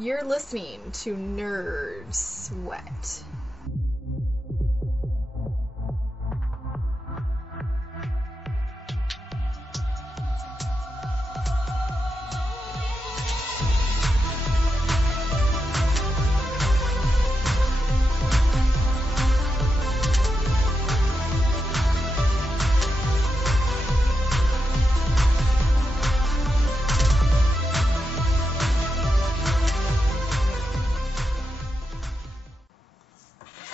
You're listening to Nerd Sweat.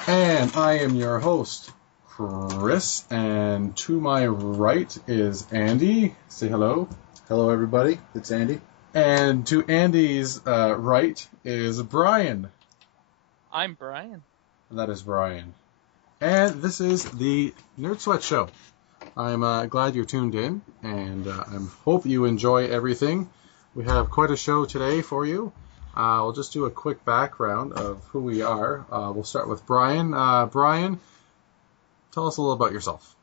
And I am your host, Chris, and to my right is Andy. Say hello. Hello, everybody. It's Andy. And to Andy's right is Brian. I'm Brian. And that is Brian. And this is the Nerd Sweat Show. I'm glad you're tuned in, and I hope you enjoy everything. We have quite a show today for you. We'll just do a quick background of who we are. We'll start with Brian. Brian, tell us a little about yourself.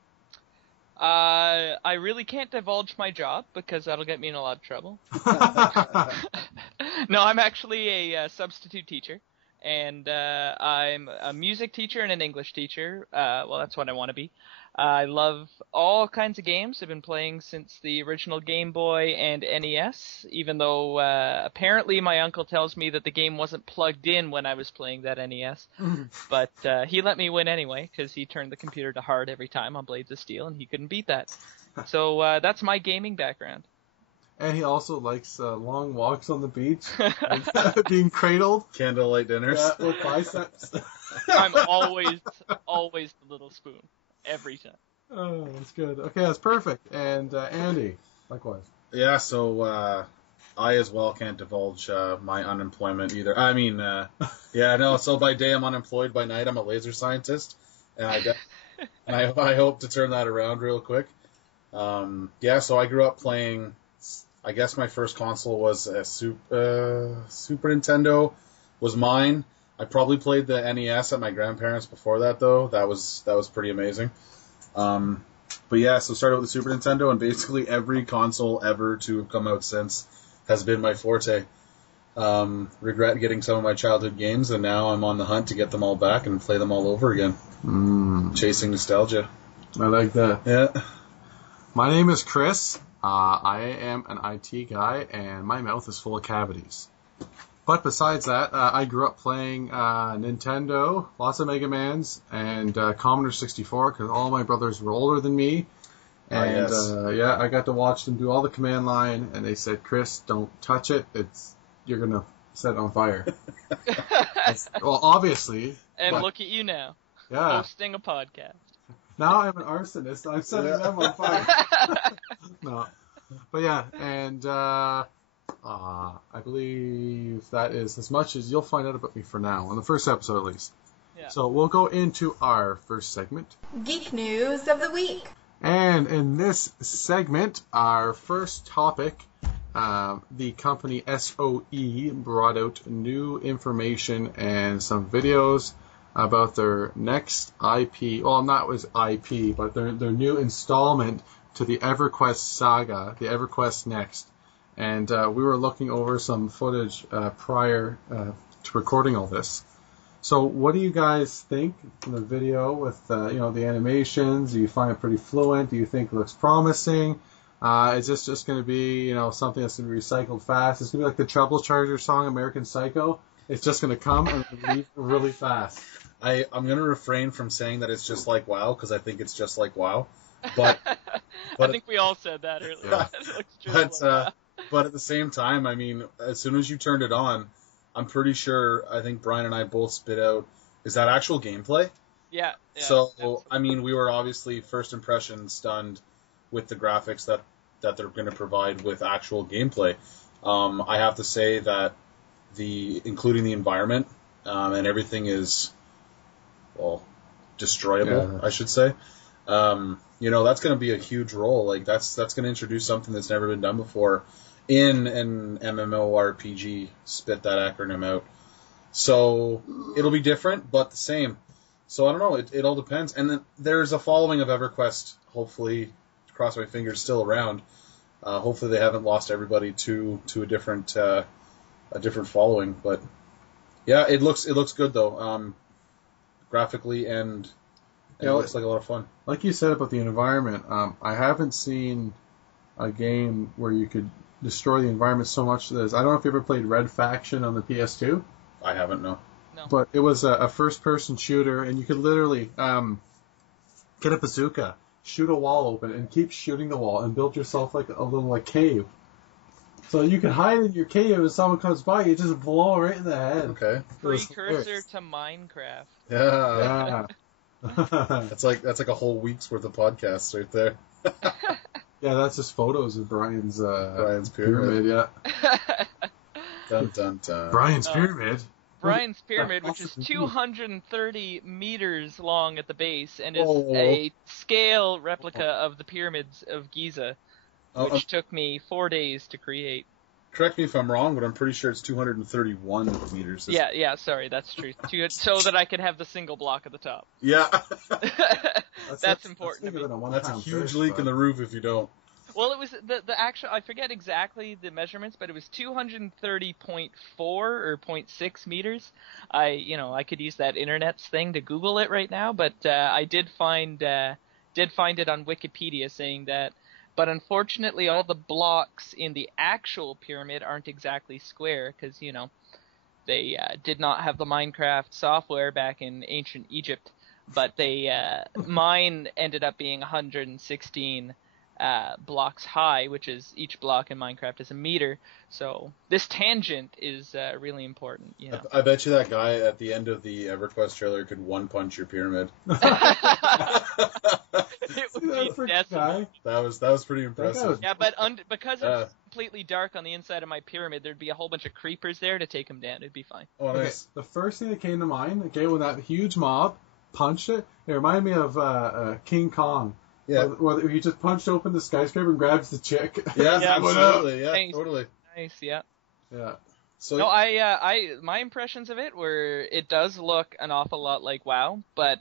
I really can't divulge my job because that'll get me in a lot of trouble. No, I'm actually a substitute teacher, and I'm a music teacher and an English teacher. Well, that's what I want to be. I love all kinds of games. I've been playing since the original Game Boy and NES, even though apparently my uncle tells me that the game wasn't plugged in when I was playing that NES. But he let me win anyway, because he turned the computer to hard every time on Blades of Steel, and he couldn't beat that. So that's my gaming background. And he also likes long walks on the beach, being cradled. Candlelight dinners. Yeah, with biceps. I'm always the little spoon. Every time. Oh, that's good. Okay, that's perfect. And Andy, likewise. Yeah, so I as well can't divulge my unemployment either. I mean, so by day I'm unemployed, by night I'm a laser scientist, and I hope to turn that around real quick. So I grew up playing, I guess my first console was a Super Nintendo was mine. I probably played the NES at my grandparents before that, though. That was pretty amazing. So started with the Super Nintendo, and basically every console ever to have come out since has been my forte. Regret getting some of my childhood games, and now I'm on the hunt to get them all back and play them all over again. Chasing nostalgia. I like that. Yeah. My name is Chris. I am an IT guy, and my mouth is full of cavities. But besides that, I grew up playing Nintendo, lots of Mega Mans, and Commodore 64, because all my brothers were older than me. And I got to watch them do all the command line, and they said, "Chris, don't touch it. You're going to set it on fire." Well, obviously. And look at you now, hosting a podcast. Now I'm an arsonist. I'm setting them on fire. No. But yeah, and I believe that is as much as you'll find out about me for now, on the first episode at least. Yeah. So we'll go into our first segment. Geek News of the Week. And in this segment, our first topic, the company SOE brought out new information and some videos about their next IP. Well, not as IP, but their new installment to the EverQuest saga, the EverQuest Next. And we were looking over some footage prior to recording all this. So what do you guys think from the video with the animations? Do you find it pretty fluent? Do you think it looks promising? Is this just going to be something that's going to be recycled fast? It's going to be like the Trouble Charger song American Psycho. It's just going to come and leave really fast. I'm going to refrain from saying that it's just like WoW, because I think it's just like WoW. But I think we all said that earlier. Yeah. It looks just like WoW. But at the same time, I mean, as soon as you turned it on, I'm pretty sure, I think Brian and I both spit out, is that actual gameplay? Yeah. So, I mean, we were obviously first impression stunned with the graphics that they're going to provide with actual gameplay. I have to say that including the environment and everything is, well, destroyable, I should say. That's going to be a huge role. Like that's going to introduce something that's never been done before in an MMORPG. Spit that acronym out. So it'll be different, but the same. So I don't know. It all depends. And then there's a following of EverQuest. Hopefully, cross my fingers, still around. Hopefully they haven't lost everybody to a different a different following. But yeah, it looks good though, graphically, and it looks like a lot of fun. Like you said about the environment, I haven't seen a game where you could destroy the environment so much as I don't know if you ever played Red Faction on the PS2. I haven't, no. No. But it was a first-person shooter, and you could literally get a bazooka, shoot a wall open, and keep shooting the wall, and build yourself like a little cave. So you can hide in your cave, and if someone comes by, you just blow right in the head. Okay. Precursor to Minecraft. Yeah. Yeah. That's like a whole week's worth of podcasts right there. Yeah, that's just photos of Brian's pyramid. Yeah. Dun dun dun. Brian's pyramid. Brian's pyramid, which is 230 meters long at the base, and is Oh. a scale replica of the pyramids of Giza, which took me 4 days to create. Correct me if I'm wrong, but I'm pretty sure it's 231 meters. Yeah, sorry, that's true. So that I could have the single block at the top. Yeah. That's important to me. That's a huge leak in the roof if you don't. Well, it was the actual, I forget exactly the measurements, but it was 230.4 or 0.6 meters. I could use that internet's thing to Google it right now, but I did find it on Wikipedia saying that. But unfortunately, all the blocks in the actual pyramid aren't exactly square because, they did not have the Minecraft software back in ancient Egypt. But mine ended up being 116 blocks high, which is each block in Minecraft is a meter. So this tangent is really important. I bet you that guy at the end of the EverQuest trailer could one-punch your pyramid. It would be decimate. That was pretty impressive. Yeah, but because it's completely dark on the inside of my pyramid, there'd be a whole bunch of creepers there to take him down. It'd be fine. Oh, nice. Okay, the first thing that came to mind, when that huge mob punched it reminded me of King Kong. Yeah. Where he just punched open the skyscraper and grabs the chick. Yeah, absolutely. Yeah, nice. Totally. Nice, yeah. Yeah. So no, my impressions of it were it does look an awful lot like WoW, but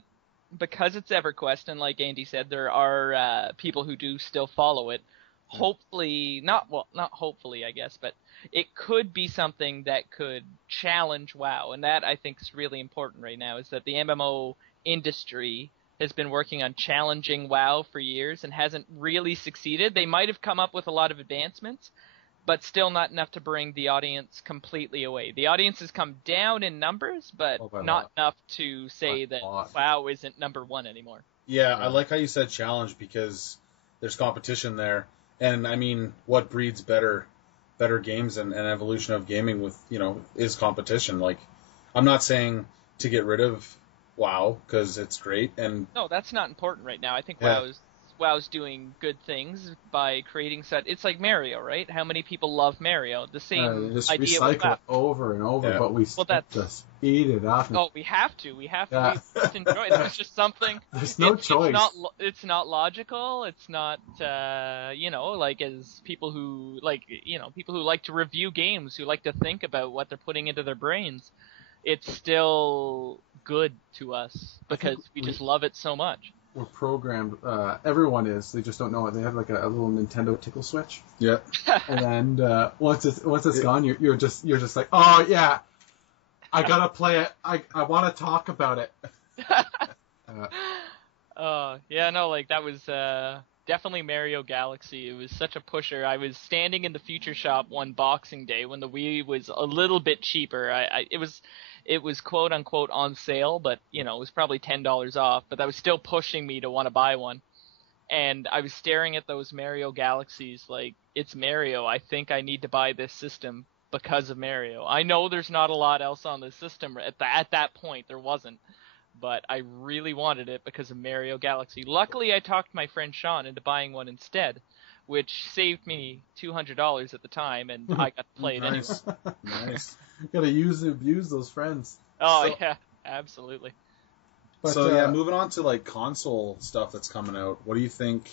because it's EverQuest and like Andy said, there are people who do still follow it. Hopefully, not hopefully, I guess, but it could be something that could challenge WoW, and that I think is really important right now. Is that the MMO industry has been working on challenging WoW for years and hasn't really succeeded. They might have come up with a lot of advancements, but still not enough to bring the audience completely away. The audience has come down in numbers, but not enough to say that WoW isn't number one anymore. Yeah, I like how you said challenge because there's competition there. And, I mean, what breeds better games and evolution of gaming with, is competition. Like, I'm not saying to get rid of WoW because it's great. And no, that's not important right now. I think WoW's doing good things by creating such. It's like Mario, right? How many people love Mario? The same just idea recycle with WoW. it over and over, but we just eat it up. Oh, we have to. We just enjoy it. There's just something. There's no choice. It's not logical. It's not, like as people who people who like to review games, who like to think about what they're putting into their brains. It's still good to us because we just love it so much. We're programmed. Everyone is. They just don't know it. They have like a little Nintendo tickle switch. Yeah. And then once it's gone, you're just like, oh yeah, I gotta play it. I want to talk about it. That was definitely Mario Galaxy. It was such a pusher. I was standing in the Future Shop one Boxing Day when the Wii was a little bit cheaper. It was quote unquote on sale, but it was probably $10 off, but that was still pushing me to want to buy one. And I was staring at those Mario Galaxies like, it's Mario. I think I need to buy this system because of Mario. I know there's not a lot else on the system at that point. There wasn't, but I really wanted it because of Mario Galaxy. Luckily, I talked my friend Sean into buying one instead, which saved me $200 at the time, and I got to play it anyway. Nice. Gotta use and abuse those friends. Oh, yeah, absolutely. But, moving on to like console stuff that's coming out. What do you think?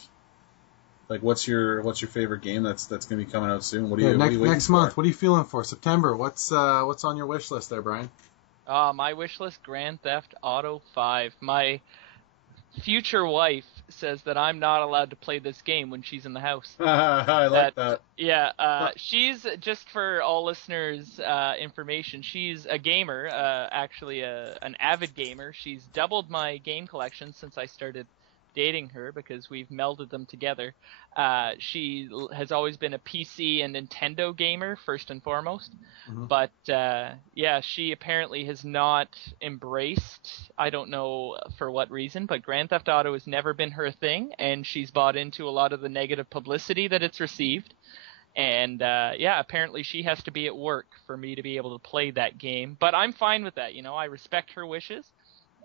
Like, what's your favorite game that's gonna be coming out soon? What do you next month? What are you feeling for September? What's on your wish list there, Brian? My wish list: Grand Theft Auto 5. My future wife says that I'm not allowed to play this game when she's in the house. I like that. Yeah, she's, just for all listeners' information, she's a gamer, actually an avid gamer. She's doubled my game collection since I started dating her because we've melded them together. She has always been a PC and Nintendo gamer, first and foremost. Mhm. But, yeah, she apparently has not embraced, I don't know for what reason, but Grand Theft Auto has never been her thing, and she's bought into a lot of the negative publicity that it's received. And, yeah, apparently she has to be at work for me to be able to play that game. But I'm fine with that, I respect her wishes.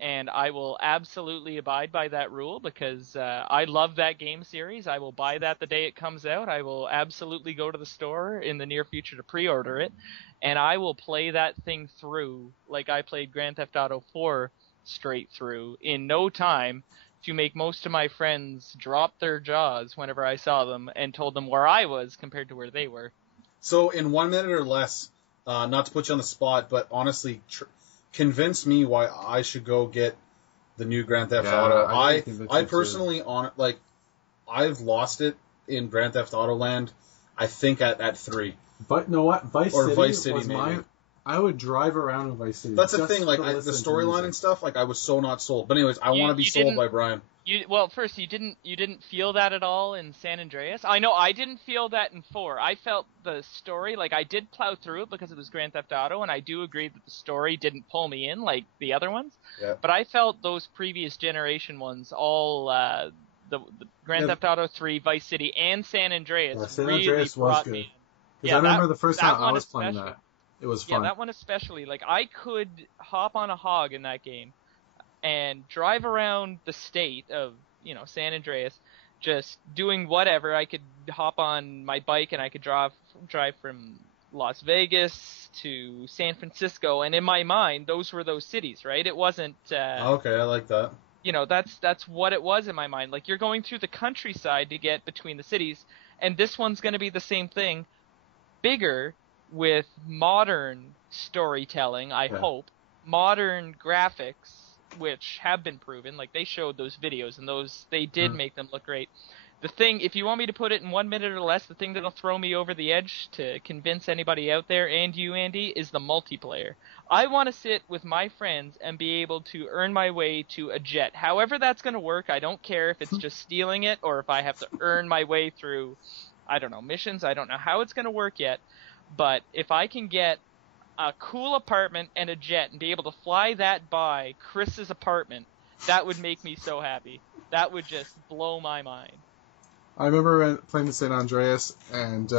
And I will absolutely abide by that rule because I love that game series. I will buy that the day it comes out. I will absolutely go to the store in the near future to pre-order it. And I will play that thing through like I played Grand Theft Auto 4 straight through in no time to make most of my friends drop their jaws whenever I saw them and told them where I was compared to where they were. So in 1 minute or less, not to put you on the spot, but honestly, convince me why I should go get the new Grand Theft Auto. I personally, I've lost it in Grand Theft Auto Land, I think at 3. But you know what? Vice City was maybe. mine. I would drive around in Vice City. That's the thing, like, the storyline and stuff, like, I was so not sold. But anyways, I want to be sold by Brian. First, you didn't feel that at all in San Andreas. I know I didn't feel that in 4. I felt the story, like I did plow through it because it was Grand Theft Auto, and I do agree that the story didn't pull me in like the other ones. Yeah. But I felt those previous generation ones, all the Grand Theft Auto 3, Vice City, and San Andreas, San really Andreas brought was me in. good. Because I remember the first time I was playing especially. that. It was fun. Yeah, that one especially. Like, I could hop on a hog in that game and drive around the state of, San Andreas, just doing whatever. I could hop on my bike and I could drive from Las Vegas to San Francisco, and in my mind, those were those cities, right? It wasn't... okay, I like that. That's what it was in my mind. Like, you're going through the countryside to get between the cities, and this one's going to be the same thing, bigger, with modern storytelling, I hope, modern graphics, which have been proven. Like, they showed those videos, and they did make them look great. The thing, if you want me to put it in 1 minute or less, the thing that'll throw me over the edge to convince anybody out there, and you, Andy, is the multiplayer. I want to sit with my friends and be able to earn my way to a jet. However that's going to work, I don't care if it's just stealing it or if I have to earn my way through, I don't know, missions. I don't know how it's going to work yet. But if I can get a cool apartment and a jet and be able to fly that by Chris's apartment, that would make me so happy. That would just blow my mind. I remember playing the San Andreas, and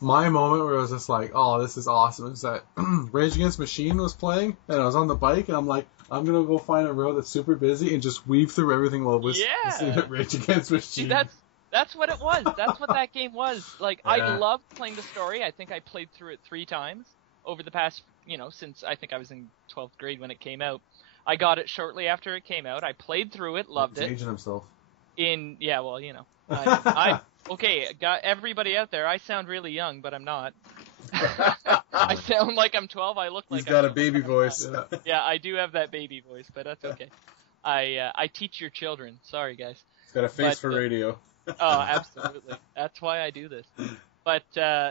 my moment where I was just like, oh, this is awesome, is that Rage Against Machine was playing, and I was on the bike, and I'm like, I'm going to go find a road that's super busy and just weave through everything while listening to Rage Against Machine. See, that's what it was. That's what that game was. Like, yeah. I loved playing the story. I think I played through it 3 times over the past, since I think I was in 12th grade when it came out. I got it shortly after it came out. I played through it, loved it. He's aging himself. Okay, got everybody out there. I sound really young, but I'm not. I sound like I'm 12. I look like He's got a baby voice. Yeah, I do have that baby voice, but that's okay. I teach your children. Sorry, guys. He's got a face for radio. Oh, absolutely. That's why I do this. But,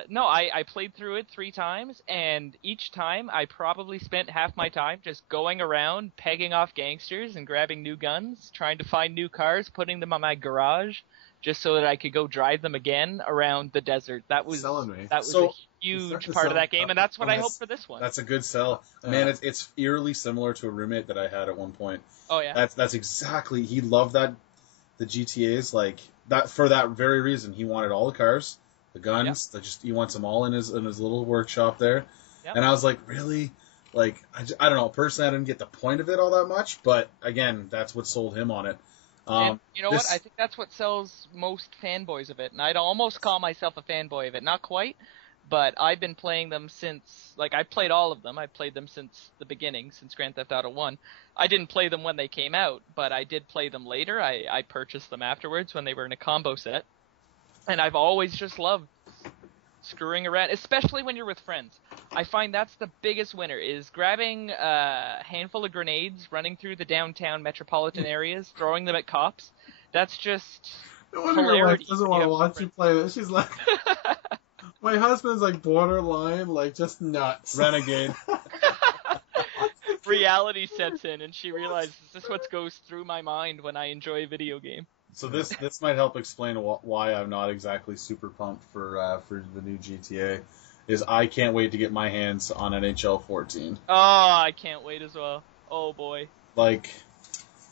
no, I played through it 3 times, and each time I probably spent half my time just going around, pegging off gangsters and grabbing new guns, trying to find new cars, putting them on my garage, just so that I could go drive them again around the desert. That was a huge part of that game, and that's what I hope for this one. That's a good sell. Man, it's eerily similar to a roommate that I had at one point. Oh, yeah? That's exactly, he loved the GTAs, like, that for that very reason. He wanted all the cars. The guns, he wants them all in his little workshop there. Yep. And I was like, really? Like, I don't know. Personally, I didn't get the point of it all that much, but again, that's what sold him on it. And you know what? I think that's what sells most fanboys of it. And I'd almost call myself a fanboy of it. Not quite, but I've been playing them since, like, I played all of them. I played them since the beginning, since Grand Theft Auto 1. I didn't play them when they came out, but I did play them later. I purchased them afterwards when they were in a combo set. And I've always just loved screwing around, especially when you're with friends. I find that's the biggest winner, is grabbing a handful of grenades, running through the downtown metropolitan areas, throwing them at cops, That's just No wonder your wife hilarity. doesn't want to watch you play this. She's like, my husband's like borderline, like just nuts. Renegade. Reality sets in, and she realizes this is what goes through my mind when I enjoy a video game. So this might help explain why I'm not exactly super pumped for the new GTA. Is I can't wait to get my hands on NHL 14. Oh, I can't wait as well. Oh boy. Like,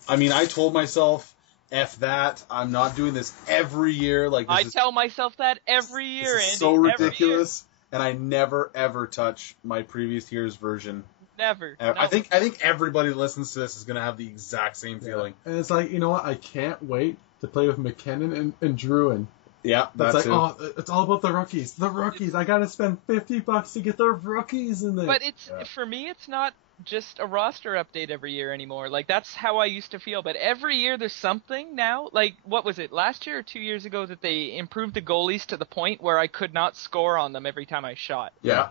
I mean, I told myself, F that. I'm not doing this every year. Like, I tell myself that every year, this is Andy. so ridiculous, and I never ever touch my previous year's version. Never. No. No. I think everybody that listens to this is gonna have the exact same feeling. And it's like, you know what? I can't wait to play with McKinnon and Druin. Yeah, that's it's like, too. oh, it's all about the rookies. The rookies. I gotta spend $50 to get the rookies in there. But for me, it's not just a roster update every year anymore. Like, that's how I used to feel. But every year there's something now. Like, what was it, last year or 2 years ago that they improved the goalies to the point where I could not score on them every time I shot? Yeah.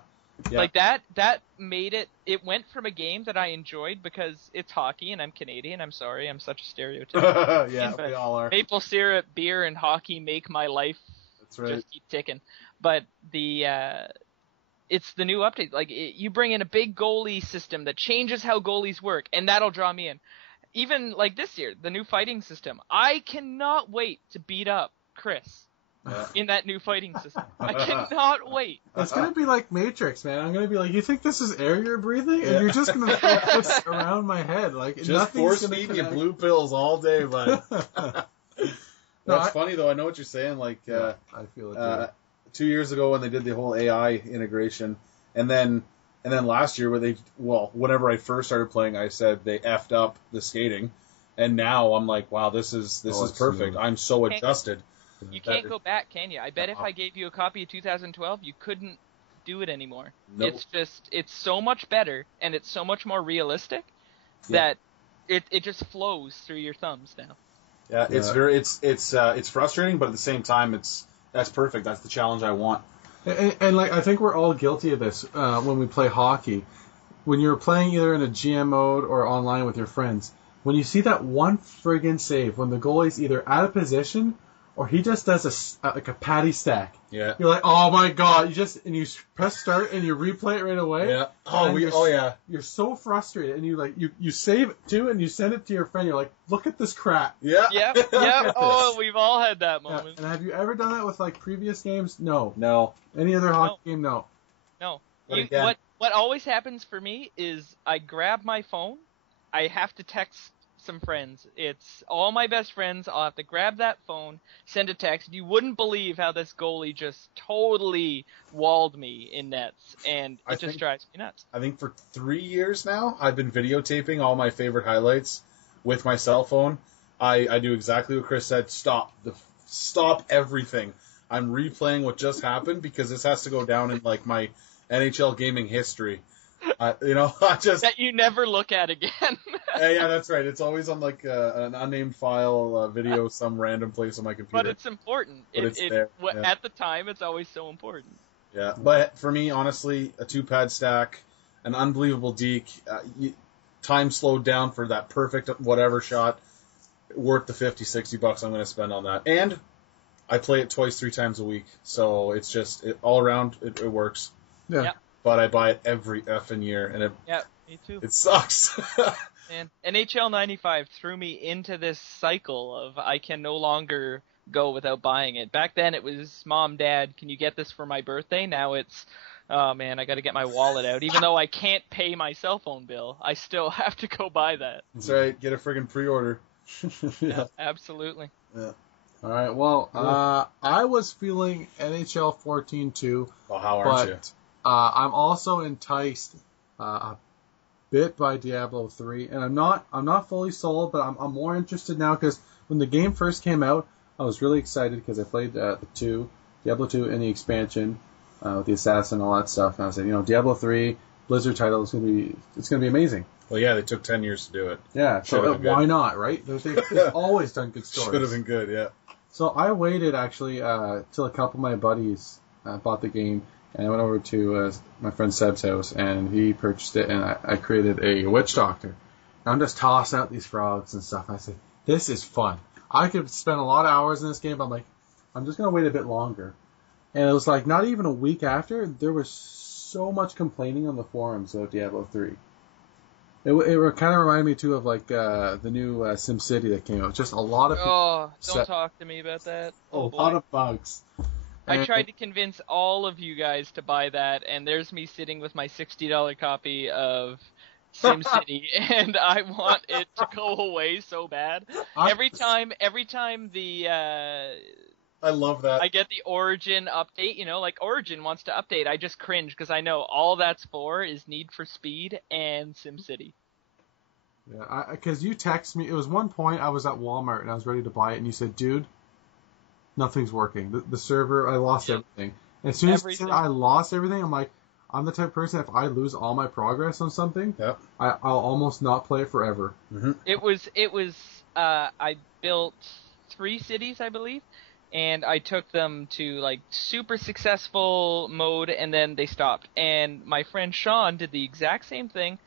Like, that made it went from a game that I enjoyed because it's hockey and I'm Canadian. I'm sorry, I'm such a stereotype. Yeah, we all are. Maple syrup, beer, and hockey make my life That's right. just keep ticking. But it's the new update. Like, you bring in a big goalie system that changes how goalies work, and that'll draw me in. Even like this year, the new fighting system. I cannot wait to beat up Chris in that new fighting system. I cannot wait. It's gonna be like Matrix, man. I'm gonna be like, you think this is air you're breathing? And you're just gonna throw this around my head. Like, Just nothing's force gonna feed you connect. blue pills all day, bud. No, That's funny though. I know what you're saying. Like, I feel it. Too. 2 years ago when they did the whole AI integration, and then last year whenever I first started playing, I said they effed up the skating, and now I'm like, wow, this is perfect. Smooth. I'm so adjusted. You can't go back, can you? I bet if I gave you a copy of 2012, you couldn't do it anymore. Nope. It's so much better, and it's so much more realistic that it just flows through your thumbs now. Yeah, it's frustrating, but at the same time, that's perfect. That's the challenge I want. And like, I think we're all guilty of this when we play hockey. When you're playing either in a GM mode or online with your friends, when you see that one friggin' save, when the goalie's either out of position or he just does a patty stack. Yeah. You're like, oh my god! You press start and you replay it right away. Yeah. You're so frustrated, and you save it too, and you send it to your friend. You're like, look at this crap. Yeah. Yep. Oh, we've all had that moment. And have you ever done that with like previous games? No. No. Any other hockey game? No. No. But again- What always happens for me is I grab my phone. I have to text some friends. It's all my best friends. I'll have to grab that phone, send a text. You wouldn't believe how this goalie just totally walled me in nets, and it just drives me nuts. I think for 3 years now, I've been videotaping all my favorite highlights with my cell phone. I do exactly what Chris said. Stop everything. I'm replaying what just happened because this has to go down in like my NHL gaming history. I just That you never look at again. yeah, that's right. It's always on like an unnamed file, video, some random place on my computer. But it's important. But it's there, yeah. At the time, it's always so important. Yeah, but for me, honestly, a 2-pad stack, an unbelievable deke, time slowed down for that perfect whatever shot, worth the $50-$60 I'm going to spend on that. And I play it 2-3 times a week, so it's just all around it works. Yeah. Yep. But I buy it every effing year, and Yeah, me too. it sucks. And NHL 95 threw me into this cycle of I can no longer go without buying it. Back then it was, Mom, Dad, can you get this for my birthday? Now it's, oh man, I got to get my wallet out. Even though I can't pay my cell phone bill, I still have to go buy that. That's right. Get a friggin' pre-order. Yeah, absolutely. Yeah. All right. Well, I was feeling NHL 14 too. Well, how aren't you? I'm also enticed a bit by Diablo 3, and I'm not fully sold, but I'm more interested now because when the game first came out, I was really excited because I played Diablo 2 in the expansion with the assassin and all that stuff, and I said, Diablo 3 Blizzard title is gonna be amazing. Well, yeah, they took 10 years to do it. Yeah, so why not, right? They've always done good stories. Should have been good, yeah. So I waited actually till a couple of my buddies bought the game. And I went over to my friend Seb's house, and he purchased it, and I created a witch doctor. And I'm just tossing out these frogs and stuff. I said, this is fun. I could spend a lot of hours in this game, but I'm like, I'm just going to wait a bit longer. And it was like not even a week after, there was so much complaining on the forums about Diablo 3. It kind of reminded me, too, of like the new SimCity that came out. Just a lot of people. Oh, don't talk to me about that. A Oh, boy. lot of bugs. I tried to convince all of you guys to buy that, and there's me sitting with my $60 copy of SimCity, and I want it to go away so bad. Every time the I love that. I get the Origin update, you know, like Origin wants to update, I just cringe because I know all that's for is Need for Speed and SimCity. Yeah, because you text me. It was one point I was at Walmart and I was ready to buy it, and you said, "Dude, nothing's working. The server, I lost everything." And as soon as you said I lost everything, I'm like, I'm the type of person, if I lose all my progress on something, I'll almost not play it forever. Mm-hmm. It was I built 3 cities, I believe, and I took them to like super successful mode, and then they stopped. And my friend Sean did the exact same thing.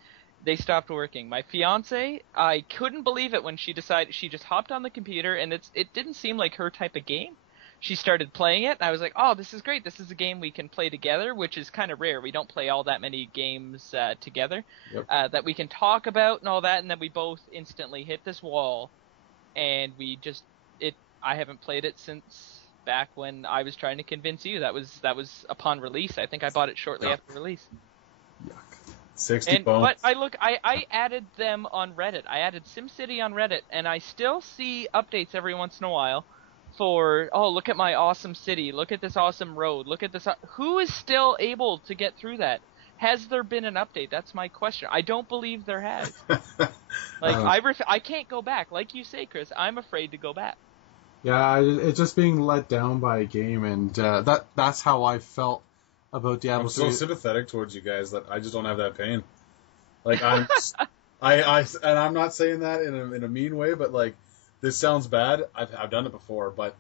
They stopped working. My fiance, I couldn't believe it when she decided. She just hopped on the computer, and it didn't seem like her type of game. She started playing it, and I was like, "Oh, this is great! This is a game we can play together," which is kind of rare. We don't play all that many games together that we can talk about and all that. And then we both instantly hit this wall, and we just I haven't played it since back when I was trying to convince you. That was upon release. I think I bought it shortly after release. Yuck. 60 bones. But I added them on Reddit. I added SimCity on Reddit, and I still see updates every once in a while for, oh, look at my awesome city, look at this awesome road, look at this. Who is still able to get through that? Has there been an update? That's my question. I don't believe there has. I can't go back. Like you say, Chris, I'm afraid to go back. Yeah, it's just being let down by a game, and that's how I felt about Diablo. I'm 3. so sympathetic towards you guys that I just don't have that pain. Like and I'm not saying that in a mean way, but like this sounds bad. I've done it before, but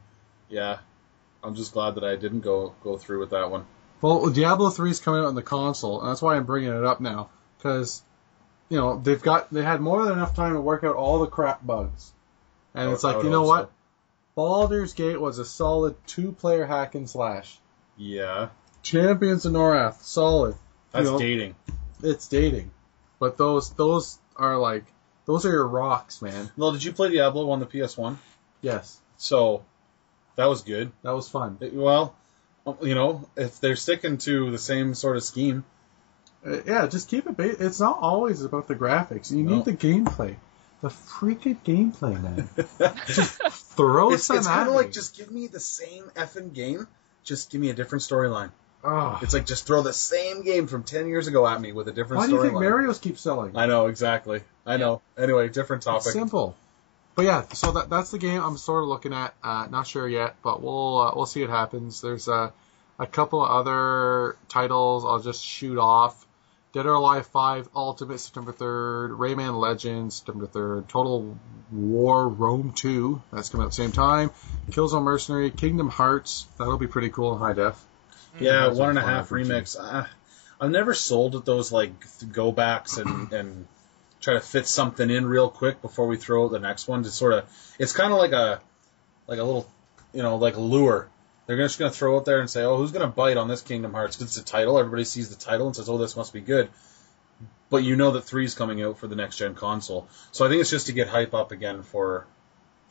yeah, I'm just glad that I didn't go through with that one. Well, Diablo 3 is coming out on the console, and that's why I'm bringing it up now, because you know they had more than enough time to work out all the crap bugs, and it's like, you know what? Baldur's Gate was a solid 2-player hack and slash. Yeah. Champions of Norath, solid. That's dating. It's dating. But those are your rocks, man. Well, did you play Diablo on the PS1? Yes. So, that was good. That was fun. Well, you know, if they're sticking to the same sort of scheme. Yeah, just keep it it's not always about the graphics. You need the gameplay. The freaking gameplay, man. Just throw some at me. It's kind of like, just give me the same effing game. Just give me a different storyline. Oh. It's like, just throw the same game from 10 years ago at me with a different storyline. Why do you think Mario's keep selling? I know, exactly. I know. Anyway, different topic. It's simple. But yeah, so that's the game I'm sort of looking at. Not sure yet, but we'll see what happens. There's a couple of other titles I'll just shoot off. Dead or Alive 5 Ultimate September 3rd, Rayman Legends September 3rd, Total War Rome 2, that's coming out at the same time, Killzone Mercenary, Kingdom Hearts, that'll be pretty cool in high def. Yeah, 1.5 remix. I'm never sold at those like go backs and try to fit something in real quick before we throw out the next one. It's kind of like a little, you know, like a lure. They're just going to throw it there and say, oh, who's going to bite on this Kingdom Hearts? Because it's a title. Everybody sees the title and says, oh, this must be good. But you know that 3 is coming out for the next-gen console. So I think it's just to get hype up again for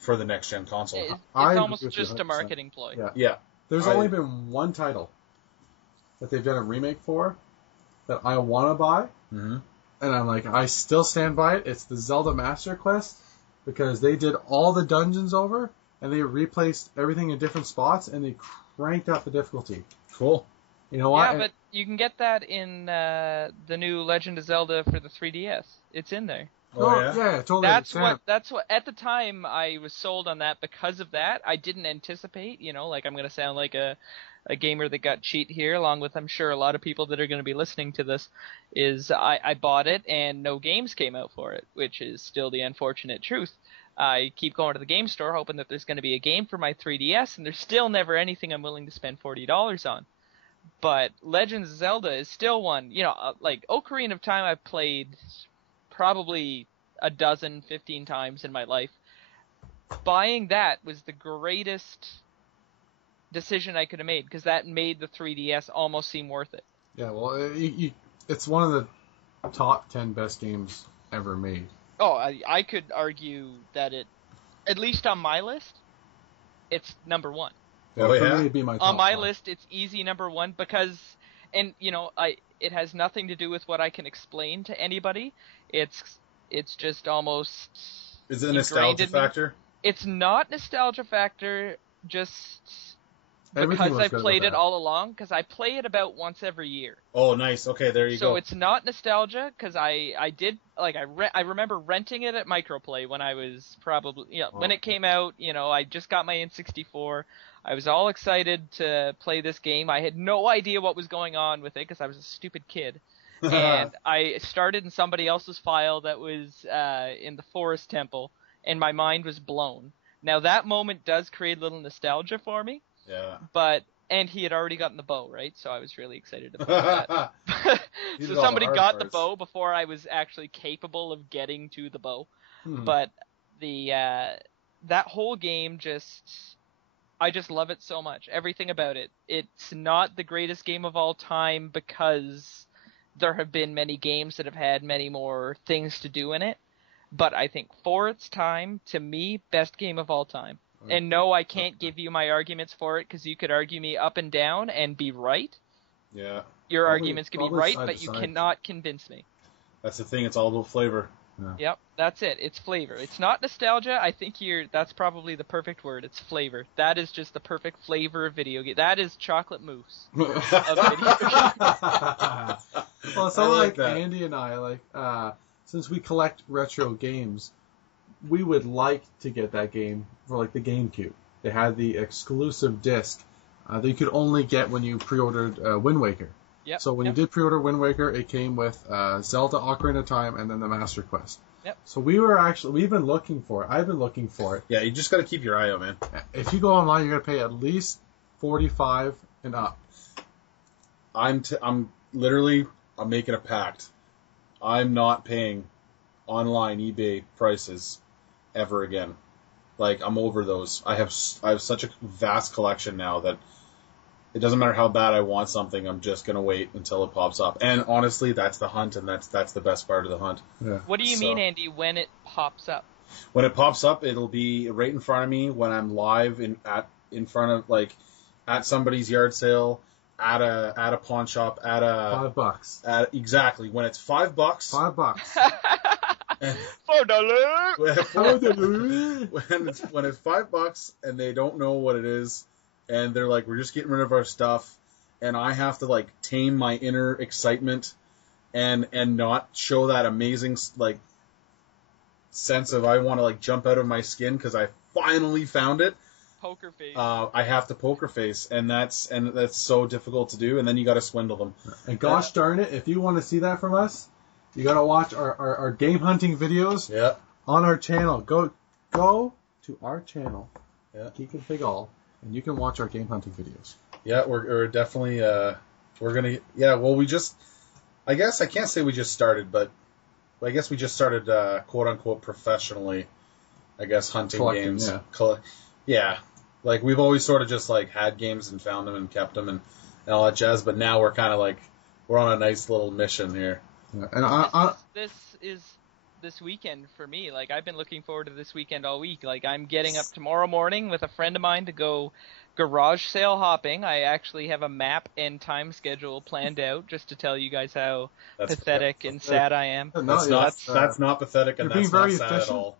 the next-gen console. It's almost just a marketing ploy. Yeah. There's only been one title that they've done a remake for that I want to buy. Mm-hmm. And I'm like, I still stand by it. It's the Zelda Master Quest, because they did all the dungeons over, and they replaced everything in different spots, and they cranked up the difficulty. Cool. You know what? Yeah, but you can get that in the new Legend of Zelda for the 3DS. It's in there. Oh, yeah? Yeah, totally. That's what, at the time, I was sold on that because of that. I didn't anticipate, you know, like I'm going to sound like a gamer that got cheat here, along with, I'm sure, a lot of people that are going to be listening to this, is I bought it and no games came out for it, which is still the unfortunate truth. I keep going to the game store hoping that there's going to be a game for my 3DS, and there's still never anything I'm willing to spend $40 on. But Legends of Zelda is still one, you know, like Ocarina of Time I've played probably 15 times in my life. buying that was the greatest decision I could have made, because that made the 3DS almost seem worth it. Yeah, well, it's one of the top 10 best games ever made. Oh, I could argue that it, at least on my list, it's number one. Yeah, Oh, for yeah? me, it'd be my top On my 5. list, it's easy number one because, and it has nothing to do with what I can explain to anybody. It's just almost. Is it a ingrained nostalgia in me. factor? It's not nostalgia factor, just Everything because was I've good played about it that. all along. Because I play it about once every year. Oh, nice. Okay, there you So go. it's not nostalgia, because I did, like, I remember renting it at Microplay when I was probably, when it came out, I just got my N64. I was all excited to play this game. I had no idea what was going on with it because I was a stupid kid. And I started in somebody else's file that was in the Forest Temple, and my mind was blown. Now that moment does create a little nostalgia for me, Yeah. and he had already gotten the bow, right? So I was really excited about that. You So did all the somebody hard got the parts. bow before I was actually capable of getting to the bow. Hmm. But the that whole game I just love it so much. Everything about it. It's not the greatest game of all time because there have been many games that have had many more things to do in it. But I think for its time, to me, best game of all time. And no, I can't give you my arguments for it because you could argue me up and down and be right. Yeah. Your Probably- arguments could be probably right, side but to you side. cannot convince me. That's the thing. It's all about flavor. Yep, that's it. It's flavor. It's not nostalgia. I think that's probably the perfect word. It's flavor. That is just the perfect flavor of video game. That is chocolate mousse of video games. Well, so I like like that. Andy and I, since we collect retro games, we would like to get that game for like the GameCube. They had the exclusive disc that you could only get when you pre-ordered Wind Waker. Yep. So when you did pre-order Wind Waker, it came with Zelda Ocarina of Time and then the Master Quest. Yep. So we've been looking for it. I've been looking for it. Yeah, you just got to keep your eye out, man. If you go online, you're gonna pay at least $45 and up. I'm making a pact. I'm not paying online eBay prices ever again. Like, I'm over those. I have such a vast collection now that it doesn't matter how bad I want something. I'm just gonna wait until it pops up. And honestly, that's the hunt, and that's the best part of the hunt. Yeah. What do you mean, Andy, when it pops up? When it pops up, it'll be right in front of me when I'm live in front of, like, at somebody's yard sale, at a pawn shop, $5. exactly when it's $5. $5. $4. when it's $5 and they don't know what it is, and they're like, we're just getting rid of our stuff, and I have to like tame my inner excitement and not show that amazing like sense of I want to like jump out of my skin because I finally found it. Poker face. I have to poker face, and that's so difficult to do, and then you got to swindle them. And gosh darn it, if you want to see that from us, you got to watch our game hunting videos on our channel. Go to our channel, GeekConfig All, and you can watch our game hunting videos. Yeah, we're definitely we're gonna well I guess I can't say we just started, but I guess we just started quote unquote professionally. I guess hunting Collecting, games. yeah. Like we've always sort of just like had games and found them and kept them and all that jazz, but now we're kind of like we're on a nice little mission here. Yeah. And This is this weekend for me. Like, I've been looking forward to this weekend all week. Like, I'm getting up tomorrow morning with a friend of mine to go garage sale hopping. I actually have a map and time schedule planned out just to tell you guys how pathetic and sad I am. That's not pathetic, and you're being that's not very sad efficient. at all.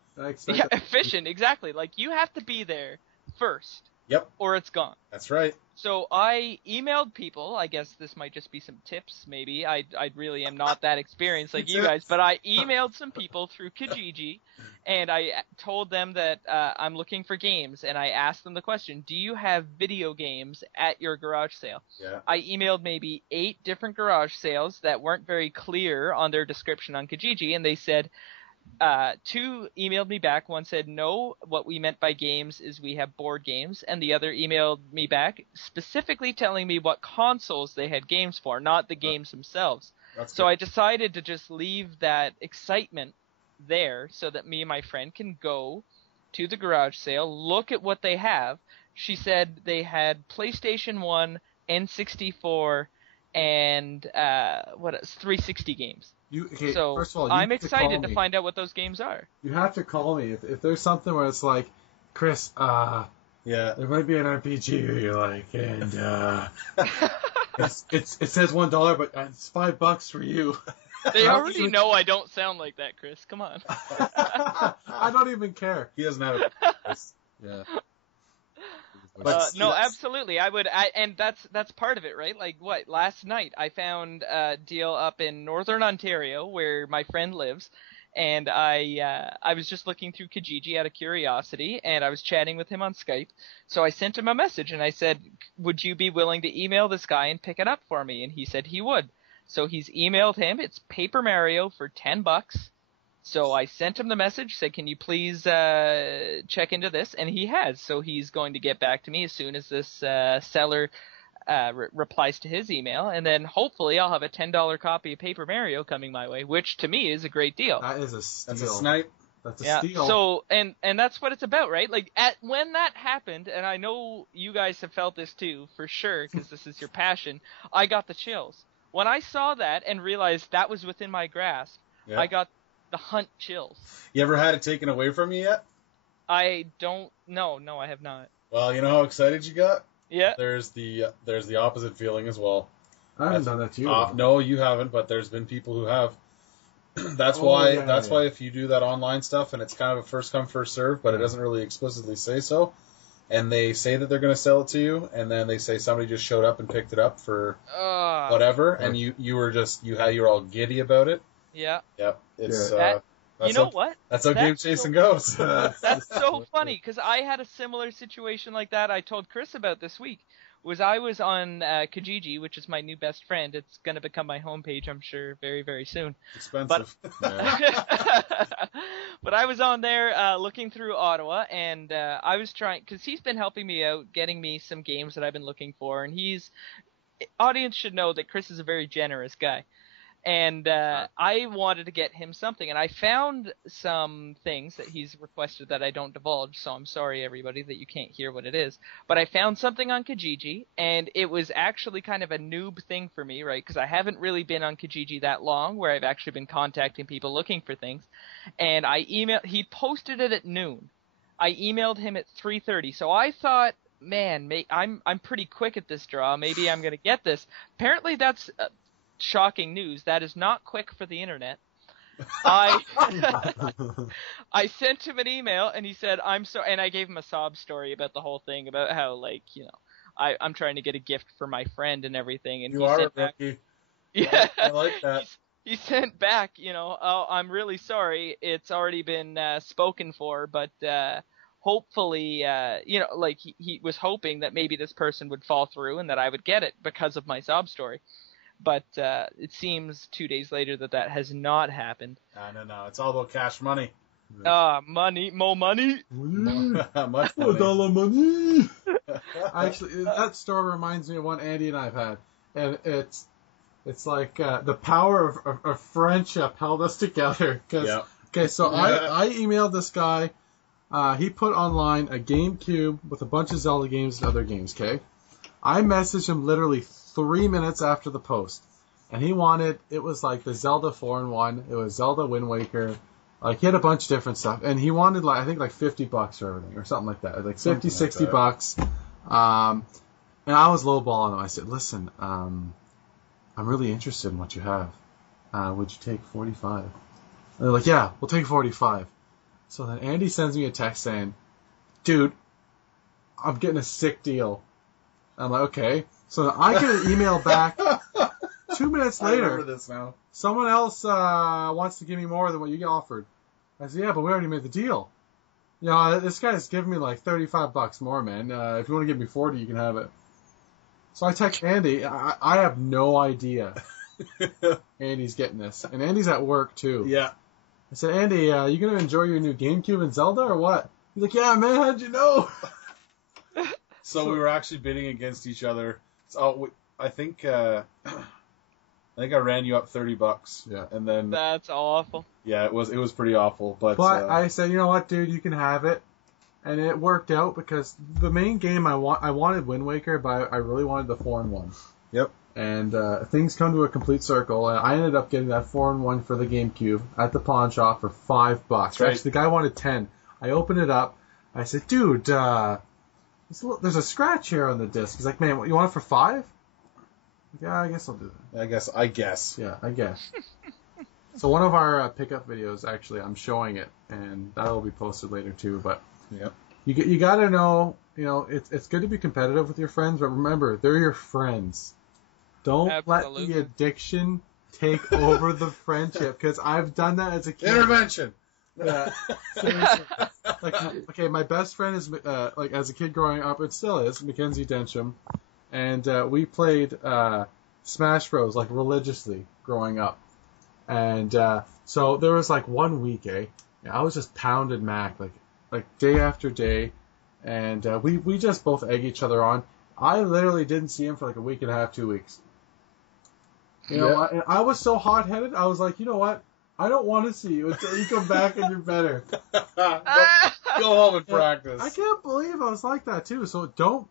Yeah, efficient, exactly. Like, you have to be there first. Yep. Or it's gone. That's right. So I emailed people. I guess this might just be some tips, maybe. I really am not that experienced like you guys, but I emailed some people through Kijiji, and I told them that I'm looking for games, and I asked them the question, do you have video games at your garage sale? Yeah. I emailed maybe 8 different garage sales that weren't very clear on their description on Kijiji, and they said, 2 emailed me back. One said, no, what we meant by games is we have board games. And the other emailed me back specifically telling me what consoles they had games for, not the games themselves. So I decided to just leave that excitement there so that me and my friend can go to the garage sale, look at what they have. She said they had PlayStation 1, N64, and 360 games. So first of all, I'm excited to find out what those games are. You have to call me if there's something where it's like, Chris, there might be an RPG you like, and it says $1, but it's $5 for you. They already know I don't sound like that, Chris. Come on. I don't even care. He doesn't have it. Yeah. No, absolutely. And that's part of it, right? Like last night I found a deal up in Northern Ontario where my friend lives, and I was just looking through Kijiji out of curiosity, and I was chatting with him on Skype. So I sent him a message and I said, "Would you be willing to email this guy and pick it up for me?" And he said he would. So he's emailed him. It's Paper Mario for $10. So I sent him the message, said, "Can you please check into this?" And he has. So he's going to get back to me as soon as this seller replies to his email, and then hopefully I'll have a $10 copy of Paper Mario coming my way, which to me is a great deal. That is a steal. That's a snipe. That's a steal. So and that's what it's about, right? Like when that happened, and I know you guys have felt this too, for sure, because this is your passion. I got the chills when I saw that and realized that was within my grasp. Yeah. I got the hunt chills. You ever had it taken away from you yet? I don't. No, I have not. Well, you know how excited you got? Yeah. There's the opposite feeling as well. I haven't done that to you. No, you haven't, but there's been people who have. That's why if you do that online stuff and it's kind of a first come first serve, but it doesn't really explicitly say so, and they say that they're going to sell it to you, and then they say somebody just showed up and picked it up for whatever, and you were all giddy about it. Yeah. Yep. It's you know what? That's how game chasing goes. That's so funny, because I had a similar situation like that I told Chris about this week. I was on Kijiji, which is my new best friend. It's going to become my homepage, I'm sure, very, very soon. Expensive. But I was on there looking through Ottawa, and I was trying, because he's been helping me out, getting me some games that I've been looking for, and audience should know that Chris is a very generous guy. And I wanted to get him something, and I found some things that he's requested that I don't divulge, so I'm sorry, everybody, that you can't hear what it is. But I found something on Kijiji, and it was actually kind of a noob thing for me, right, because I haven't really been on Kijiji that long, where I've actually been contacting people looking for things. And he posted it at noon. I emailed him at 3:30, so I thought, man, I'm pretty quick at this draw, maybe I'm going to get this. Apparently that's... shocking news. That is not quick for the internet. I sent him an email, and he said, "I'm sorry," and I gave him a sob story about the whole thing, about how, like, you know, I'm trying to get a gift for my friend and everything. And you are a rookie. Yeah, I like that. He sent back, you know, "Oh, I'm really sorry. It's already been spoken for, but hopefully, you know, like he was hoping that maybe this person would fall through and that I would get it because of my sob story." But it seems 2 days later that has not happened. No. It's all about cash money. Money, more money. Much money. $1 money. Actually, that story reminds me of one Andy and I've had, and it's like the power of friendship held us together. Okay, so I emailed this guy. He put online a GameCube with a bunch of Zelda games and other games. Okay, I messaged him literally 3 minutes after the post, and it was like the Zelda 4-in-1, it was Zelda Wind Waker, like he had a bunch of different stuff, and he wanted like, I think like $50 for everything, or something like that, like 50, $60. And I was lowballing him. I said, "Listen, I'm really interested in what you have. Would you take 45? And they're like, "Yeah, we'll take 45. So then Andy sends me a text saying, "Dude, I'm getting a sick deal." I'm like, "Okay." So I get an email back 2 minutes later. I remember this now. Someone else wants to give me more than what you offered. I said, "Yeah, but we already made the deal. You know, this guy's giving me like $35 more, man. If you want to give me 40, you can have it." So I text Andy. I have no idea Andy's getting this. And Andy's at work, too. Yeah. I said, "Andy, you going to enjoy your new GameCube and Zelda or what?" He's like, "Yeah, man, how'd you know?" So we were actually bidding against each other. So I think I ran you up $30. Yeah. And then that's awful. Yeah, it was pretty awful. But I said, "You know what, dude, you can have it." And it worked out because the main game I wanted Wind Waker, but I really wanted the 4-in-1. Yep. And things come to a complete circle, and I ended up getting that 4-in-1 for the GameCube at the pawn shop for $5. Right. Actually, the guy wanted 10. I opened it up. I said, "Dude, there's a scratch here on the disc." He's like, "Man, you want it for 5?" Yeah, I guess I'll do that. I guess. Yeah, I guess. So one of our pickup videos, actually, I'm showing it, and that'll be posted later too. But Yep. you got to know, it's good to be competitive with your friends, but remember, they're your friends. Don't Absolutely. let the addiction take over the friendship, because I've done that as a kid. Intervention. Yeah, seriously. Okay, my best friend is as a kid growing up, it still is Mackenzie Densham, and we played Smash Bros religiously growing up, and so there was 1 week, I was just pounding Mac like day after day, and we just both egg each other on. I literally didn't see him for a week and a half, 2 weeks. And I was so hot-headed, I was like, you know what? I don't want to see you until you come back and you're better. Go home and practice. I can't believe I was like that too. So don't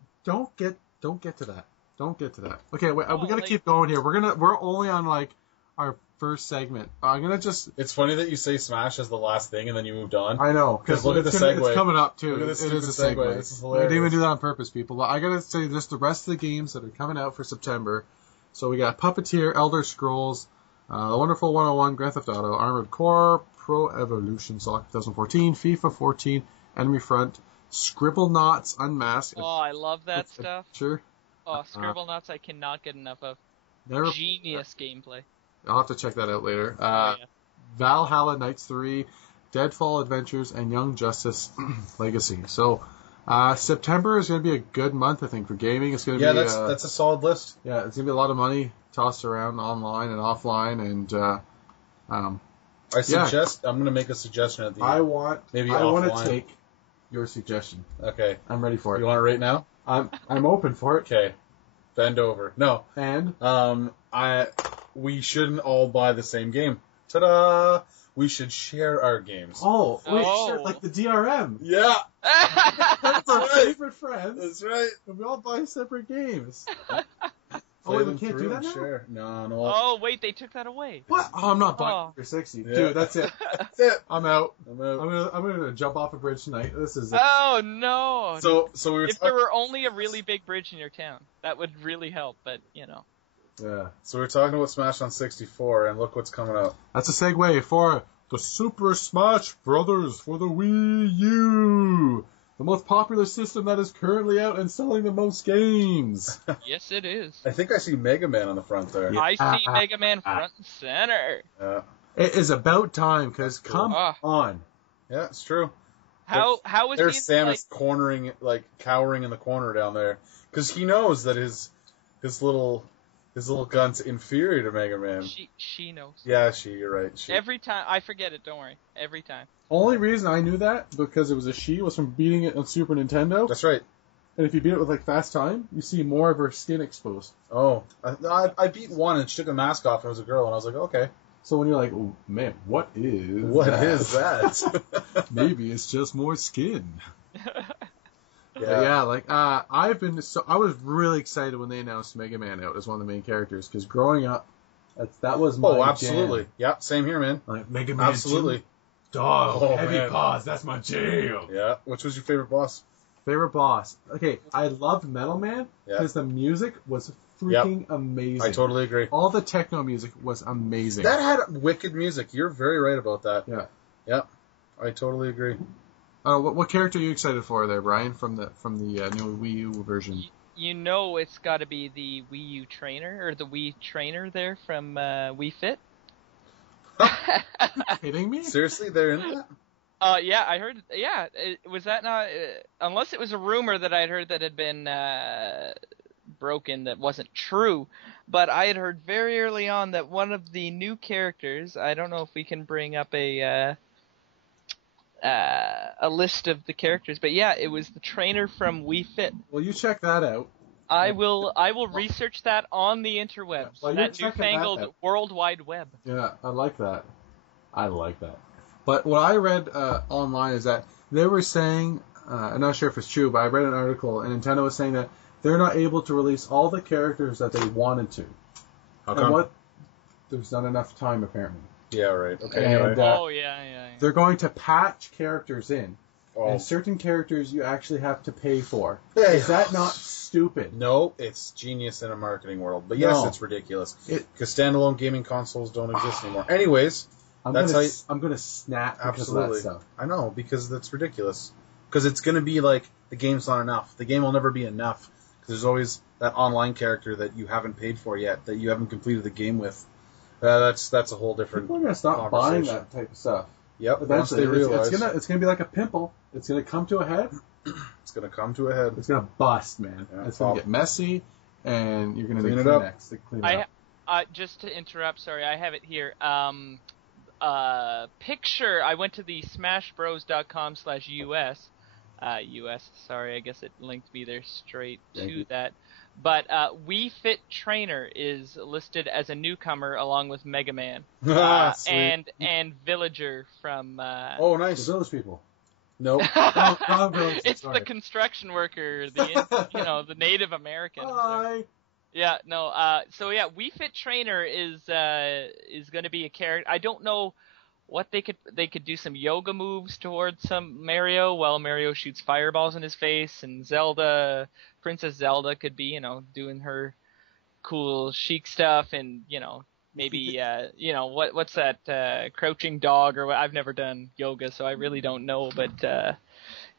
get to that. Don't get to that. Okay, wait, we gotta keep going here. We're only on our first segment. I'm gonna just. It's funny that you say Smash as the last thing and then you moved on. I know, because look at the segue. It's coming up too. Look at this It is a stupid segue. segue. This is hilarious. I didn't even do that on purpose, people. But I gotta say just the rest of the games that are coming out for September. So we got Puppeteer, Elder Scrolls, The Wonderful 101, Grand Theft Auto, Armored Core, Pro Evolution Soccer 2014, FIFA 14, Enemy Front, Scribblenauts Unmasked. Oh, I love that stuff. Sure. Oh, Scribblenauts I cannot get enough of. Never, Genius gameplay. I'll have to check that out later. Yeah. Valhalla Knights 3, Deadfall Adventures, and Young Justice Legacy. So September is going to be a good month, I think, for gaming. It's going to be that's a solid list. Yeah, it's going to be a lot of money tossed around online and offline, and I'm going to make a suggestion at the end. I want offline. to take your suggestion. Okay. I'm ready for it. You want it right now? I'm open for it. Okay. Bend over. No. And we shouldn't all buy the same game. Ta-da! We should share our games. oh, wait, Oh. sure, like the DRM. Yeah, That's our right. favorite friends. that's right. And we all buy separate games. Play wait, we them can't do through that and now? share. No. Oh, wait, they took that away. What? Oh, I'm not buying Oh. for 60. Yeah. Dude, that's it. That's it. I'm out. I'm out. I'm gonna jump off a bridge tonight. This is it. Oh, no. So we were If there were only a really big bridge in your town, that would really help, but, Yeah. So we were talking about Smash on 64, and look what's coming out. That's a segue for the Super Smash Brothers for the Wii U. The most popular system that is currently out and selling the most games. Yes, it is. I think I see Mega Man on the front there. Yeah. I see Mega Man front and center. It is about time, because come Ah. on. Yeah, it's true. How is There's he Samus cowering in the corner down there, because he knows that his little gun's inferior to Mega Man. She knows. Yeah, you're right. She. Every time I forget it, don't worry. Every time. Only reason I knew that, because it was a she, was from beating it on Super Nintendo. That's right. And if you beat it with Fast Time, you see more of her skin exposed. Oh, I beat one and she took the mask off and it was a girl, and I was like, okay. So when you're like, oh, man, what is that? Maybe it's just more skin. Yeah. I was really excited when they announced Mega Man out as one of the main characters, because growing up, that was my Oh, absolutely. jam. Yeah, same here, man. Like Mega Man Absolutely. 2, dog, Oh, heavy man. paws, that's my jam. Yeah. Which was your favorite boss? Favorite boss. Okay, I loved Metal Man Yeah. because the music was freaking amazing. I totally agree. All the techno music was amazing. That had wicked music. You're very right about that. Yeah. Yeah. I totally agree. What character are you excited for there, Brian, from the new Wii U version? You know it's got to be the Wii U trainer, or the Wii trainer there from Wii Fit. Kidding me? Seriously, they're in that? Yeah, I heard. Yeah, was that not? Unless it was a rumor that I'd heard that had been broken, that wasn't true. But I had heard very early on that one of the new characters. I don't know if we can bring up a list of the characters, but yeah, it was the trainer from Wii Fit. Well, you check that out. I will research that on the interwebs, Well, you're that checking newfangled that out. World Wide Web. Yeah, I like that. But what I read online is that they were saying I'm not sure if it's true, but I read an article, and Nintendo was saying that they're not able to release all the characters that they wanted to. How And come? There's not enough time, apparently. Yeah, right. Okay, And, anyway. Yeah. They're going to patch characters in. Oh. And certain characters you actually have to pay for. Hey. Is that not stupid? No, it's genius in a marketing world. But yes, No. it's ridiculous. Because standalone gaming consoles don't exist anymore. Anyways, I'm that's gonna snap because absolutely. of that stuff. I know, because that's ridiculous. Because it's going to be like, the game's not enough. The game will never be enough. Because there's always that online character that you haven't paid for yet, that you haven't completed the game with. That's a whole different People are gonna stop buying that type of stuff. Yep, once Eventually, they realize. it's gonna be like a pimple. It's gonna come to a head. It's going to come to a head. It's gonna bust, man. Yeah, it's gonna get messy, and you're gonna Clean need it up. Kleenex to clean it up. Just to interrupt, sorry, I have it here. Picture. I went to the smashbros.com/us. US. Sorry, I guess it linked me there straight to that. But Wii Fit Trainer is listed as a newcomer along with Mega Man Sweet. and Villager from. Oh, nice. The Village People. Nope. It's the construction worker, the Native American. Hi. Yeah, no. So yeah, Wii Fit Trainer is going to be a character. I don't know what they could do some yoga moves towards some Mario while Mario shoots fireballs in his face, and Princess Zelda could be, doing her cool chic stuff, and maybe what's that crouching dog or what? I've never done yoga, so I really don't know, but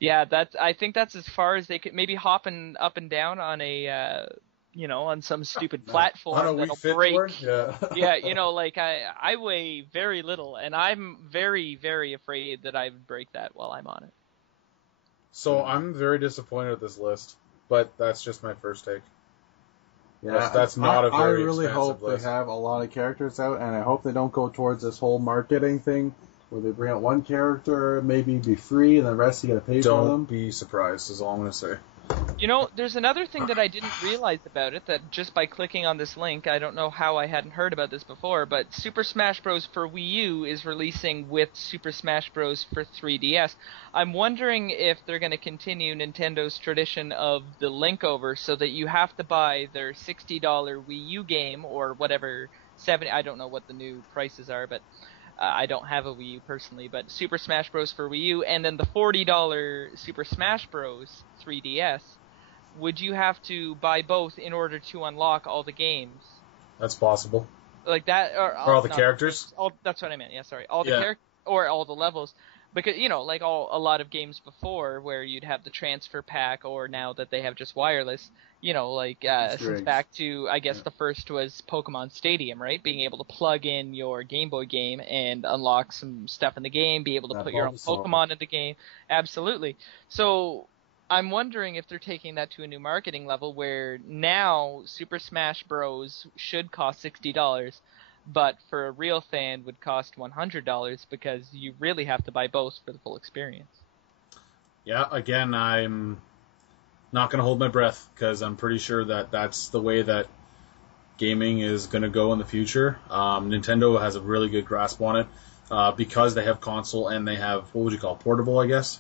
yeah, I think that's as far as they could, maybe hopping up and down on a on some stupid platform that'll break. Yeah. Yeah, I weigh very little, and I'm very, very afraid that I would break that while I'm on it. So I'm very disappointed with this list, but that's just my first take. Yeah, that's not a very I really expensive hope list. they have a lot of characters out, and I hope they don't go towards this whole marketing thing where they bring out one character, maybe be free, and the rest you got to pay for them. Don't be surprised, is all I'm going to say. There's another thing that I didn't realize about it, that just by clicking on this link, I don't know how I hadn't heard about this before, but Super Smash Bros. For Wii U is releasing with Super Smash Bros. For 3DS. I'm wondering if they're going to continue Nintendo's tradition of the link over, so that you have to buy their $60 Wii U game, or whatever, I don't know what the new prices are, but I don't have a Wii U personally, but Super Smash Bros. For Wii U, and then the $40 Super Smash Bros. 3DS. Would you have to buy both in order to unlock all the games? That's possible. Like that, or all the characters? That's what I meant. Yeah, sorry. All the characters, or all the levels. Because, like a lot of games before, where you'd have the transfer pack, or now that they have just wireless, since back to, I guess the first was Pokemon Stadium, right? Being able to plug in your Game Boy game and unlock some stuff in the game, be able to put your own Pokemon in the game. Absolutely. So I'm wondering if they're taking that to a new marketing level, where now Super Smash Bros. Should cost $60, but for a real fan would cost $100, because you really have to buy both for the full experience. Yeah, again, I'm not going to hold my breath, because I'm pretty sure that that's the way that gaming is going to go in the future. Nintendo has a really good grasp on it, because they have console and they have, what would you call it, portable, I guess.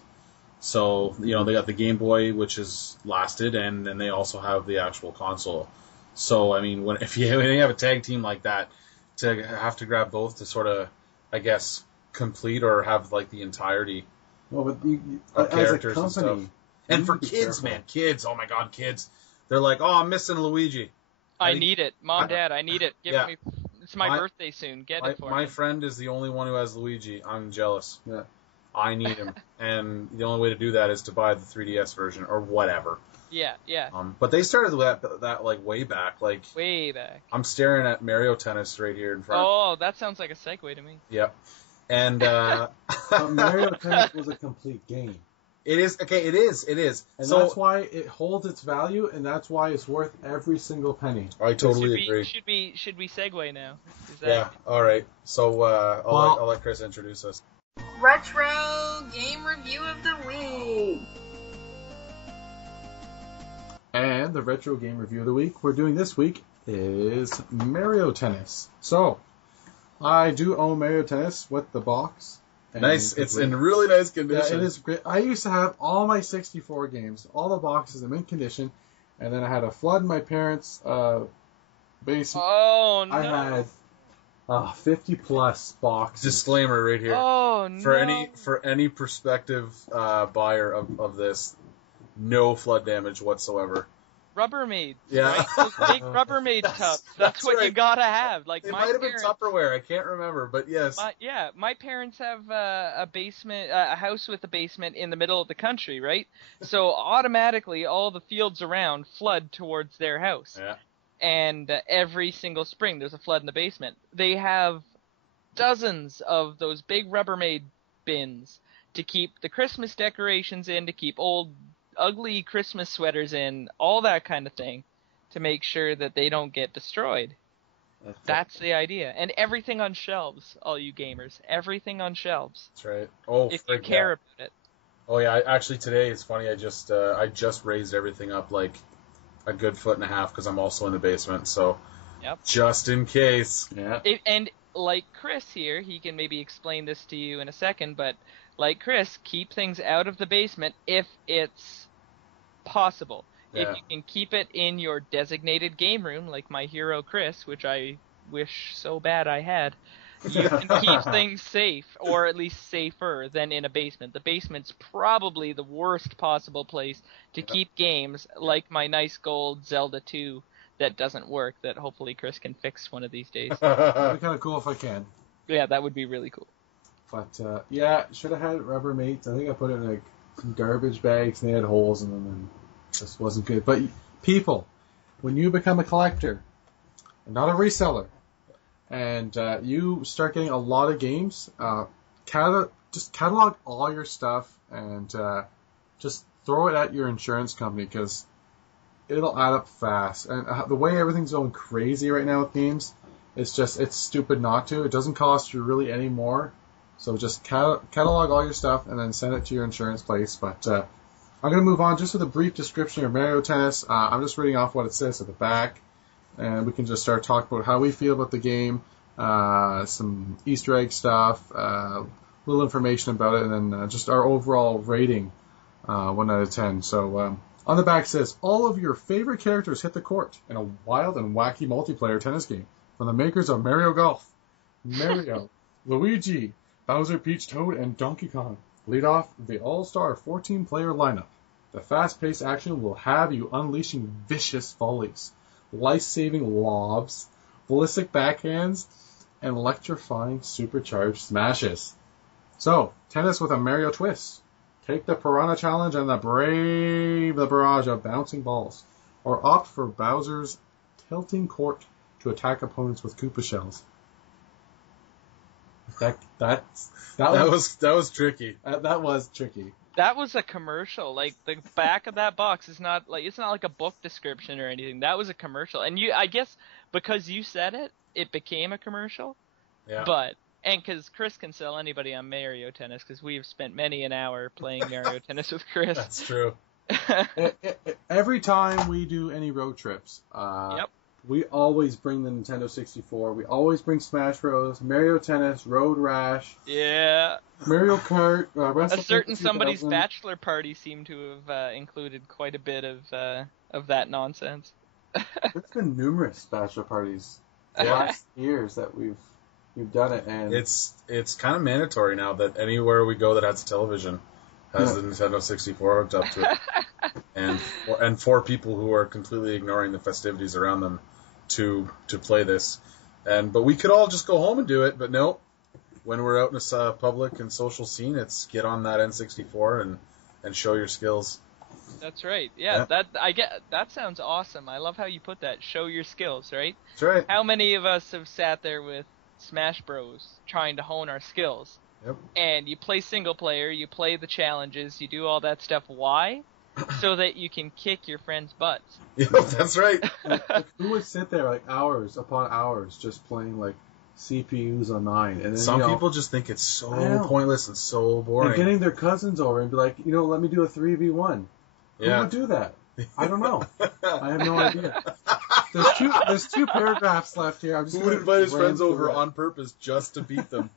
So, they got the Game Boy, which has lasted, and then they also have the actual console. So, I mean, if you have a tag team like that, to have to grab both to sort of, I guess, complete or have, the entirety Well, but of characters and stuff. company, And for kids, man, oh my God, kids. They're like, oh, I'm missing Luigi. I need it. Mom, Dad, I need it. Give me. It's my birthday soon. Get it for me. My friend is the only one who has Luigi. I'm jealous. Yeah. I need him. And the only way to do that is to buy the 3DS version or whatever. Yeah. But they started that way back. Way back. I'm staring at Mario Tennis right here in front. Oh, that sounds like a segue to me. Yep. And Mario Tennis was a complete game. It is. Okay, it is. And that's why it holds its value, and that's why it's worth every single penny. I totally agree. Should we segue now? Yeah. All right. So I'll let Chris introduce us. Retro Game Review of the Week. And the Retro Game Review of the Week we're doing this week is Mario Tennis. So, I do own Mario Tennis with the box, Nice. It's in really nice condition. Yeah, it is great. I used to have all my 64 games, all the boxes, in mint condition, and then I had a flood in my parents' basement. Oh, no. I had 50 plus boxes. Disclaimer right here. Oh, no. For any prospective buyer of this, no flood damage whatsoever. Rubbermaid. Yeah. Right? Those big Rubbermaid tubs. That's what right. you gotta have. Like It my might have been parents, Tupperware. I can't remember, but yes. my parents have a basement, a house with a basement in the middle of the country, right? So automatically all the fields around flood towards their house. Yeah. And every single spring there's a flood in the basement. They have dozens of those big Rubbermaid bins to keep the Christmas decorations in, to keep old ugly Christmas sweaters in, all that kind of thing, to make sure that they don't get destroyed. That's the idea. And everything on shelves, all you gamers. Everything on shelves. That's right. Oh, if you care about it. Oh yeah, actually today it's funny. I just raised everything up like a good 1.5 feet because I'm also in the basement. So just in case. Yeah. And like Chris here, he can maybe explain this to you in a second, but like Chris, keep things out of the basement if it's possible. Yeah. If you can keep it in your designated game room, like my hero Chris, which I wish so bad I had, you can keep things safe, or at least safer than in a basement. The basement's probably the worst possible place to keep games, like my nice gold Zelda 2 that doesn't work, that hopefully Chris can fix one of these days. That'd be kind of cool if I can. Yeah, that would be really cool. But, yeah, should have had Rubbermaid. I think I put it in like some garbage bags and they had holes in them and it just wasn't good. But people, when you become a collector, not a reseller, and you start getting a lot of games, just catalog all your stuff and just throw it at your insurance company because it'll add up fast. And the way everything's going crazy right now with games, it's stupid not to. It doesn't cost you really any more. So just catalog all your stuff and then send it to your insurance place. But I'm going to move on just with a brief description of Mario Tennis. I'm just reading off what it says at the back. And we can just start talking about how we feel about the game, some Easter egg stuff, little information about it, and then just our overall rating, 1 out of 10. So on the back it says, all of your favorite characters hit the court in a wild and wacky multiplayer tennis game from the makers of Mario Golf. Mario, Luigi, Bowser, Peach, Toad, and Donkey Kong lead off the all-star 14-player lineup. The fast-paced action will have you unleashing vicious volleys, life-saving lobs, ballistic backhands, and electrifying supercharged smashes. So, tennis with a Mario twist. Take the Piranha Challenge and brave the barrage of bouncing balls, or opt for Bowser's tilting court to attack opponents with Koopa shells. That was tricky. That was tricky. That was a commercial. Like the back of that box is not like it's not like a book description or anything. That was a commercial, and I guess because you said it, it became a commercial. Yeah. And because Chris can sell anybody on Mario Tennis, because we've spent many an hour playing Mario Tennis with Chris. That's true. Every time we do any road trips, we always bring the Nintendo 64. We always bring Smash Bros, Mario Tennis, Road Rash. Yeah. Mario Kart. A certain somebody's bachelor party seemed to have included quite a bit of that nonsense. There's been numerous bachelor parties the last years that we've done it, and it's kind of mandatory now that anywhere we go that has a television has the Nintendo 64 hooked up to it, and for people who are completely ignoring the festivities around them to play this, but we could all just go home and do it, but no, when we're out in a public and social scene, it's get on that N64 and show your skills. That's right. Yeah, that sounds awesome. I love how you put that. Show your skills, right? That's right. How many of us have sat there with Smash Bros trying to hone our skills? Yep. And you play single player, you play the challenges, you do all that stuff. Why? So that you can kick your friends' butts. Yep, that's right. Like, who would sit there like hours upon hours just playing like CPUs on 9? And then, some people just think it's so pointless and so boring. And getting their cousins over and be like, let me do a 3v1. Yeah. Who would do that? I don't know. I have no idea. There's two paragraphs left here. Who would invite his friends over on purpose just to beat them?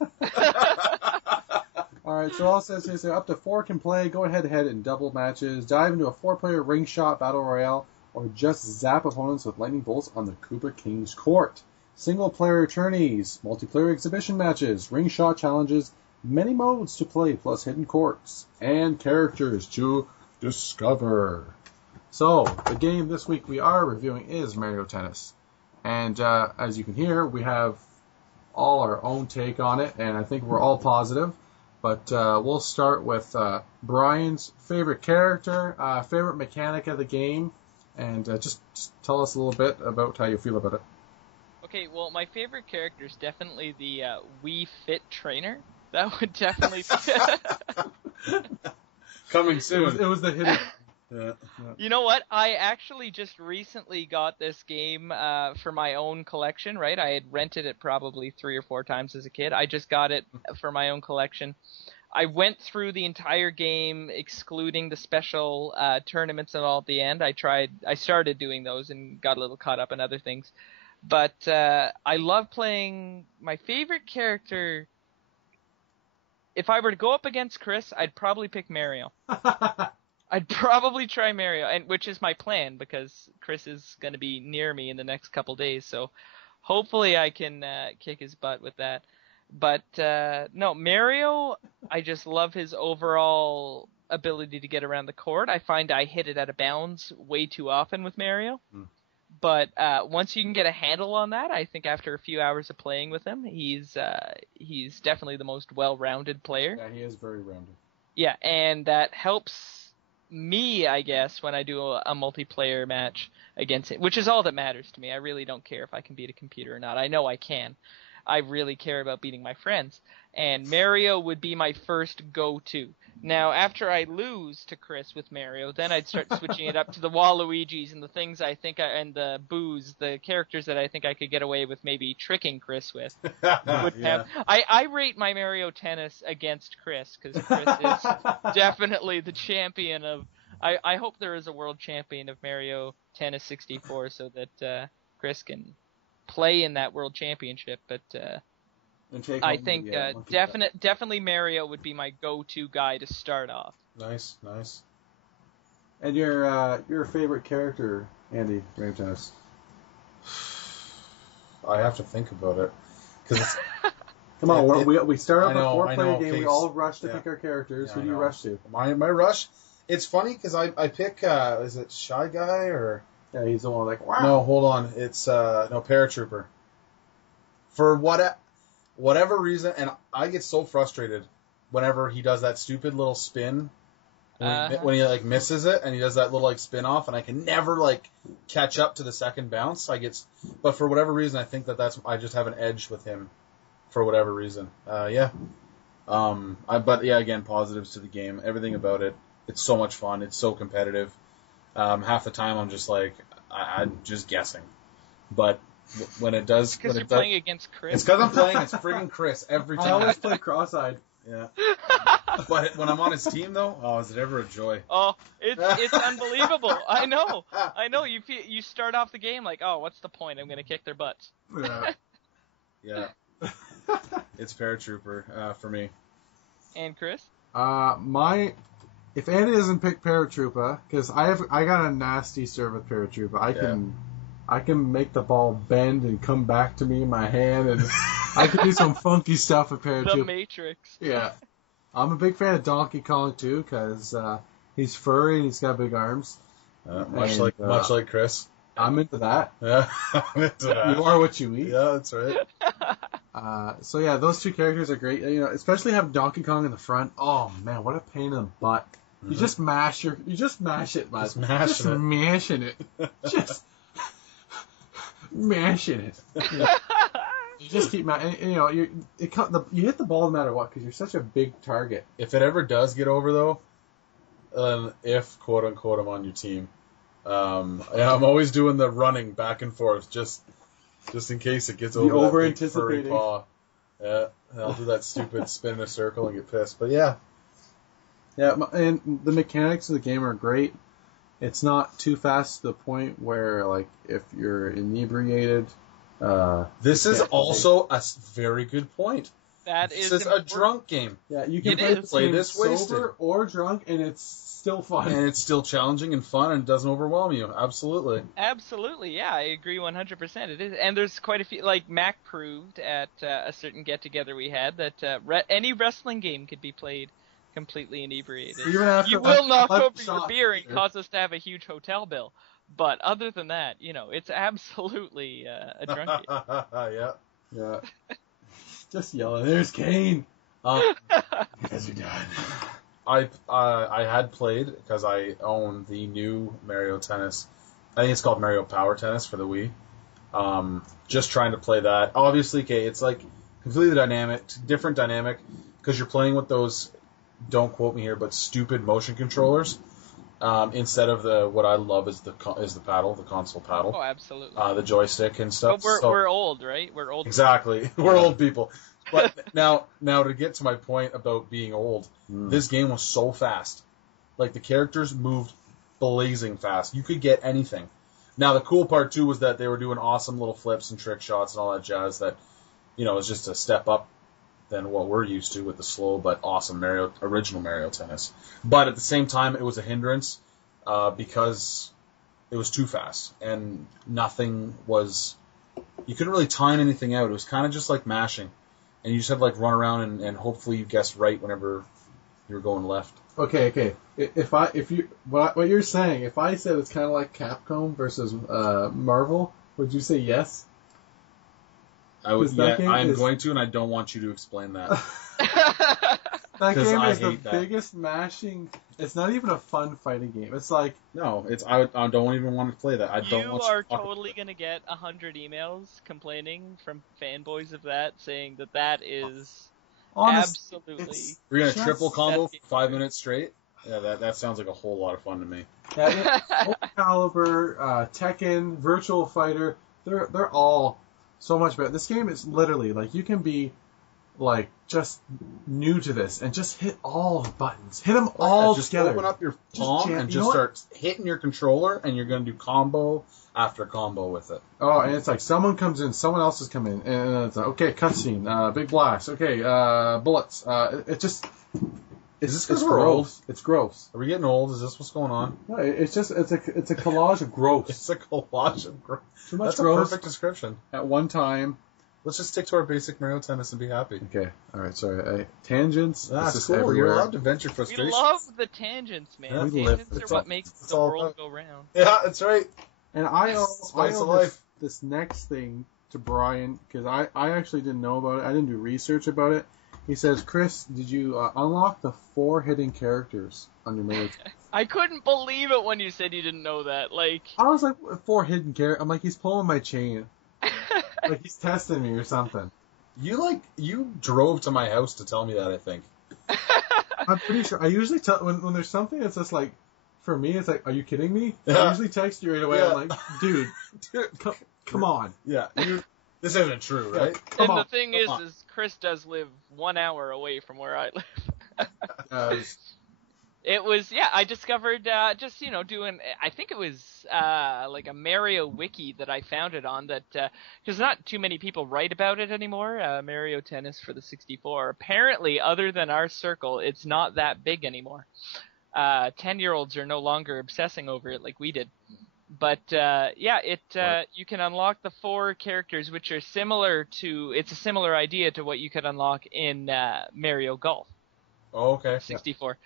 Alright, so all it says is up to 4 can play, go head-to-head in double matches, dive into a 4-player ring shot battle royale, or just zap opponents with lightning bolts on the Koopa King's court. Single-player tourneys, multiplayer exhibition matches, ring shot challenges, many modes to play plus hidden courts, and characters to discover. So, the game this week we are reviewing is Mario Tennis. And as you can hear, we have all our own take on it, and I think we're all positive. But we'll start with Brian's favorite character, favorite mechanic of the game, and just tell us a little bit about how you feel about it. Okay, well, my favorite character is definitely the Wii Fit trainer. That would definitely be... Coming soon. It was the hidden... Yeah. You know what? I actually just recently got this game for my own collection, right? I had rented it probably 3 or 4 times as a kid. I just got it for my own collection. I went through the entire game, excluding the special tournaments and all at the end. I started doing those and got a little caught up in other things. But I love playing my favorite character. If I were to go up against Chris, I'd probably pick Mario. I'd probably try Mario, and which is my plan because Chris is going to be near me in the next couple days. So hopefully I can kick his butt with that. But no, Mario, I just love his overall ability to get around the court. I find I hit it out of bounds way too often with Mario. But once you can get a handle on that, I think after a few hours of playing with him, he's definitely the most well-rounded player. Yeah, he is very rounded. Yeah, and that helps me, I guess, when I do a multiplayer match against him, which is all that matters to me. I really don't care if I can beat a computer or not. I know I can. I really care about beating my friends. And Mario would be my first go-to. Now, after I lose to Chris with Mario, then I'd start switching it up to the Waluigis and the things and the Boos, the characters that I think I could get away with maybe tricking Chris with. Yeah. I rate my Mario Tennis against Chris, because Chris is definitely the champion of... I hope there is a world champion of Mario Tennis 64 so that Chris can play in that world championship, but... I think definitely Mario would be my go-to guy to start off. Nice. And your favorite character, Andy, Mario Tennis? I have to think about it. Cause Come on, we start off a 4-player game. Okay. We all rush to pick our characters. Who do you rush to? My rush? It's funny because I pick, is it Shy Guy or... Yeah, he's the one like, wow. No, hold on. It's, Paratrooper. For whatever reason, and I get so frustrated whenever he does that stupid little spin when he like misses it, and he does that little like spin off, and I can never like catch up to the second bounce. But for whatever reason, I think I just have an edge with him for whatever reason. Again, positives to the game, everything about it. It's so much fun. It's so competitive. Half the time I'm just like I'm just guessing, but when it does... Because you're playing against Chris? It's because I'm playing against friggin' Chris every time. I always play cross-eyed. Yeah. But when I'm on his team, though, is it ever a joy? Oh, it's unbelievable. I know. You start off the game like, oh, what's the point? I'm going to kick their butts. Yeah. It's Paratrooper for me. And Chris? If Andy doesn't pick Paratrooper, because I got a nasty serve with Paratrooper. I can make the ball bend and come back to me in my hand, and I can do some funky stuff with Paratrooper. The Matrix. Yeah. I'm a big fan of Donkey Kong, too, because he's furry and he's got big arms. Much like Chris. I'm into that. Yeah, I'm into that. You are what you eat. Yeah, that's right. So, yeah, those two characters are great. You know, especially having Donkey Kong in the front. Oh, man, what a pain in the butt. Mm-hmm. You just mash it, bud. Just mashing it. Just... mashing it. You just keep you hit the ball no matter what because you're such a big target. If it ever does get over though, if quote unquote I'm on your team, I'm always doing the running back and forth just in case it gets over. The over anticipating. Yeah, I'll do that stupid spin in a circle and get pissed. But yeah, and the mechanics of the game are great. It's not too fast to the point where, like, if you're inebriated... This is also a very good point. That This is is a important. drunk game. Yeah, you can It play, is. Play game this wasted. sober or drunk, and it's still fun. And it's still challenging and fun, and it doesn't overwhelm you. Absolutely. Absolutely, yeah, I agree 100%. It is, and there's quite a few. Like Mac proved at a certain get-together we had that any wrestling game could be played completely inebriated. Even after You will knock left over your shots beer and either. cause us to have a huge hotel bill, but other than that, it's absolutely a drunk game. Yeah. Yeah. Just yelling, there's Kane! You guys are done. I had played, because I own the new Mario Tennis. I think it's called Mario Power Tennis for the Wii. Just trying to play that. Obviously, okay, it's like completely different dynamic, because you're playing with those, don't quote me here, but stupid motion controllers. Instead of what I love is the paddle, the console paddle. Oh, absolutely. The joystick and stuff. But we're old, right? We're old. Exactly. We're old people. But now to get to my point about being old, this game was so fast. Like, the characters moved blazing fast. You could get anything. Now, the cool part, too, was that they were doing awesome little flips and trick shots and all that jazz that, is just a step up than what we're used to with the slow but awesome original Mario Tennis. But at the same time, it was a hindrance because it was too fast. And nothing was... You couldn't really time anything out. It was kind of just like mashing. And you just had to, like, run around and hopefully you guessed right whenever you were going left. Okay. What you're saying, if I said it's kind of like Capcom versus Marvel, would you say yes? I would. 'Cause Yeah, that game I'm is- going to, and I don't want you to explain that. That 'Cause game I is the hate that. biggest mashing. It's not even a fun fighting game. It's like, No, I don't even want to play that. I don't You want are to talk totally about gonna get 100 emails complaining from fanboys of that, saying that is honest, absolutely. it's We're gonna just- triple combo That's for 5 minutes straight. Yeah, that sounds like a whole lot of fun to me. Yeah, Soul Calibur, Tekken, Virtual Fighter, they're all so much better. This game is literally like you can be like just new to this and just hit all the buttons, hit them all just together. open up your Just palm jam- and you know just what? start hitting your controller, and you're gonna do combo after combo with it. Oh, and it's like someone comes in, someone else is coming in, and it's like, okay, cutscene, big blast, okay, bullets. It just. Is this 'cause it's we're gross. old? It's gross. Are we getting old? Is this what's going on? No, it's a collage of gross. It's a collage of growth. Too much That's a gross perfect description. at one time. Let's just stick to our basic Mario Tennis and be happy. Okay, all right, sorry. Tangents. That's this is cool. You're everywhere. allowed to vent your We frustration. love the tangents, man. Yeah, we live- Tangents are it's what all- makes it's the all world about- go round. Yeah, that's right. And I owe, Spice of this, life. this next thing to Brian because I actually didn't know about it. I didn't do research about it. He says, Chris, did you unlock the 4 hidden characters on your Mario? I couldn't believe it when you said you didn't know that. Like, I was like, 4 hidden characters? I'm like, he's pulling my chain. Like he's testing me or something. You drove to my house to tell me that, I think. I'm pretty sure. I usually tell when there's something that's just like, for me, it's like, are you kidding me? I Yeah. usually text you right away. Yeah. I'm like, dude, Dude, come on. yeah, this isn't true, right? Come and on. the thing come on. is Chris does live 1 hour away from where I live. It was, I discovered, just, doing, I think it was, like a Mario wiki that I found it on that, because not too many people write about it anymore, Mario Tennis for the 64. Apparently, other than our circle, it's not that big anymore. 10-year-olds are no longer obsessing over it like we did. But, you can unlock the 4 characters, which are it's a similar idea to what you could unlock in, Mario Golf. Oh, okay. 64.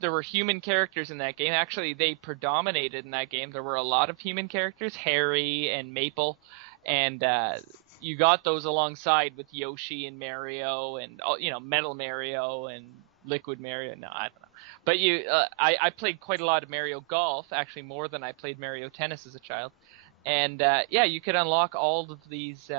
There were human characters in that game. Actually, they predominated in that game. There were a lot of human characters, Harry and Maple, and you got those alongside with Yoshi and Mario and Metal Mario and Liquid Mario. No, I don't know. But I played quite a lot of Mario Golf, actually more than I played Mario Tennis as a child. And you could unlock all of these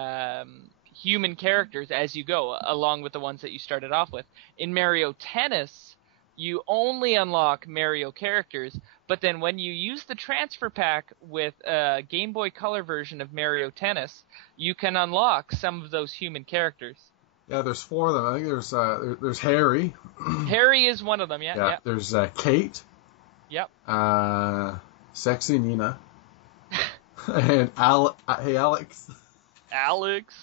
human characters as you go, along with the ones that you started off with. In Mario Tennis, you only unlock Mario characters, but then when you use the transfer pack with a Game Boy Color version of Mario Tennis, you can unlock some of those human characters. Yeah, there's 4 of them. I think there's Harry. Harry is one of them, yeah. There's Kate. Yep. Sexy Nina. And Alex. Alex.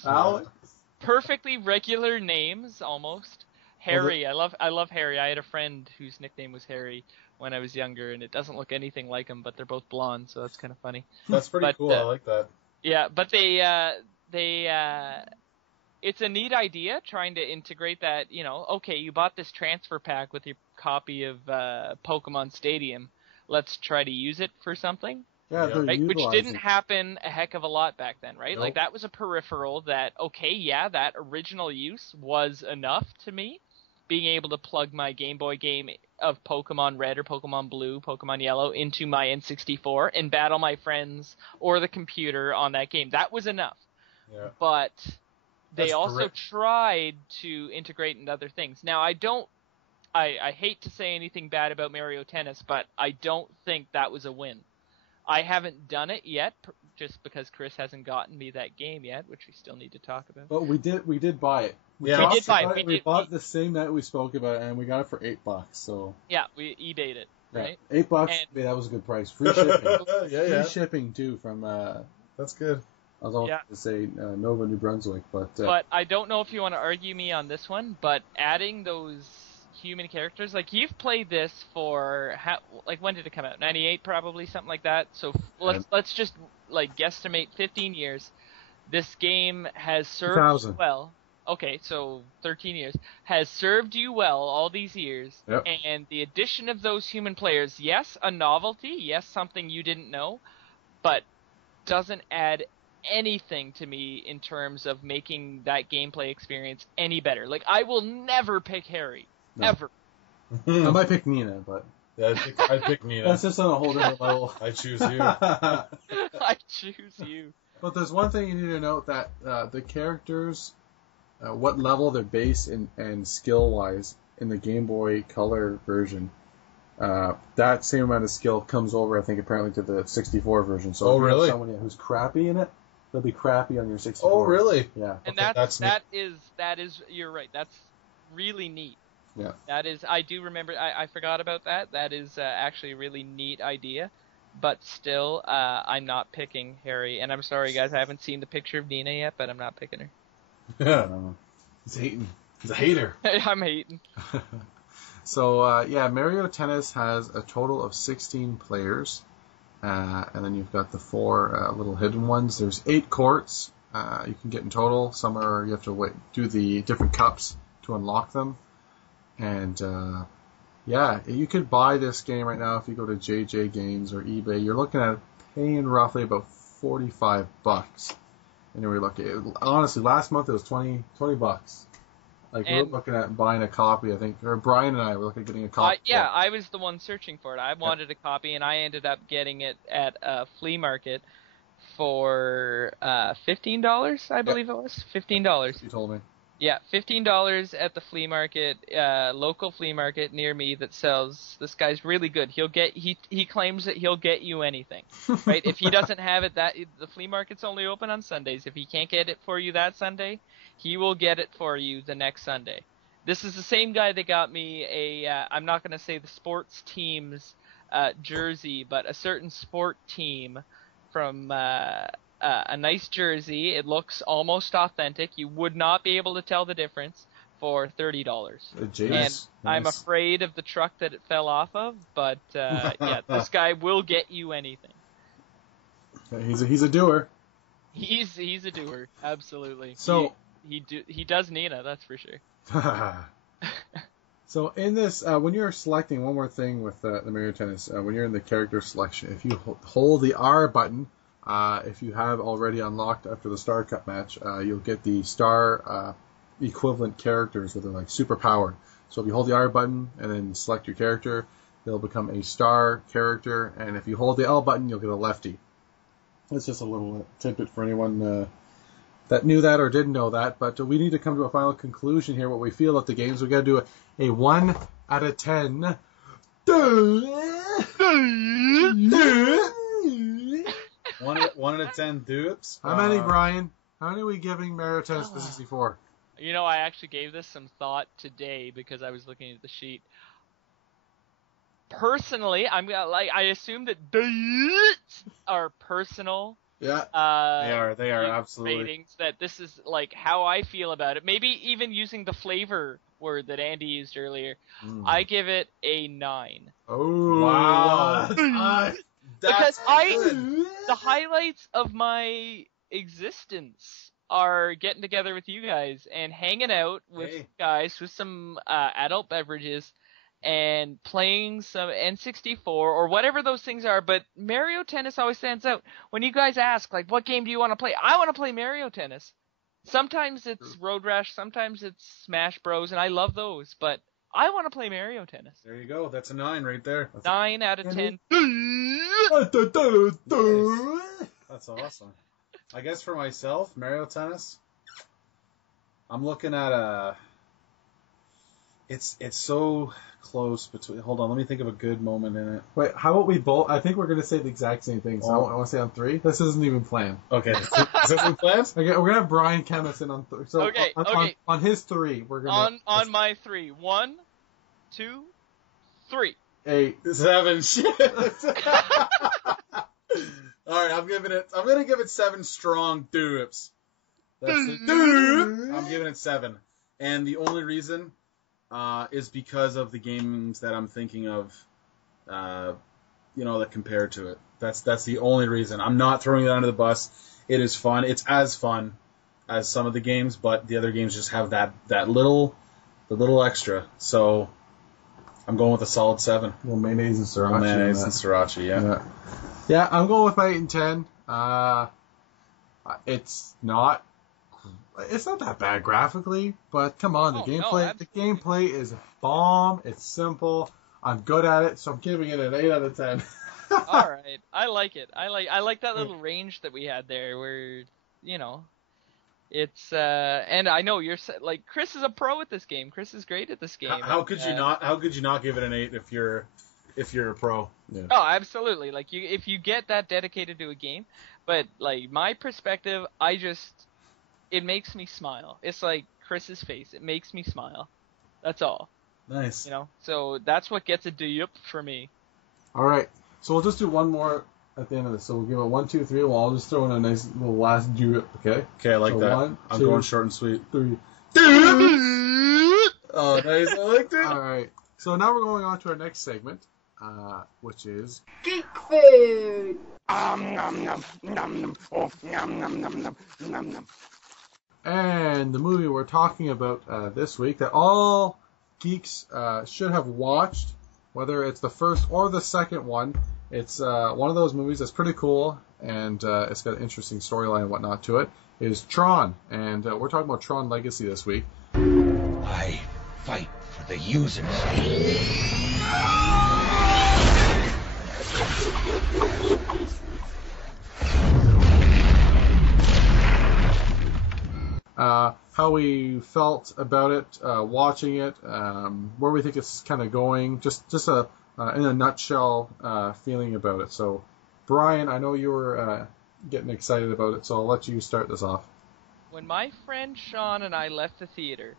perfectly regular names almost. Harry, I love Harry. I had a friend whose nickname was Harry when I was younger, and it doesn't look anything like him, but they're both blonde, so that's kind of funny. That's pretty But, cool. I like that. Yeah, but it's a neat idea trying to integrate that, okay, you bought this transfer pack with your copy of Pokemon Stadium. Let's try to use it for something. Yeah, they're Right? Which utilizing. didn't happen a heck of a lot back then, right? Nope. Like, that was a peripheral that, okay, yeah, that original use was enough to me. Being able to plug my Game Boy game of Pokemon Red or Pokemon Blue, Pokemon Yellow into my N64 and battle my friends or the computer on that game. That was enough. Yeah. But they That's also correct. tried to integrate in other things. Now, I hate to say anything bad about Mario Tennis, but I don't think that was a win. I haven't done it yet, just because Chris hasn't gotten me that game yet, which we still need to talk about. But we did buy it. Yeah. We did talked buy about it. We bought the same night we spoke about it, and we got it for $8. So Yeah, we eBayed it, right? yeah, $8. And- That was a good price. Free shipping. Yeah. Free shipping too from. That's good. I was almost Yeah. to say Nova, New Brunswick, but. But I don't know if you want to argue me on this one, but adding those human characters, like you've played this for when did it come out? 98 probably, something like that. So let's just like guesstimate 15 years. This game has served 2000. you well. Okay, so 13 years has served you well all these years. Yep. And the addition of those human players, yes, a novelty, yes, something you didn't know, but doesn't add anything to me in terms of making that gameplay experience any better. Like, I will never pick Harry. No. Ever. I might pick Nina, but Yeah, I'd pick Nina. that's just on a whole different level. I choose you. I choose you. But there's one thing you need to note that the characters, what level they're base and skill wise in the Game Boy Color version, that same amount of skill comes over, I think, apparently to the 64 version. So Oh, if you have really? someone who's crappy in it, they'll be crappy on your 64. Oh, really? Yeah. And Okay, that is you're right. That's really neat. Yeah. That is, I do remember, I forgot about that. That is actually a really neat idea. But still, I'm not picking Harry. And I'm sorry, guys, I haven't seen the picture of Nina yet, but I'm not picking her. Yeah. He's hating. He's a hater. I'm hating. So, Mario Tennis has a total of 16 players. And then you've got the 4 little hidden ones. There's 8 courts you can get in total. Some are, you have to do the different cups to unlock them. And, you could buy this game right now if you go to JJ Games or eBay. You're looking at paying roughly about $45. And we're looking, honestly, last month it was $20. Like, we're looking at buying a copy, I think, or Brian and I were looking at getting a copy. I was the one searching for it. I wanted a copy, and I ended up getting it at a flea market for $15, I believe it was. $15. You told me. Yeah, $15 at the flea market, local flea market near me that sells. This guy's really good. He claims that he'll get you anything, right? If he doesn't have it, the flea market's only open on Sundays. If he can't get it for you that Sunday, he will get it for you the next Sunday. This is the same guy that got me I'm not going to say the sports team's jersey, but a certain sport team from a nice jersey. It looks almost authentic. You would not be able to tell the difference for $30. And I'm afraid of the truck that it fell off of, but this guy will get you anything. He's a doer. He's a doer, absolutely. So he does Nina, that's for sure. So in this, when you're selecting, one more thing with the Mario Tennis, when you're in the character selection, if you hold the R button, if you have already unlocked after the Star Cup match, you'll get the star equivalent characters that are like super powered. So if you hold the R button and then select your character, they'll become a star character, and if you hold the L button, you'll get a lefty. That's just a little tidbit for anyone that knew that or didn't know that, but we need to come to a final conclusion here, what we feel about the games. We've got to do a 1 out of 10. 1 out of 10 dupes. How many, Brian? How many are we giving Mario Tennis to 64? You know, I actually gave this some thought today because I was looking at the sheet. Personally, I assume that dates are personal Yeah. They are absolutely. ratings that this is like how I feel about it. Maybe even using the flavor word that Andy used earlier. I give it a 9. Oh, Wow. Because Good. the highlights of my existence are getting together with you guys and hanging out with guys with some adult beverages and playing some N64 or whatever those things are. But Mario Tennis always stands out. When you guys ask, like, what game do you want to play? I want to play Mario Tennis. Sometimes it's Road Rash, sometimes it's Smash Bros, and I love those, but I want to play Mario Tennis. There you go. That's a 9 right there. 9 out of 10. Nice. That's awesome. I guess for myself, Mario Tennis, I'm looking at a. It's so close between. Hold on, let me think of a good moment in it. Wait, how about we both? I think we're going to say the exact same thing. So I want to say on 3. This isn't even planned. Okay. Is this in plans? Okay, we're going to have Brian Kemison on 3. So Okay, on his 3, we're going to... On my 3. 1, 2, 3. 8. 7. Shit. All right, I'm gonna give it 7 strong dupes. That's it. I'm giving it 7, and the only reason is because of the games that I'm thinking of, that compare to it. That's the only reason. I'm not throwing it under the bus. It is fun. It's as fun as some of the games, but the other games just have the little extra. So I'm going with a solid 7. Well, mayonnaise and sriracha. Yeah. Yeah, I'm going with my 8 and 10. It's not that bad graphically, but come on, the gameplay is bomb. It's simple. I'm good at it, so I'm giving it an 8 out of 10. All right, I like it. I like that little range that we had there, where it's and I know you're like Chris is a pro at this game. Chris is great at this game. How could you not give it an 8 if you're a pro? Yeah. Oh, absolutely. Like if you get that dedicated to a game, but like my perspective, it makes me smile. It's like Chris's face. It makes me smile. That's all. Nice. So that's what gets a yup for me. All right. So we'll just do one more at the end of this. So we'll give it 1, 2, 3. Well, I'll just throw in a nice little last yup. Okay. Okay, I like that. 1, I'm 2, going short and sweet. 3. Oh, nice. I liked it. All right. So now we're going on to our next segment, which is Geek food. And the movie we're talking about this week that all geeks should have watched, whether it's the first or the second one. It's one of those movies that's pretty cool, and it's got an interesting storyline and whatnot to it, is Tron. And we're talking about Tron Legacy this week. I fight for the users. How we felt about it, watching it, where we think it's kind of going, just in a nutshell feeling about it. So, Brian, I know you were getting excited about it, so I'll let you start this off. When my friend Sean and I left the theater,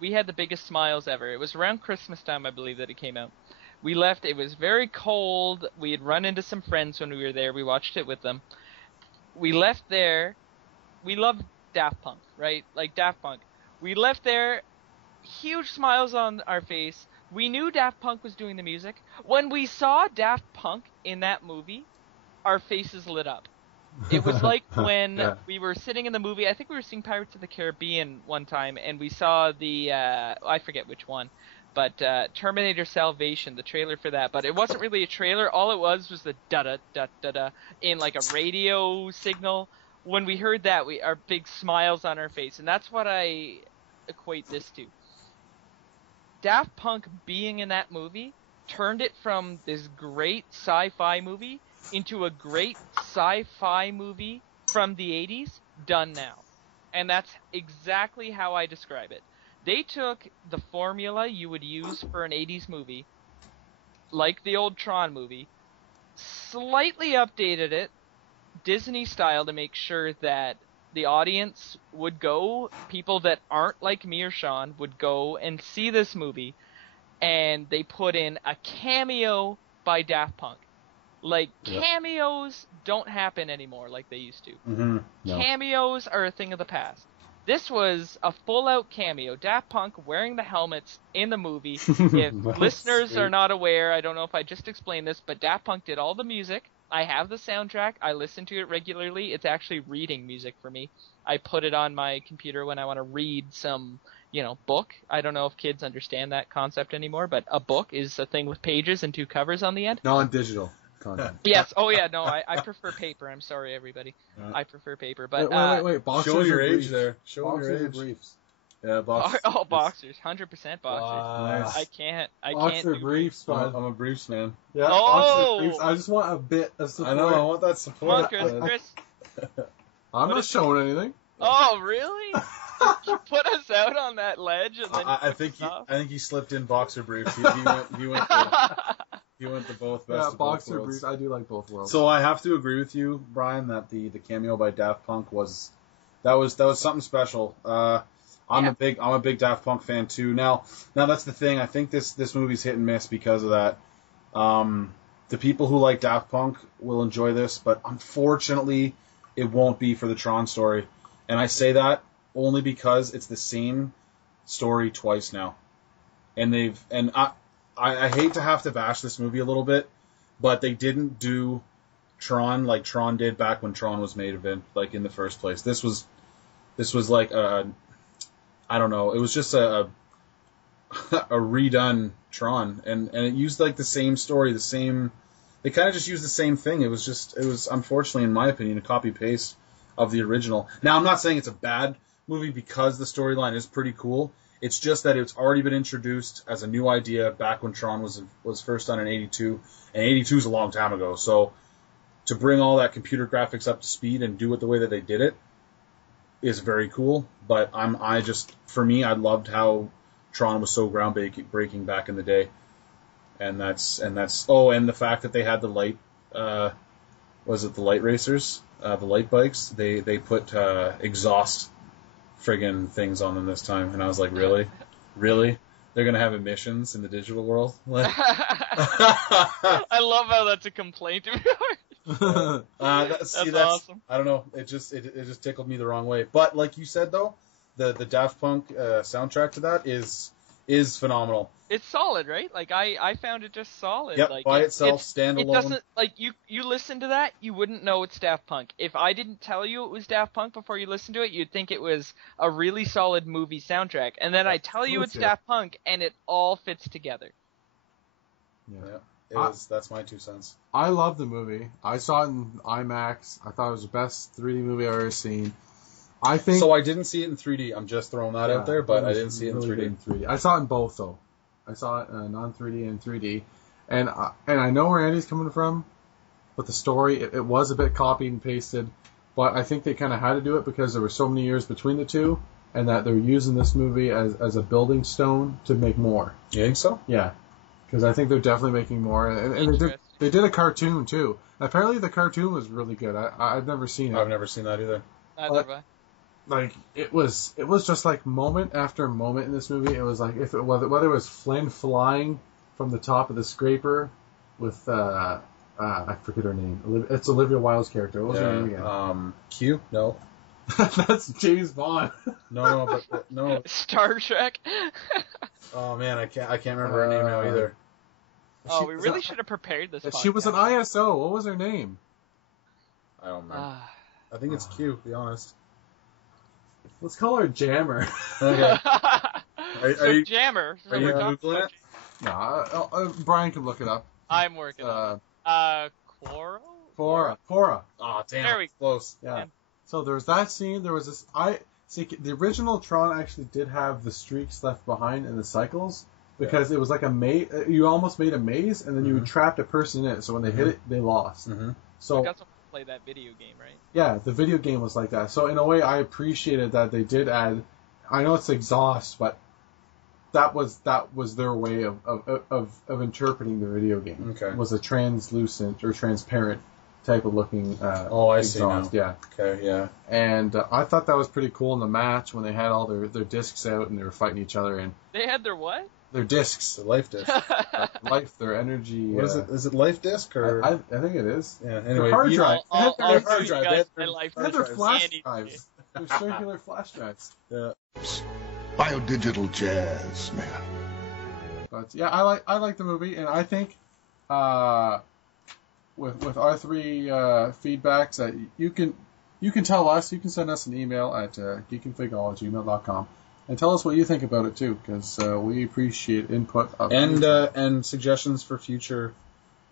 we had the biggest smiles ever. It was around Christmas time, I believe, that it came out. We left, it was very cold. We had run into some friends when we were there. We watched it with them. We left there. We loved Daft Punk, right? Like Daft Punk. We left there, huge smiles on our face. We knew Daft Punk was doing the music. When we saw Daft Punk in that movie, our faces lit up. It was like when we were sitting in the movie, I think we were seeing Pirates of the Caribbean one time, and we saw the, I forget which one, but Terminator Salvation, the trailer for that. But it wasn't really a trailer. All it was the da-da-da-da-da in like a radio signal. When we heard that, our big smiles on our face, and that's what I equate this to. Daft Punk being in that movie turned it from this great sci-fi movie into a great sci-fi movie from the 80s, done now. And that's exactly how I describe it. They took the formula you would use for an 80s movie, like the old Tron movie, slightly updated it, Disney style, to make sure that the audience would go, people that aren't like me or Sean would go and see this movie, and they put in a cameo by Daft Punk. Like, Yep. cameos don't happen anymore like they used to. Mm-hmm. No. Cameos are a thing of the past. This was a full-out cameo. Daft Punk wearing the helmets in the movie. If That's listeners sweet. are not aware, I don't know if I just explained this, but Daft Punk did all the music. I have the soundtrack. I listen to it regularly. It's actually reading music for me. I put it on my computer when I want to read some, book. I don't know if kids understand that concept anymore, but a book is a thing with pages and 2 covers on the end. Non-digital content. Yes. Oh, yeah. No, I prefer paper. I'm sorry, everybody. Yeah. I prefer paper. But Wait. Boxers Show or your age briefs? there. Show Boxers your or age. briefs? Yeah, boxers. Oh, boxers. 100% boxers. Nice. I can't Boxer do briefs, bud. I'm a Briefs man. Yeah, Oh! boxer briefs. I just want a bit of support. I know. I want that Come on, support. Chris. I'm not showing anything. Oh, really? You put us out on that ledge and then I think he slipped in boxer briefs. He went to both best Yeah, of both boxer worlds. briefs. I do like both worlds. So I have to agree with you, Brian, that the cameo by Daft Punk was something special. I'm a big Daft Punk fan too. Now that's the thing. I think this movie's hit and miss because of that. The people who like Daft Punk will enjoy this, but unfortunately, it won't be for the Tron story. And I say that only because it's the same story twice now. And I hate to have to bash this movie a little bit, but they didn't do Tron like Tron did back when Tron was made in the first place. This was like I don't know. It was just a redone Tron, and it used like the same story, they kind of just used the same thing. It was unfortunately, in my opinion, a copy paste of the original. Now, I'm not saying it's a bad movie because the storyline is pretty cool. It's just that it's already been introduced as a new idea back when Tron was first done in '82, and '82 is a long time ago. So to bring all that computer graphics up to speed and do it the way that they did it is very cool. But for me, I loved how Tron was so groundbreaking back in the day, and the fact that they had the light, was it the light racers, the light bikes? They put exhaust friggin' things on them this time, and I was like, really, they're gonna have emissions in the digital world? I love how that's a complaint of yours. That's awesome. I don't know. It just tickled me the wrong way. But like you said though, the Daft Punk soundtrack to that is phenomenal. It's solid, right? Like I found it just solid. Yep, like, by itself, standalone. It doesn't like you listen to that, you wouldn't know it's Daft Punk. If I didn't tell you it was Daft Punk before you listened to it, you'd think it was a really solid movie soundtrack. And then I tell you it's Daft Punk, and it all fits together. Yeah. That's my 2 cents. I love the movie. I saw it in IMAX. I thought it was the best 3D movie I've ever seen. I think. So I didn't see it in 3D. I'm just throwing that out there, but I didn't see it in 3D. I saw it in both though. I saw it non-3D and 3D, and I know where Andy's coming from, but the story it was a bit copied and pasted, but I think they kind of had to do it because there were so many years between the two, and that they're using this movie as a building stone to make more. You think so? Yeah, because I think they're definitely making more, and they did a cartoon too. Apparently the cartoon was really good. I've never seen it. I've never seen that either. Neither have I. Like it was just like moment after moment in this movie. It was like whether it was Flynn flying from the top of the scraper with I forget her name. It's Olivia Wilde's character. What was her name again? Q? No. That's James Bond. No. Star Trek. Oh man, I can't remember her name now either. Oh, we really should have prepared this. She was an ISO. What was her name? I don't remember. I think it's Q, to be honest. Let's call her Jammer. Okay. Are you Jammer? Are you Googling it? No, Brian can look it up. I'm working on it. Quora? Quora. Oh, damn. There we go. Close. Yeah. So there was that scene. There was this. The original Tron actually did have the streaks left behind in the cycles because it was like a maze. You almost made a maze, and then you trapped a person in it. So when they hit it, they lost. Mm-hmm. So I got someone to play that video game, right? Yeah, the video game was like that. So in a way, I appreciated that they did add. I know it's exhaust, but that was their way of interpreting the video game. Okay. It was a translucent or transparent type of looking. I see now. Yeah. Okay. Yeah. And I thought that was pretty cool in the match when they had all their discs out and they were fighting each other. And They had their what? They're discs. The life disc. Life, their energy. What is it? Is it life disc or? I think it is. Yeah. Anyway, hard drive. I'll They're show hard you drive. guys They're my life They have hard their drives. flash Handy. drives. They're circular flash drives. Yeah. Biodigital jazz, man. But yeah, I like the movie, and I think with our three feedbacks that you can tell us, you can send us an email at geekconfig@gmail.com and tell us what you think about it too, because we appreciate input And suggestions for future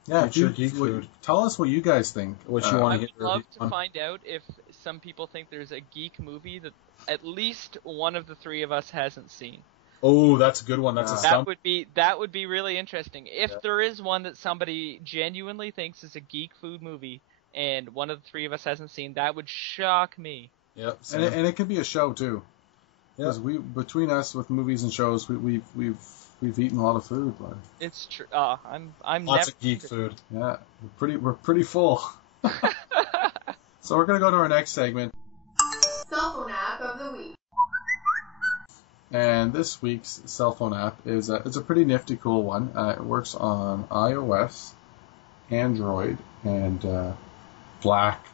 future geek food. Tell us what you guys think. What you want I to would get love review to on. find out if some people think there's a geek movie that at least one of the three of us hasn't seen. Oh, that's a good one. That's a Yeah. stump. That would be really interesting. If Yeah. there is one that somebody genuinely thinks is a geek food movie and one of the three of us hasn't seen, that would shock me. Yep. And it could be a show too, because we between us with movies and shows, we've eaten a lot of food. But It's true. I'm Lots never of geek food. yeah, we're pretty full. So we're gonna go to our next segment. Cell phone app of the week. And this week's cell phone app is it's a pretty nifty, cool one. It works on iOS, Android, and BlackBerry.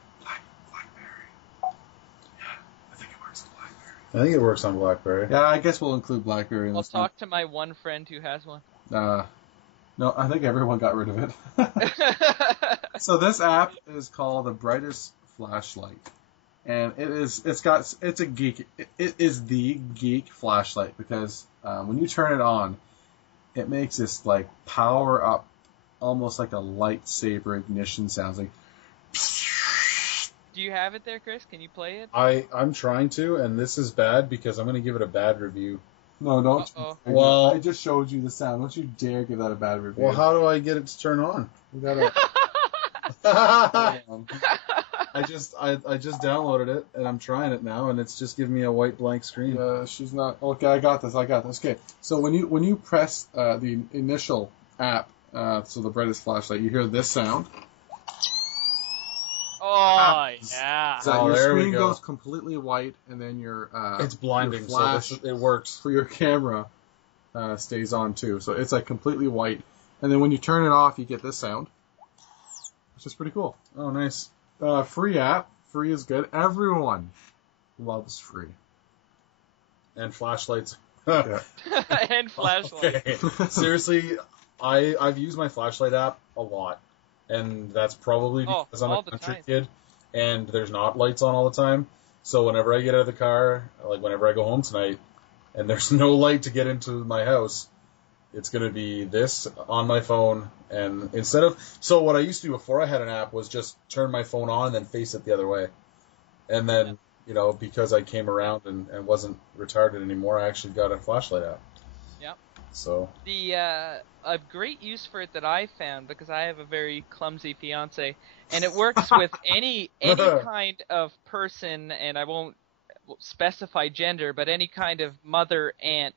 Yeah, I think it works on BlackBerry. I think it works on BlackBerry. Yeah, I guess we'll include BlackBerry in I'll this one. talk to my one friend who has one. No, I think everyone got rid of it. So this app is called the Brightest Flashlight. And it's a geek. It is the geek flashlight because when you turn it on, it makes this like power up, almost like a lightsaber ignition sounds like. Do you have it there, Chris? Can you play it? I'm trying to, and this is bad because I'm going to give it a bad review. No, don't. Uh-oh. Well- I just showed you the sound. Don't you dare give that a bad review. Well, how do I get it to turn on? You gotta. I just downloaded it and I'm trying it now, and it's just giving me a white blank screen. She's not. Okay, I got this. Okay, so when you press the initial app, so the brightest flashlight, you hear this sound. Oh, yeah. So Oh, your there we screen go. goes completely white, and then your It's blinding, your flash so it works. for your camera stays on too. So it's like completely white, and then when you turn it off, you get this sound, which is pretty cool. Oh, nice. Free app. Free is good. Everyone loves free. And flashlights. Yeah. And flashlight. Okay. Seriously, I've used my flashlight app a lot, and that's probably because I'm all a the country time. kid, and there's not lights on all the time. So whenever I get out of the car, like whenever I go home tonight, and there's no light to get into my house, it's going to be this on my phone. And so what I used to do before I had an app was just turn my phone on and then face it the other way. And then, because I came around and wasn't retarded anymore, I actually got a flashlight app. Yep. So. The a great use for it that I found, because I have a very clumsy fiance, and it works with any kind of person, and I won't specify gender, but any kind of mother, aunt,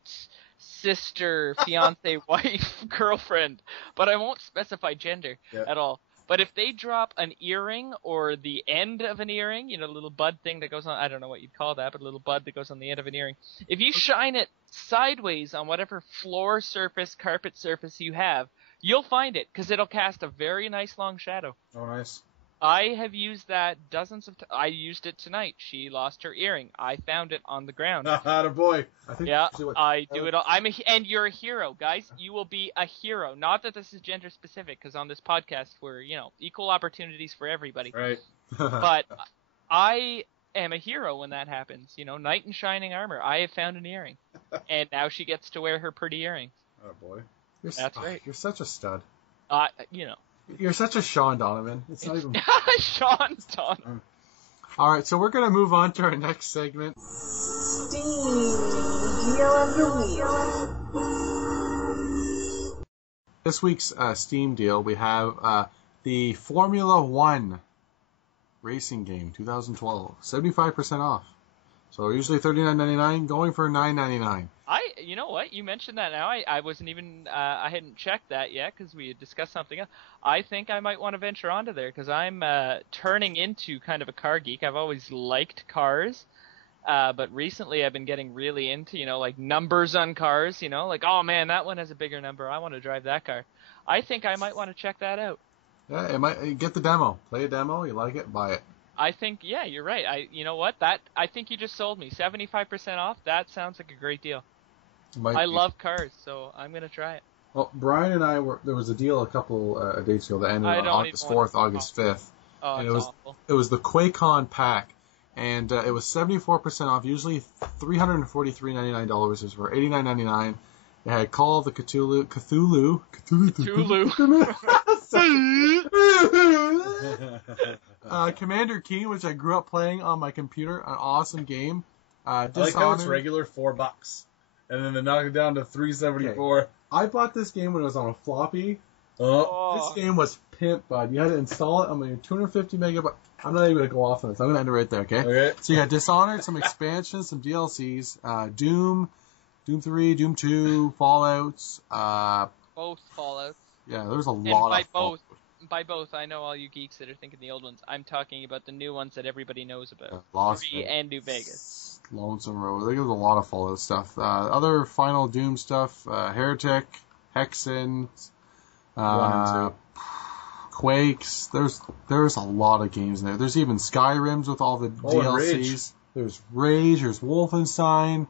sister, fiance, wife, girlfriend, but I won't specify gender at all. But if they drop an earring or the end of an earring, a little bud thing that goes on, I don't know what you'd call that, but a little bud that goes on the end of an earring, if you shine it sideways on whatever floor surface, carpet surface you have, you'll find it, because it'll cast a very nice long shadow. Oh, nice. I have used that dozens of times. I used it tonight. She lost her earring. I found it on the ground. Attaboy. I think Yeah, you do it. I do it all. And you're a hero, guys. You will be a hero. Not that this is gender specific, because on this podcast we're, equal opportunities for everybody. Right. But I am a hero when that happens. Knight in shining armor. I have found an earring, and now she gets to wear her pretty earrings. Oh, boy. That's right. You're such a stud. You're You're such a Sean Donovan. It's not even. Sean Don. All right, so we're gonna move on to our next segment. Steam Deal of the Week. This week's Steam deal, we have the Formula One racing game 2012, 75% off. So usually $39.99, going for $9.99. You know what? You mentioned that now. I wasn't even, I hadn't checked that yet because we had discussed something else. I think I might want to venture onto there because I'm turning into kind of a car geek. I've always liked cars, But recently I've been getting really into, like numbers on cars, like, oh man, that one has a bigger number. I want to drive that car. I think I might want to check that out. Yeah, it might get the demo. Play a demo. You like it? Buy it. I think, yeah, you're right. You know what? I think you just sold me 75% off. That sounds like a great deal. I love cars, so I'm gonna try it. Well, Brian and I there was a deal a couple days ago that ended on August 4th, August 5th. Oh, and it's awful. It was the QuakeCon pack, and it was 74% off. Usually $343.99. It was for $89.99. It had Call of the Cthulhu. Commander Keen, which I grew up playing on my computer, an awesome game. I like how it's regular $4, and then they knock it down to $3.74. Okay. I bought this game when it was on a floppy. Oh. This game was pimp, bud. You had to install it on my 250 megabyte. I'm not even going to go off on this. I'm going to end it right there, okay? Okay. So you had Dishonored, some expansions, some DLCs, Doom 3, Doom 2, Fallouts. Both Fallouts. Yeah, there's a lot of By both, I know all you geeks that are thinking the old ones. I'm talking about the new ones that everybody knows about. Lost 3 and New Vegas. Lonesome Road. There was a lot of Fallout stuff. Other Final Doom stuff, Heretic, Hexen, 1 and 2. Quakes. There's a lot of games in there. There's even Skyrims with all the DLCs. There's Rage. There's Wolfenstein.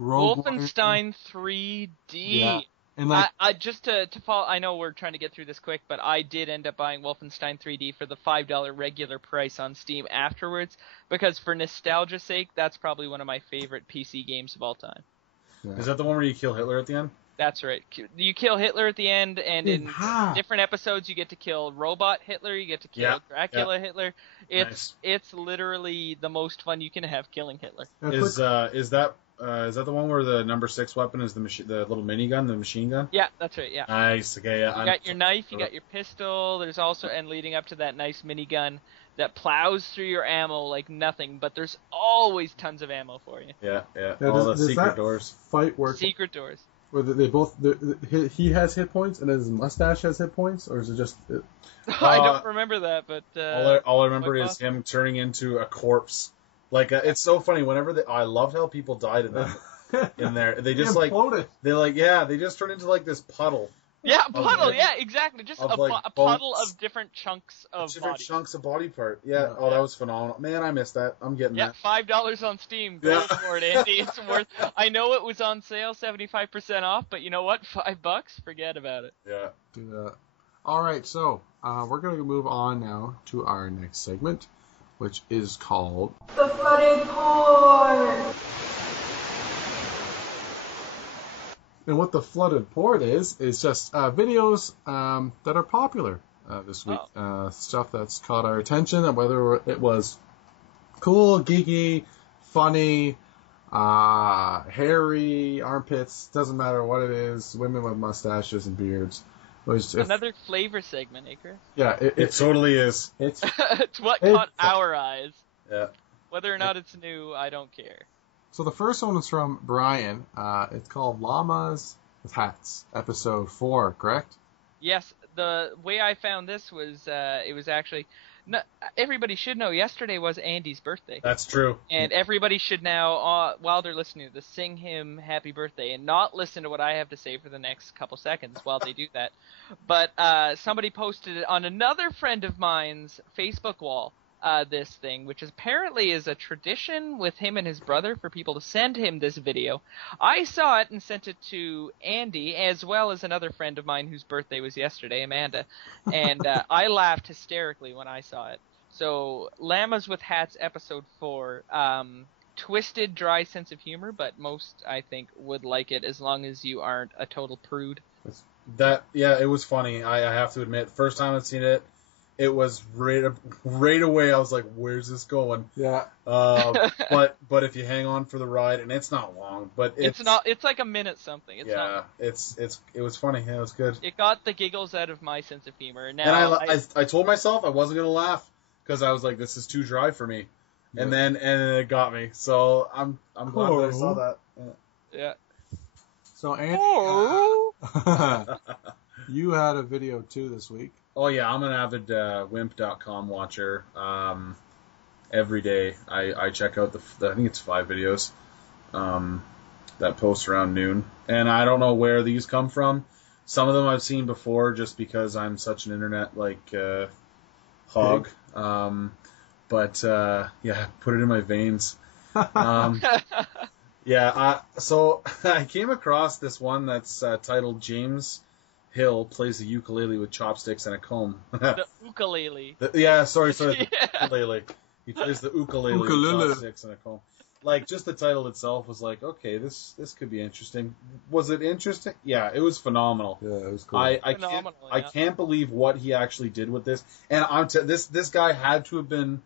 Wolfenstein 3D. Yeah. And like, I just to follow, I know we're trying to get through this quick, but I did end up buying Wolfenstein 3D for the $5 regular price on Steam afterwards, because for nostalgia's sake, that's probably one of my favorite PC games of all time. yeah. Is that the one where you kill Hitler at the end? That's right. You kill Hitler at the end, and in different episodes, you get to kill Robot Hitler, you get to kill Dracula Hitler. It's literally the most fun you can have killing Hitler. Is that the one where the number 6 weapon is the little minigun, the machine gun? Yeah, that's right. Yeah. Nice. Okay. Yeah. You got your knife, you got your pistol. There's also, and leading up to that, nice minigun that plows through your ammo like nothing. But there's always tons of ammo for you. Yeah. All the secret doors. Fight work. Secret doors. Where they both he has hit points and his mustache has hit points, or is it just? I don't remember that, but all I remember is him turning into a corpse. Like it's so funny. Whenever I loved how people died in that in there. They just they just turn into like this puddle. Yeah, puddle. Yeah, exactly. Just a puddle of different chunks of body part. Yeah. Oh, that was phenomenal. Man, I missed that. I'm getting that. Yeah, $5 on Steam. Go for it, Andy. It's worth. I know it was on sale, 75% off, but you know what? $5. Forget about it. Yeah. Do that. All right, so we're going to move on now to our next segment, which is called The Flooded Port. And what the Flooded Port is just videos that are popular this week. Stuff that's caught our attention, and whether it was cool, geeky, funny, hairy, armpits, doesn't matter what it is, women with mustaches and beards. Another flavor segment, Acre. Yeah, it totally is. It's what caught our eyes. Yeah. Whether or not it's new, I don't care. So the first one is from Brian. It's called Llamas with Hats, episode 4, correct? Yes. The way I found this was it was actually everybody should know yesterday was Andy's birthday. That's true. And everybody should now, while they're listening to this, sing him happy birthday and not listen to what I have to say for the next couple seconds while they do that. But somebody posted it on another friend of mine's Facebook wall. This thing, which apparently is a tradition with him and his brother for people to send him this video. I saw it and sent it to Andy, as well as another friend of mine whose birthday was yesterday, Amanda, and I laughed hysterically when I saw it. So, Llamas with Hats, episode 4, twisted, dry sense of humor, but most, I think, would like it as long as you aren't a total prude. It was funny, I have to admit. First time I'd seen it, it was right away. I was like, "Where's this going?" Yeah. But if you hang on for the ride, and it's not long, but it's not. It's like a minute something. It's not. It was funny. Yeah, it was good. It got the giggles out of my sense of humor. Now, and I told myself I wasn't gonna laugh because I was like, "This is too dry for me," and then it got me. So I'm glad that I saw that. Yeah. So Andy, you had a video too this week. Oh yeah, I'm an avid wimp.com watcher. every day I check out I think it's 5 videos that post around noon. And I don't know where these come from. Some of them I've seen before just because I'm such an internet hog. But yeah, put it in my veins. So I came across this one that's titled James Hill plays the ukulele with chopsticks and a comb. The ukulele. Sorry, the ukulele. He plays the ukulele with chopsticks and a comb. Like, just the title itself was like, okay, this could be interesting. Was it interesting? Yeah, it was phenomenal. Yeah, it was cool. I can't believe what he actually did with this. And this guy had to have been,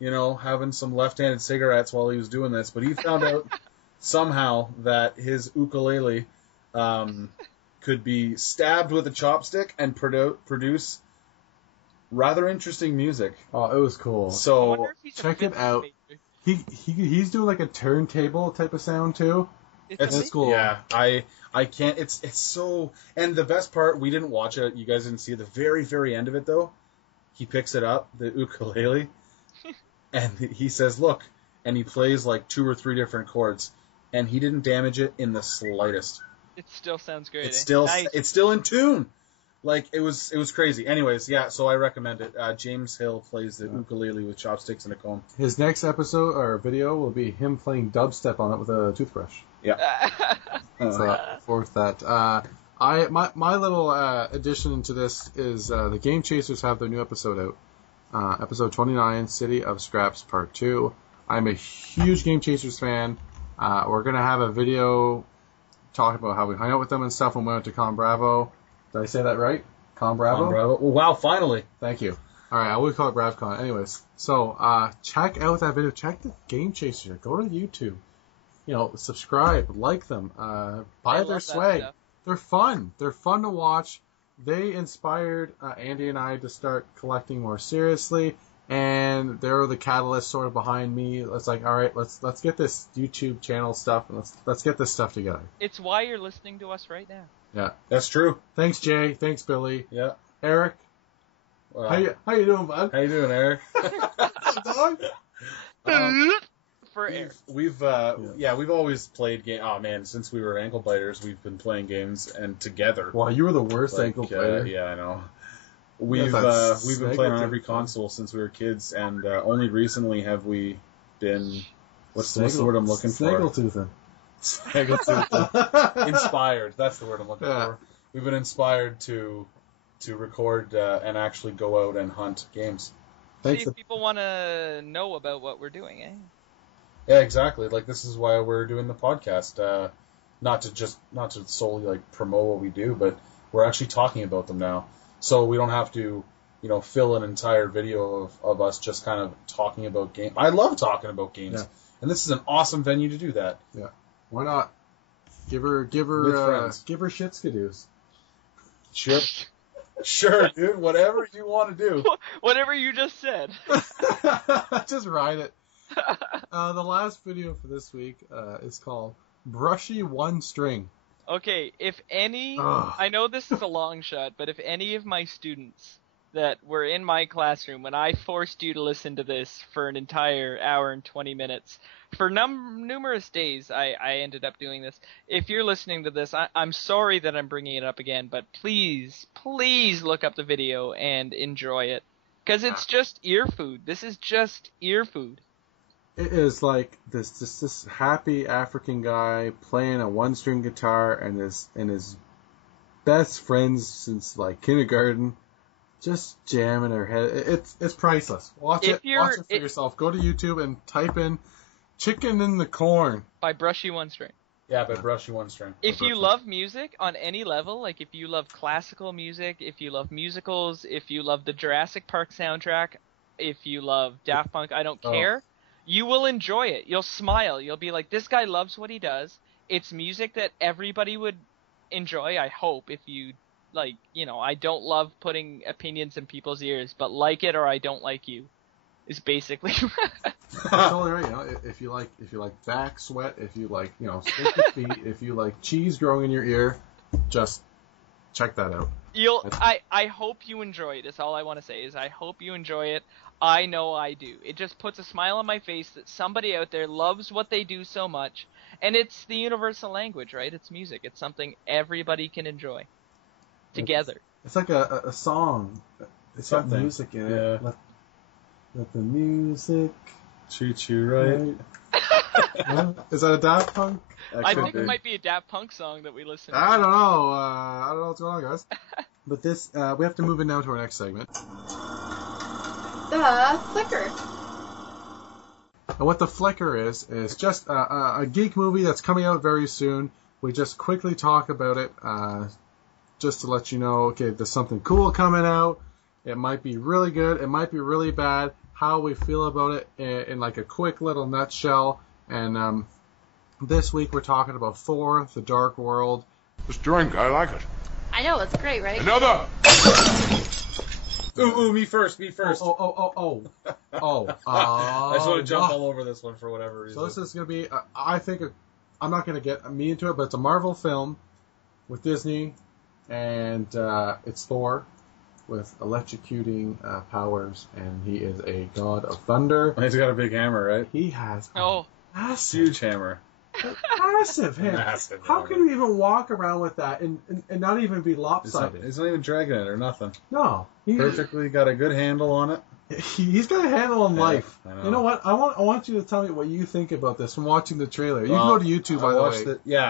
having some left-handed cigarettes while he was doing this, but he found out somehow that his ukulele could be stabbed with a chopstick and produce rather interesting music. Oh, it was cool. So check it out. He's doing like a turntable type of sound too. It's cool. Yeah, I can't. It's so. And the best part, we didn't watch it. You guys didn't see the very very end of it though. He picks it up, the ukulele, and he says, "Look," and he plays like 2 or 3 different chords, and he didn't damage it in the slightest. It still sounds great. It's still in tune. Like, it was crazy. Anyways, yeah, so I recommend it. James Hill plays the ukulele with chopsticks and a comb. His next episode or video will be him playing dubstep on it with a toothbrush. Yeah. For that. My little addition to this is the Game Chasers have their new episode out. Episode 29, City of Scraps Part 2. I'm a huge Game Chasers fan. We're going to have a video talking about how we hung out with them and stuff when we went to Con Bravo. Did I say that right? Con Bravo? Con Bravo. Well, wow, finally. Thank you. All right, I would call it BravCon. Anyways, so check out that video. Check the Game Chaser. Go to YouTube. Subscribe, like them, buy their swag. They're fun. They're fun to watch. They inspired Andy and I to start collecting more seriously, and they're the catalyst sort of behind me. It's like, all right, let's get this YouTube channel stuff and let's get this stuff together. It's why you're listening to us right now. Yeah, that's true. Thanks, Jay. Thanks, Billy. Yeah, Eric. How you doing, bud? How you doing, Eric? Dog? For Eric. We've always played game. Oh man, since we were ankle biters, we've been playing games and together. Wow, you were the worst ankle biter. Yeah, I know. We've been playing on every console since we were kids, and only recently have we been. What's the word I'm looking for? Snaggletoothing. Inspired. That's the word I'm looking for. We've been inspired to record and actually go out and hunt games. See if people want to know about what we're doing, eh? Yeah, exactly. Like, this is why we're doing the podcast. Not to solely like promote what we do, but we're actually talking about them now. So we don't have to, fill an entire video of us just kind of talking about games. I love talking about games, and this is an awesome venue to do that. Yeah. Why not? Give her shitskadoos. Sure, dude. Whatever you want to do. Whatever you just said. Just ride it. The last video for this week is called Brushy One String. Okay, I know this is a long shot, but if any of my students that were in my classroom when I forced you to listen to this for an entire hour and 20 minutes, for numerous days I ended up doing this. If you're listening to this, I'm sorry that I'm bringing it up again, but please look up the video and enjoy it. Because it's just ear food. This is just ear food. It is like this happy African guy playing a one-string guitar and his best friends since like kindergarten, just jamming their head. It's priceless. Watch it for yourself. Go to YouTube and type in "Chicken in the Corn" by Brushy One String. Yeah, by Brushy One String. If you love music on any level, like if you love classical music, if you love musicals, if you love the Jurassic Park soundtrack, if you love Daft Punk, I don't care. You will enjoy it. You'll smile. You'll be like, this guy loves what he does. It's music that everybody would enjoy, I hope, if you, like, I don't love putting opinions in people's ears, but like it or I don't like you is basically... Totally right. If you like back sweat, if you like, sticky feet, if you like cheese growing in your ear, just check that out. I hope you enjoy it. That's all I want to say is I hope you enjoy it. I know I do. It just puts a smile on my face that somebody out there loves what they do so much. And it's the universal language, right? It's music. It's something everybody can enjoy together. It's like a song. It's got music in it. Yeah. Let the music Treat you right. Is that a Daft Punk? I think it might be a Daft Punk song that we listen to. I don't know. I don't know what's going on, guys. But this, we have to move in now to our next segment. The Flicker. And what the Flicker is just a geek movie that's coming out very soon. We just quickly talk about it, just to let you know, okay, there's something cool coming out. It might be really good. It might be really bad. How we feel about it in like a quick little nutshell. And this week we're talking about Thor: The Dark World. This drink, I like it. I know, it's great, right? Another! Ooh, me first. Oh. I just want to jump all over this one for whatever reason. So this is going to be, I think, I'm not going to get me into it, but it's a Marvel film with Disney, and it's Thor with electrocuting powers, and he is a god of thunder. He's got a big hammer, right? He has Oh, massive, Huge hammer. massive hammer. Massive How hammer. can you even walk around with that and not even be lopsided? He's not even dragging it or nothing. No. Perfectly got a good handle on it. He's got a handle on life. I know. You know what? I want you to tell me what you think about this from watching the trailer. You can go to YouTube, by the way.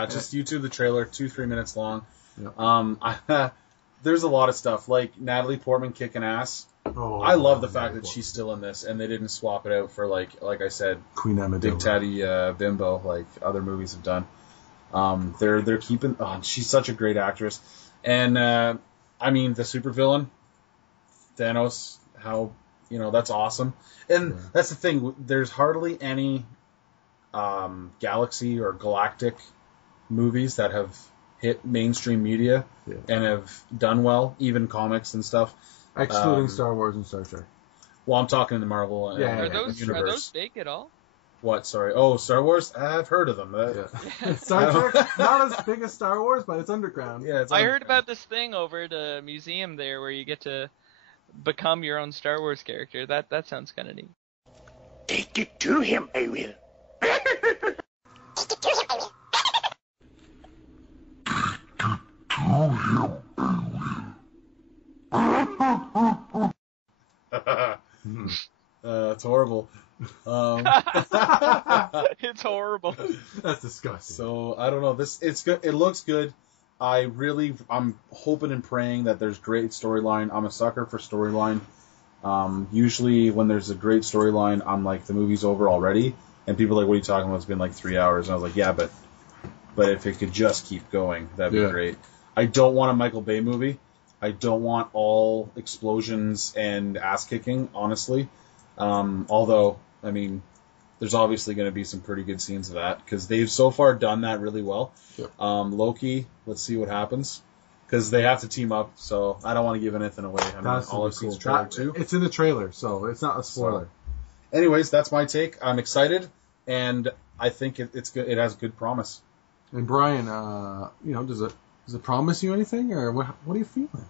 Just YouTube the trailer, 2-3 minutes long. Yeah. There's a lot of stuff, like Natalie Portman kicking ass. Oh, I love the fact that she's still in this, and they didn't swap it out for, like I said, Queen Amidala. Big Tatty Bimbo, like other movies have done. They're keeping. Oh, she's such a great actress, and I mean the supervillain, Thanos. How that's awesome, and that's the thing. There's hardly any galaxy or galactic movies that have hit mainstream media and have done well, even comics and stuff. Excluding Star Wars and Star Trek. Well, I'm talking in the Marvel are those universe. big at all? What? Sorry. Oh, Star Wars. I've heard of them. Star Trek, not as big as Star Wars, but it's underground. Yeah, it's I heard about this thing over at a museum there where you get to become your own Star Wars character. That sounds kind of neat. Take it to him, I will. It's horrible. It's horrible. That's disgusting. So I don't know. It's good. It looks good. I'm hoping and praying that there's great storyline. I'm a sucker for storyline. Usually when there's a great storyline, I'm like, the movie's over already, and people are like, what are you talking about? It's been like 3 hours. And I was like, yeah, but if it could just keep going, that'd be great. I don't want a Michael Bay movie. I don't want all explosions and ass kicking, honestly. Although, I mean, there's obviously going to be some pretty good scenes of that, because they've so far done that really well. Yep. Loki, let's see what happens, because they have to team up, so I don't want to give anything away. I mean, all I've seen is trailer too. It's in the trailer, so it's not a spoiler. So, anyways, that's my take. I'm excited, and I think it's good. It has good promise. And Brian, does it promise you anything, or what are you feeling?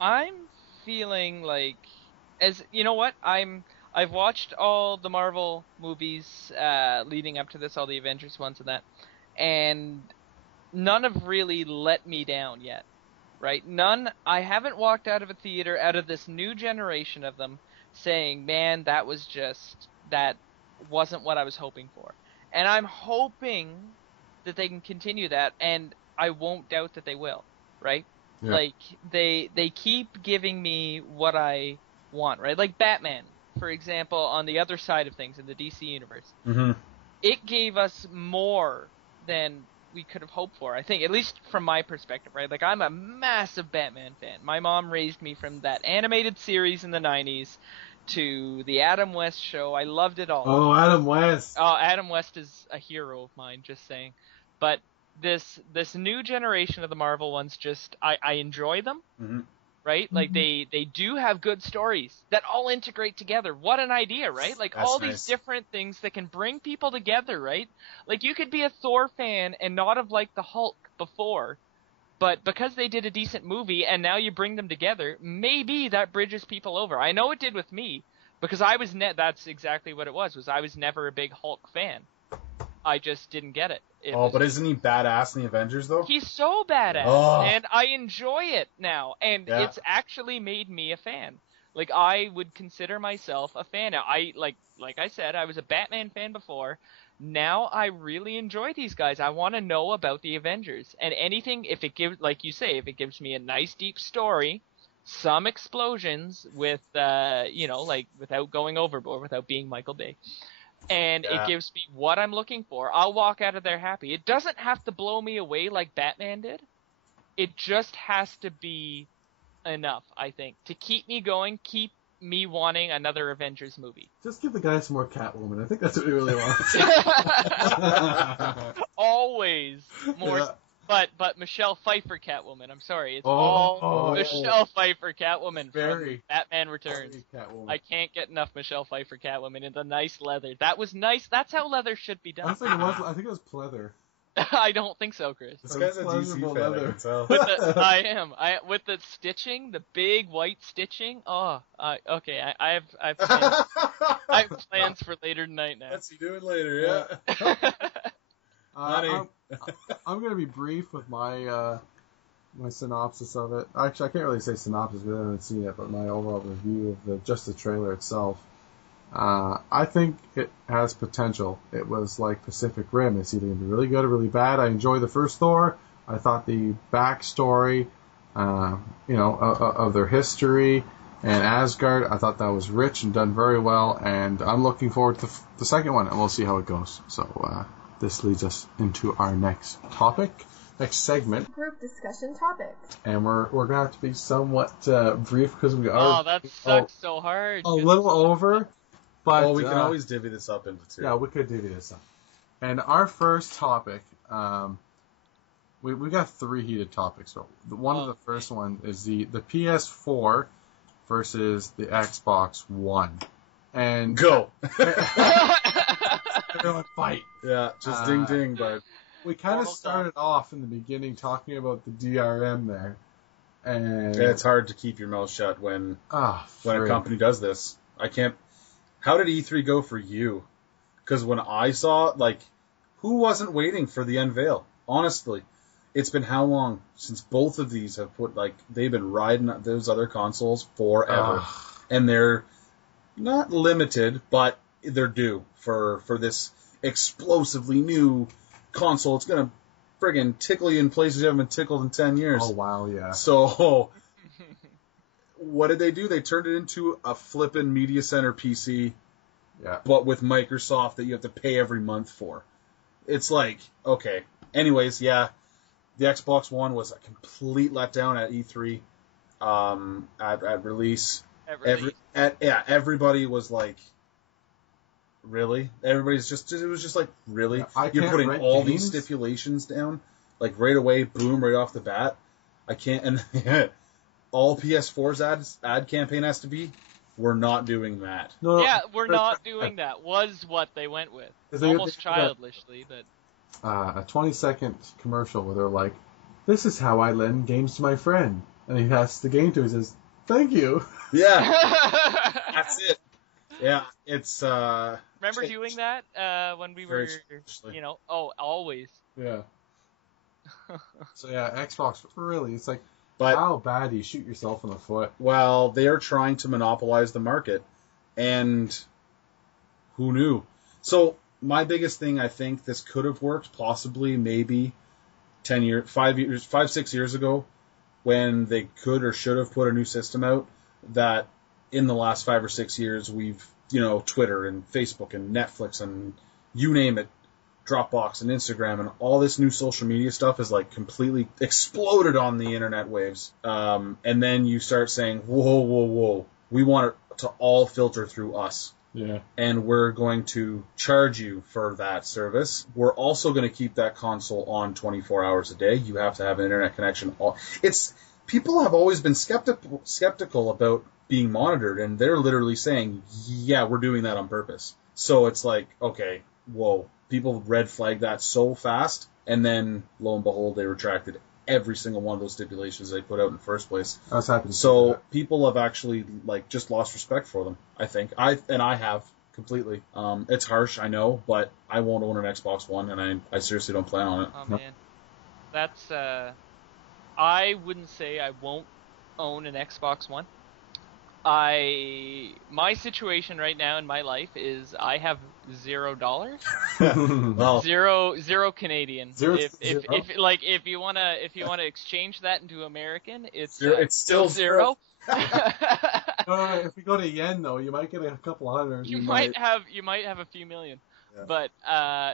I'm feeling like, as you know what, I've watched all the Marvel movies leading up to this, all the Avengers ones and that, and none have really let me down yet, right? None. I haven't walked out of a theater, out of this new generation of them, saying, man, that wasn't what I was hoping for. And I'm hoping that they can continue that, and I won't doubt that they will, right? Yeah. Like, they keep giving me what I want, right? Like Batman, for example, on the other side of things in the DC universe. Mm-hmm. It gave us more than we could have hoped for, I think, at least from my perspective, right? Like, I'm a massive Batman fan. My mom raised me from that animated series in the 90s to the Adam West show. I loved it all. Oh, Adam West. Oh, Adam West is a hero of mine, just saying. But this new generation of the Marvel ones, just I enjoy them, right? Like they do have good stories that all integrate together. What an idea, right? Like That's all nice. these different things that can bring people together, right? Like you could be a Thor fan and not have liked the Hulk before, But because they did a decent movie and now you bring them together, maybe that bridges people over. I know it did with me because I was that's exactly what it was I was never a big Hulk fan. I just didn't get it. But isn't he badass in the Avengers though? He's so badass, Oh. and I enjoy it now, and Yeah. it's actually made me a fan. Like, I would consider myself a fan now. Like I said, I was a Batman fan before. Now I really enjoy these guys. I want to know about the Avengers, and anything, if it gives, like you say, if it gives me a nice deep story, some explosions with, like without going overboard, without being Michael Bay. And it gives me what I'm looking for. I'll walk out of there happy. It doesn't have to blow me away like Batman did. It just has to be enough, I think, to keep me going, keep me wanting another Avengers movie. Just give the guy some more Catwoman. I think that's what he really wants. Always more. Yeah. But Michelle Pfeiffer Catwoman. I'm sorry, it's all Michelle Pfeiffer Catwoman from Batman Returns. Catwoman. I can't get enough Michelle Pfeiffer Catwoman in the nice leather. That was nice. That's how leather should be done. I think it was pleather. I don't think so, Chris. This guy's a DC fan, I can tell. I am. With the stitching, the big white stitching. Oh, okay. I have plans. I have plans for later tonight now. What's he doing later? Yeah. I'm going to be brief with my my synopsis of it. Actually, I can't really say synopsis because I haven't seen it, but my overall review of the trailer itself. I think it has potential. It was like Pacific Rim. It's either going to be really good or really bad. I enjoyed the first Thor. I thought the backstory, of their history and Asgard, I thought that was rich and done very well. And I'm looking forward to the second one, and we'll see how it goes. So this leads us into our next segment. Group discussion topics. And we're going to have to be somewhat brief because we are... Oh, that sucks so hard. A little over. But, we can always divvy this up into two. Yeah, we could divvy this up. And our first topic, we got three heated topics. So one of the first one is the PS4 versus the Xbox One. And go. Everyone fight. Yeah, just ding ding, bud. We kind of started off in the beginning talking about the DRM there. And it's hard to keep your mouth shut when a company does this. I can't. How did E3 go for you? Because when I saw it, who wasn't waiting for the unveil? Honestly, it's been how long since both of these have they've been riding those other consoles forever. And they're not limited, but they're due for this explosively new console. It's going to friggin' tickle you in places you haven't been tickled in 10 years. Oh, wow, yeah. So... what did they do? They turned it into a flippin' Media Center PC, but with Microsoft that you have to pay every month for. It's okay. Anyways, the Xbox One was a complete letdown at E3, at release. Everybody was like, really? It was just like, really? Yeah, you're putting all games? These stipulations down, right away, boom, right off the bat. I can't, and all PS4's ad campaign has to be, we're not doing that. No, yeah, we're not doing that, was what they went with. Almost childishly, but... a 20-second commercial where they're like, this is how I lend games to my friend. And he has the game to him and says, thank you. Yeah. That's it. Yeah, it's... Remember doing that when we were, always. Yeah. So Xbox, really, it's but how bad do you shoot yourself in the foot? Well, they are trying to monopolize the market, and who knew? So my biggest thing, I think this could have worked possibly maybe 5-6 years ago, when they could or should have put a new system out. That in the last 5 or 6 years, we've Twitter and Facebook and Netflix and you name it, Dropbox and Instagram and all this new social media stuff is completely exploded on the internet waves. And then you start saying, whoa, we want it to all filter through us. Yeah. And we're going to charge you for that service. We're also going to keep that console on 24 hours a day. You have to have an internet connection. People have always been skeptical about being monitored, and they're literally saying, yeah, we're doing that on purpose. So it's okay, whoa. People red flagged that so fast, and then, lo and behold, they retracted every single one of those stipulations they put out in the first place. That's happened. So people have actually like just lost respect for them. I think I have completely. It's harsh, I know, but I won't own an Xbox One, and I seriously don't plan on it. Oh man, that's I wouldn't say I won't own an Xbox One. My situation right now in my life is I have $0. Well, Zero Canadian. Zero- If you wanna exchange that into American, it's still zero. If we go to yen though, you might get a couple hundred. You might have a few million. Yeah. But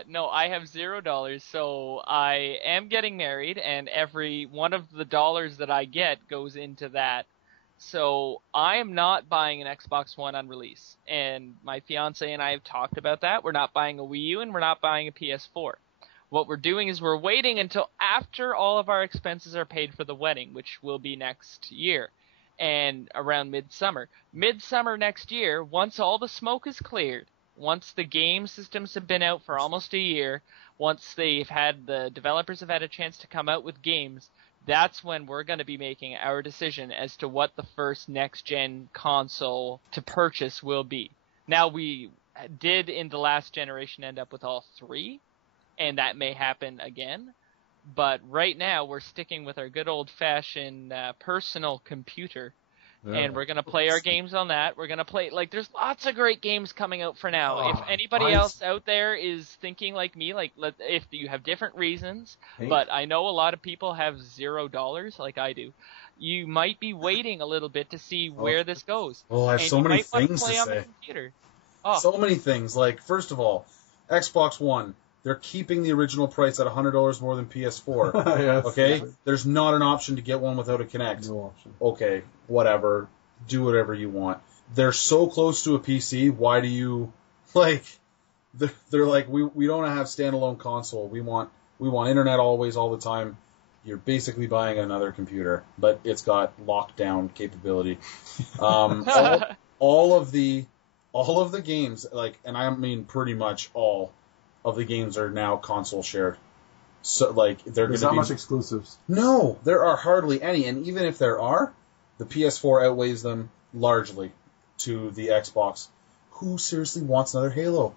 no, I have $0, so I am getting married, and every one of the dollars that I get goes into that. So I am not buying an Xbox One on release, and my fiance and I have talked about that. We're not buying a Wii U, and we're not buying a PS4. What we're doing is we're waiting until after all of our expenses are paid for the wedding, which will be next year, and around midsummer. Midsummer next year, once all the smoke is cleared, once the game systems have been out for almost a year, once the developers have had a chance to come out with games, that's when we're going to be making our decision as to what the first next-gen console to purchase will be. Now, we did in the last generation end up with all three, and that may happen again. But right now, we're sticking with our good old-fashioned personal computer. Yeah. And we're going to play our games on that. We're going to play, there's lots of great games coming out for now. Oh, if anybody else out there is thinking like me, if you have different reasons, but I know a lot of people have $0 like I do, you might be waiting a little bit to see where this goes. I have and so you many might want things play to on say. the computer. Oh. So many things. Like, first of all, Xbox One. They're keeping the original price at $100 more than PS4. Yes. Okay? There's not an option to get one without a Kinect. No option. Okay, whatever. Do whatever you want. They're so close to a PC. Why do you they're like we don't have standalone console. We want internet always all the time. You're basically buying another computer, but it's got lockdown capability. All of the games, and I mean pretty much all of the games are now console shared. So they're going to be There's not much exclusives. No, there are hardly any, and even if there are, the PS4 outweighs them largely to the Xbox. Who seriously wants another Halo?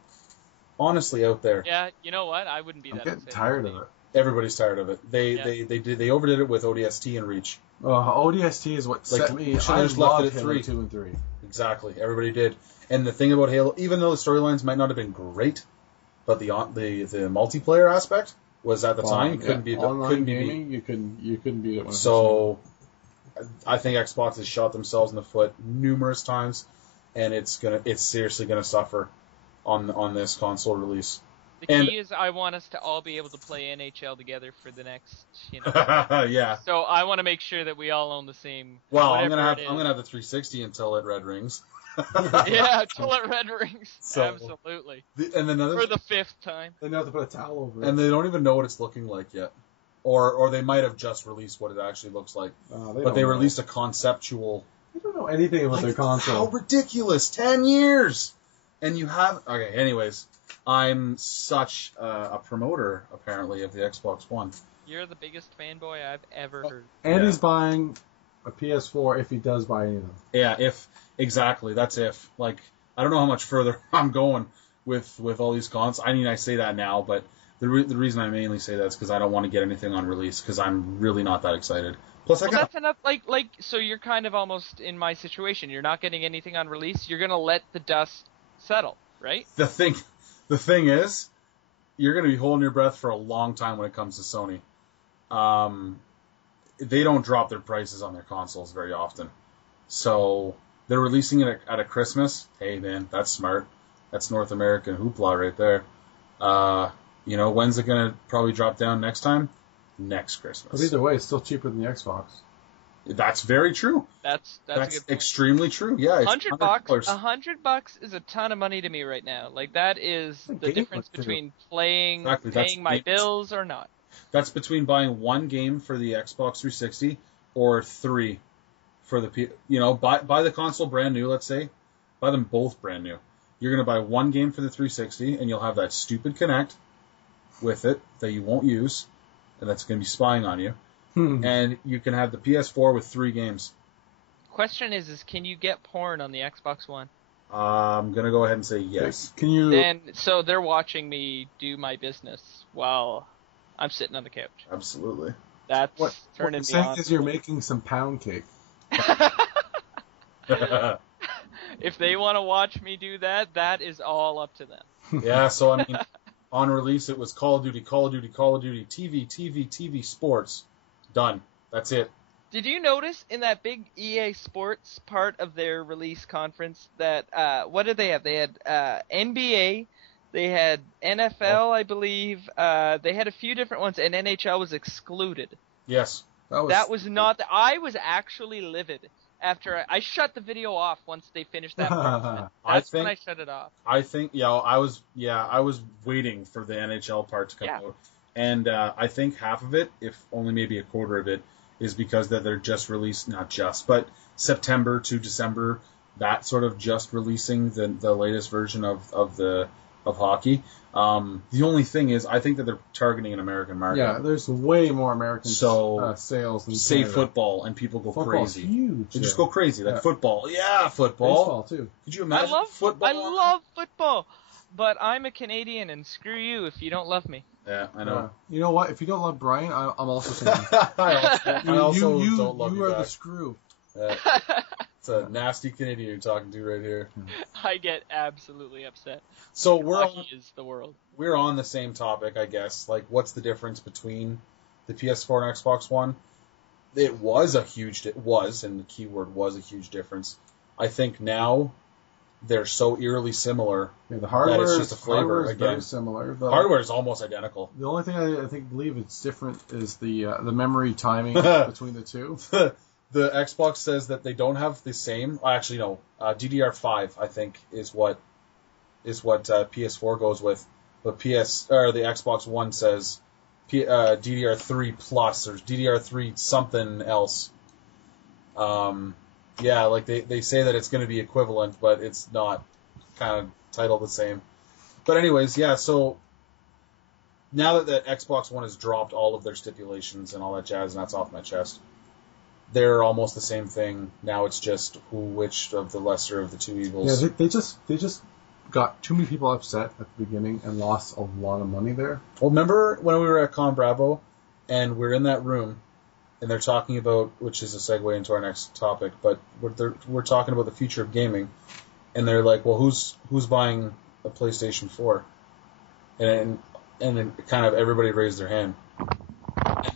Honestly, out there. Yeah, you know what? I wouldn't be I'm that getting upset. tired of it. Everybody's tired of it. They overdid it with ODST and Reach. ODST is what Like, to me. they should've I just left loved it at Halo 3. 2 and 3. Exactly, everybody did. And the thing about Halo, even though the storylines might not have been great, but the multiplayer aspect was at the time couldn't be online beat. gaming. You couldn't beat it. 100%. So I think Xbox has shot themselves in the foot numerous times, and it's seriously gonna suffer on this console release. The key is I want us to all be able to play NHL together for the next, Yeah. So I want to make sure that we all own the same. Well, I'm whatever gonna it have the 360 until it red rings. Yeah, till it red rings. So- Absolutely. And another For the 5th time. then you have to put a towel over it. and they don't even know what it's looking like yet, or they might have just released what it actually looks like, but they released a conceptual. They don't know anything about their console. How ridiculous! 10 years, and you have okay. Anyways, I'm such a promoter apparently of the Xbox One. You're the biggest fanboy I've ever heard. And Yeah. he's buying a PS4 if he does buy any of them. Yeah, exactly. That's if. Like, I don't know how much further I'm going with all these cons. I mean, I say that now, but the reason I mainly say that is because I don't want to get anything on release because I'm really not that excited. Plus, I Well, got that's enough. So you're kind of almost in my situation. You're not getting anything on release. You're gonna let the dust settle, right? the thing is, you're going to be holding your breath for a long time when it comes to Sony. They don't drop their prices on their consoles very often. So they're releasing it at a Christmas. Hey, man, that's smart. That's North American hoopla right there. When's it going to probably drop down next time? Next But Christmas. either way, it's still cheaper than the Xbox. That's very true. That's a good point. Extremely true. Yeah, it's $100. $100 is a ton of money to me right now. Like that is the game difference too. between playing, Exactly, that's paying my games. bills or not. That's between buying one game for the Xbox 360 or 3 for the buy the console brand new. Let's say buy them both brand new. You're gonna buy one game for the 360, and you'll have that stupid Kinect with it that you won't use, and that's gonna be spying on you. and you can have the PS4 with 3 games. Question is can you get porn on the Xbox One? I'm gonna go ahead and say yes. Can you? Then so they're watching me do my business while I'm sitting on the couch. Absolutely. That's What turning you're me saying on. is you're making some pound cake. If they want to watch me do that, that is all up to them. Yeah, so I mean, on release it was Call of Duty, Call of Duty, Call of Duty, TV, Sports. Done. That's it. Did you notice in that big EA Sports part of their release conference that, what did they have? They had NBA, they had NFL, I believe, they had a few different ones, and NHL was excluded. Yes. That was not, I was actually livid after I shut the video off once they finished that part. That's when I shut it off. I think, I was waiting for the NHL part to come out. And I think half of it, if only maybe a quarter of it, is because that they're just released, not just, but September to December, that sort of just releasing the latest version of hockey. The only thing is, I think that they're targeting an American market. Yeah, there's way more American sales than say Canada. Football, and people go Football's crazy. Huge. They just go crazy. Like football. Yeah, football. Baseball, too. Could you imagine football? I love football, but I'm a Canadian, and screw you if you don't love me. Yeah, I know. You know what? If you don't love Brian, I'm also saying I also you don't love you are back. the screw. It's a nasty Canadian you're talking to right here. I get absolutely upset. So Hockey is the world. We're on the same topic, I guess. Like, what's the difference between the PS4 and Xbox One? It was, and the keyword was a huge difference. I think now they're so eerily similar. Yeah, the hardware that it's just a flavor is again. very similar. Hardware is almost identical. The only thing I believe it's different is the memory timing between the two. The Xbox says that they don't have the same. Actually, no. DDR5, I think, is what PS4 goes with. But the Xbox One says DDR3 plus or DDR3 something else. Yeah, like they say that it's going to be equivalent, but it's not kind of titled the same. But anyways, yeah, so now that the Xbox One has dropped all of their stipulations and all that jazz, and that's off my chest, they're almost the same thing. Now it's just which of the lesser of the two evils. Yeah, they just got too many people upset at the beginning and lost a lot of money there. Well, remember when we were at Con Bravo and we're in that room and they're talking about, which is a segue into our next topic, but we're talking about the future of gaming, and they're like, well, who's buying a PlayStation 4? And then kind of everybody raised their hand.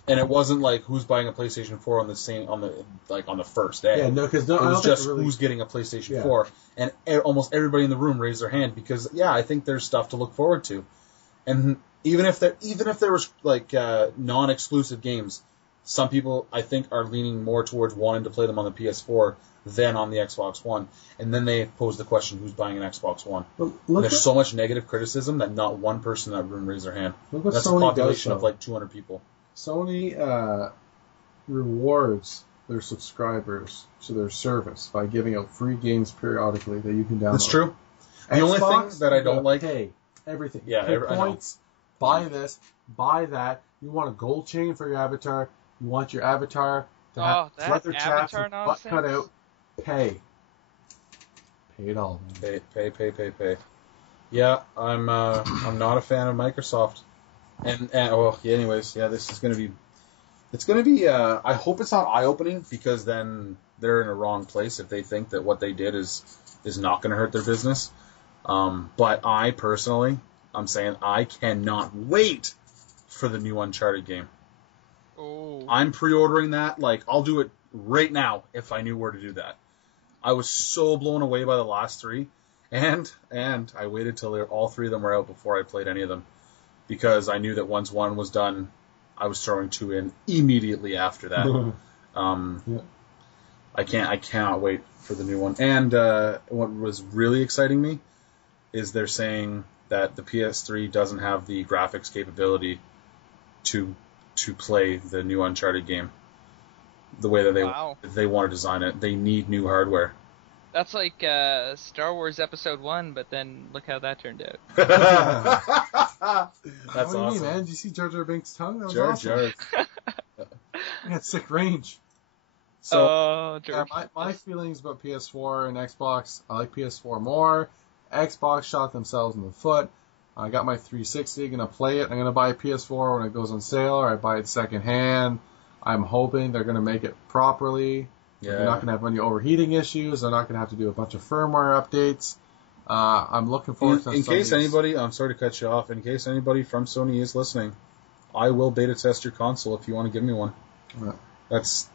And it wasn't like who's buying a PlayStation 4 on the first day. Yeah, no, because it was just who's getting a PlayStation 4, and almost everybody in the room raised their hand because I think there's stuff to look forward to, and even if there was like non-exclusive games, some people I think are leaning more towards wanting to play them on the PS4 than on the Xbox One, and then they pose the question, who's buying an Xbox One? There's so much negative criticism that not one person in that room raised their hand. That's a population of like 200 people. Sony rewards their subscribers to their service by giving out free games periodically that you can download. That's true. The Xbox, only thing that I don't like... Pay everything. Yeah, pay points, buy this, buy that. You want a gold chain for your avatar. You want your avatar to have leather chaps and butt cut out. Pay it all. Man. Pay. Yeah, I'm not a fan of Microsoft. And anyways, this is gonna be I hope it's not eye-opening, because then they're in a wrong place if they think that what they did is not gonna hurt their business. But I personally, I'm saying I cannot wait for the new Uncharted game. Oh. I'm pre-ordering that. Like, I'll do it right now if I knew where to do that. I was so blown away by the last three, and I waited till all three of them were out before I played any of them, because I knew that once one was done, I was throwing two in immediately after that. I cannot wait for the new one. And what was really exciting me is they're saying that the PS3 doesn't have the graphics capability to play the new Uncharted game the way that they want to design it. They need new hardware. That's like Star Wars Episode 1, but then look how that turned out. That's what do you awesome. mean, man? Did you see Jar Jar Binks' tongue? That was Jar awesome. Jar. It had sick range. So, Oh, yeah, George. my feelings about PS4 and Xbox, I like PS4 more. Xbox shot themselves in the foot. I got my 360, gonna play it. I'm gonna buy a PS4 when it goes on sale, or I buy it secondhand. I'm hoping they're gonna make it properly. Yeah. They're not gonna have any overheating issues. They're not gonna have to do a bunch of firmware updates. I'm looking forward to. In case anybody, I'm sorry to cut you off. In case anybody from Sony is listening, I will beta test your console if you want to give me one. Yeah. That's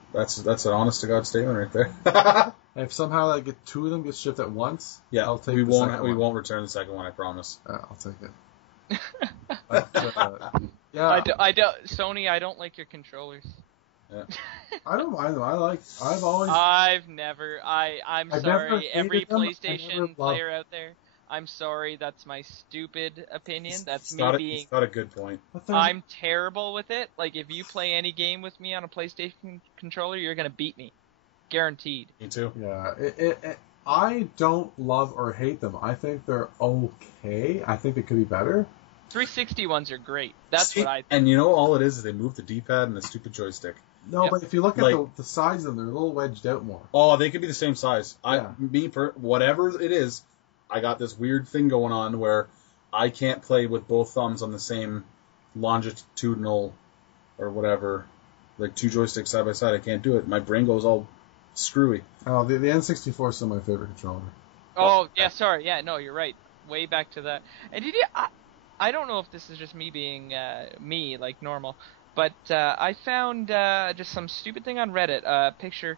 an honest to God statement right there. If somehow I get two of them get shipped at once, Yeah, I'll take we the won't second we one. won't return the second one. I promise. I'll take it. But, yeah, I don't, Sony, I don't like your controllers. I don't mind them. I've always. I'm I've never sorry, every hated them. I never PlayStation loved- player out there. I'm sorry, that's my stupid opinion. That's It's me not being. it's not a good point. But they're- I'm terrible with it. Like, if you play any game with me on a PlayStation controller, you're gonna beat me. Guaranteed. Me too. Yeah, I don't love or hate them. I think they're okay. I think they could be better. 360 ones are great. That's See, what I think. And you know, all it is they move the D-pad and the stupid joystick. No, Yep. but if you look at Like- the size of them, they're a little wedged out more. Oh, they could be the same size. Yeah. Whatever it is, I got this weird thing going on where I can't play with both thumbs on the same longitudinal or whatever, like two joysticks side by side. I can't do it. My brain goes all screwy. Oh, the N64 is still my favorite controller. Oh, yeah, sorry. Yeah, no, you're right. Way back to that. And did you... I don't know if this is just me being me, like normal, but I found just some stupid thing on Reddit. Picture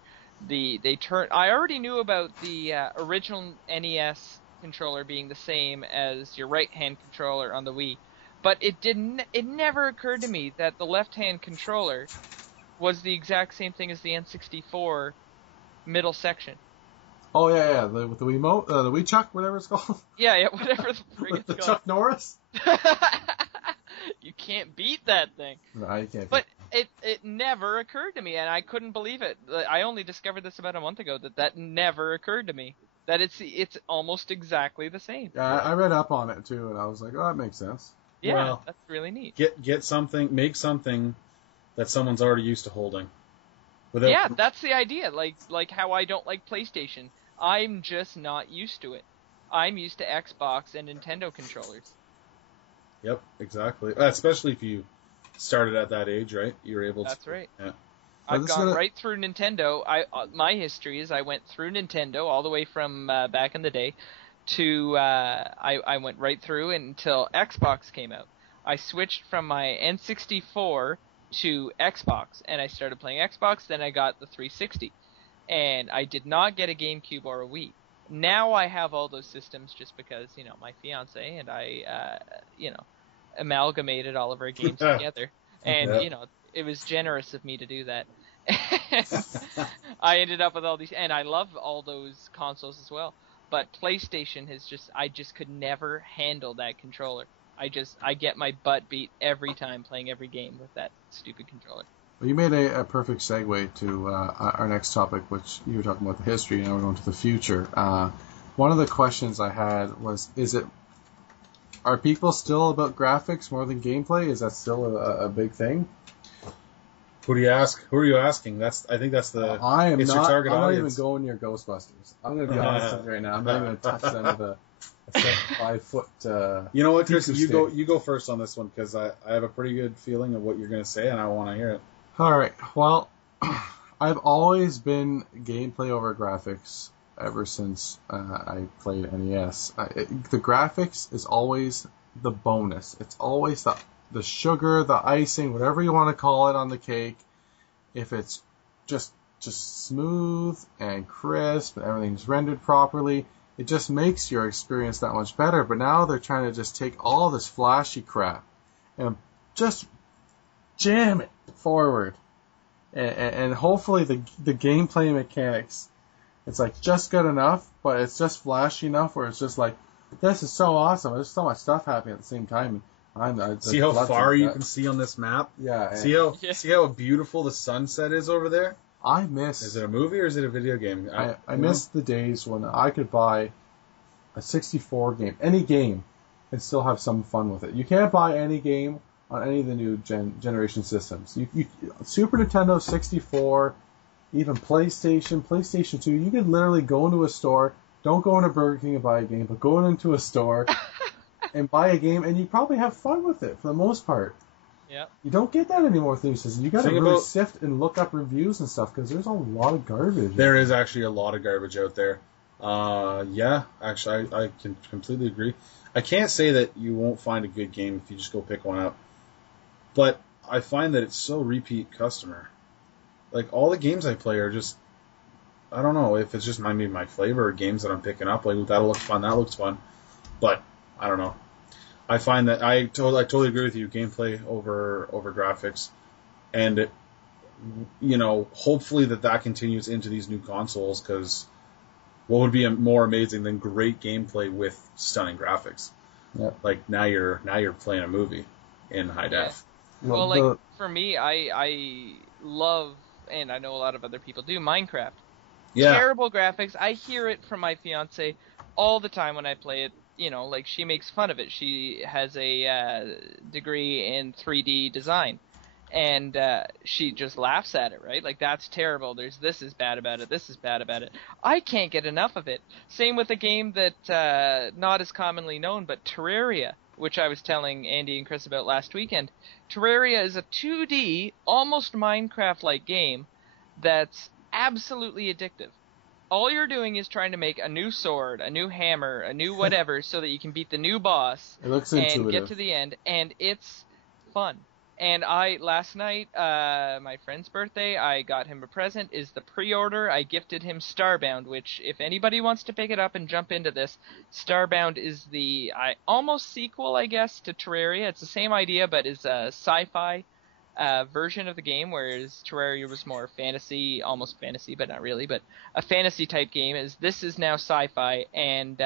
I already knew about the original NES controller being the same as your right-hand controller on the Wii, but it never occurred to me that the left-hand controller was the exact same thing as the N64 middle section. Oh yeah, with the Wiimote, the Wii Chuck, whatever it's called. Yeah, whatever the frig the it's called. Chuck Norris. You can't beat that thing. No, you can't. But it never occurred to me, and I couldn't believe it. I only discovered this about a month ago, that never occurred to me. That it's almost exactly the same. Yeah, I read up on it too, and I was like, oh, that makes sense. Yeah, Well, that's really neat. Get something, make something that someone's already used to holding. Without, Yeah, that's the idea. Like how I don't like PlayStation. I'm just not used to it. I'm used to Xbox and Nintendo controllers. Yep, exactly. Especially if you started at that age, right? You're able to. That's right. Yeah. I've this gone gonna- right through Nintendo. My history is I went through Nintendo all the way from back in the day to I went right through until Xbox came out. I switched from my N64 to Xbox, and I started playing Xbox. Then I got the 360, and I did not get a GameCube or a Wii. Now I have all those systems just because my fiance and I amalgamated all of our games together, and Yeah. it was generous of me to do that. I ended up with all these, and I love all those consoles as well. But PlayStation I just could never handle that controller. I get my butt beat every time playing every game with that stupid controller. Well, you made a perfect segue to our next topic, which you were talking about the history, and now we're going to the future. One of the questions I had was, are people still about graphics more than gameplay? Is that still a big thing? Who do you ask? Who are you asking? I think that's the. I am it's not. your target I'm not even audience. going near Ghostbusters. I'm going to be honest with you right now. I'm not even going to touch them with a 75-foot. You know what, Chris? Pizza You go first on this one because I have a pretty good feeling of what you're going to say, and I want to hear it. All right. Well, I've always been gameplay over graphics ever since I played NES. The graphics is always the bonus. It's always the sugar, the icing, whatever you want to call it on the cake. If it's just smooth and crisp and everything's rendered properly, it just makes your experience that much better. But now they're trying to just take all this flashy crap and just jam it forward. And hopefully the gameplay mechanics, it's like just good enough, but it's just flashy enough where it's just like, this is so awesome. There's so much stuff happening at the same time. See how far you can see on this map? Yeah. See how beautiful the sunset is over there? I miss. Is it a movie or is it a video game? I miss the days when I could buy a 64 game, any game, and still have some fun with it. You can't buy any game on any of the new generation systems. Super Nintendo 64, even PlayStation 2, you could literally go into a store, don't go into Burger King and buy a game, but go into a store and buy a game, and you probably have fun with it for the most part. Yeah. You don't get that anymore with new systems. You got to really sift and look up reviews and stuff because there's a lot of garbage. There is actually a lot of garbage out there. Yeah, actually, I can completely agree. I can't say that you won't find a good game if you just go pick one up, but I find that it's so repeat customer. Like, all the games I play are just, I don't know if it's just maybe my flavor or games that I'm picking up. Like, that looks fun, but I don't know. I find that I totally agree with you. Gameplay over graphics, and hopefully that continues into these new consoles. Because what would be more amazing than great gameplay with stunning graphics? Yep. Like now you're playing a movie in high def. Well, like for me, I love, and I know a lot of other people do, Minecraft. Yeah. Terrible graphics. I hear it from my fiance all the time when I play it. Like she makes fun of it. She has a degree in 3D design, and she just laughs at it, right? Like, that's terrible. This is bad about it. This is bad about it. I can't get enough of it. Same with a game that not as commonly known, but Terraria, which I was telling Andy and Chris about last weekend. Terraria is a 2D, almost Minecraft-like game that's absolutely addictive. All you're doing is trying to make a new sword, a new hammer, a new whatever, so that you can beat the new boss and get to the end, and it's fun. And last night, my friend's birthday, I got him a present, is the pre-order. I gifted him Starbound, which, if anybody wants to pick it up and jump into this, Starbound is the almost sequel, I guess, to Terraria. It's the same idea, but is a sci-fi version of the game, whereas Terraria was more fantasy, almost fantasy, but not really, but a fantasy type game. This is now sci-fi and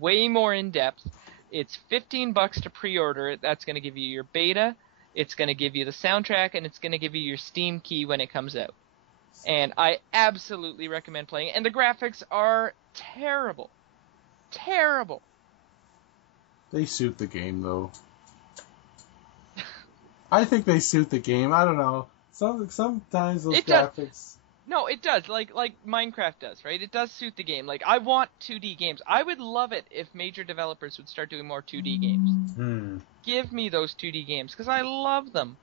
way more in depth. It's $15 to pre-order. That's going to give you your beta, it's going to give you the soundtrack, and it's going to give you your Steam key when it comes out. And I absolutely recommend playing it. And the graphics are terrible. Terrible. They suit the game, though. I think they suit the game. I don't know. Sometimes those graphics. No, it does. Like Minecraft does, right? It does suit the game. Like, I want 2D games. I would love it if major developers would start doing more 2D games. Give me those 2D games, because I love them.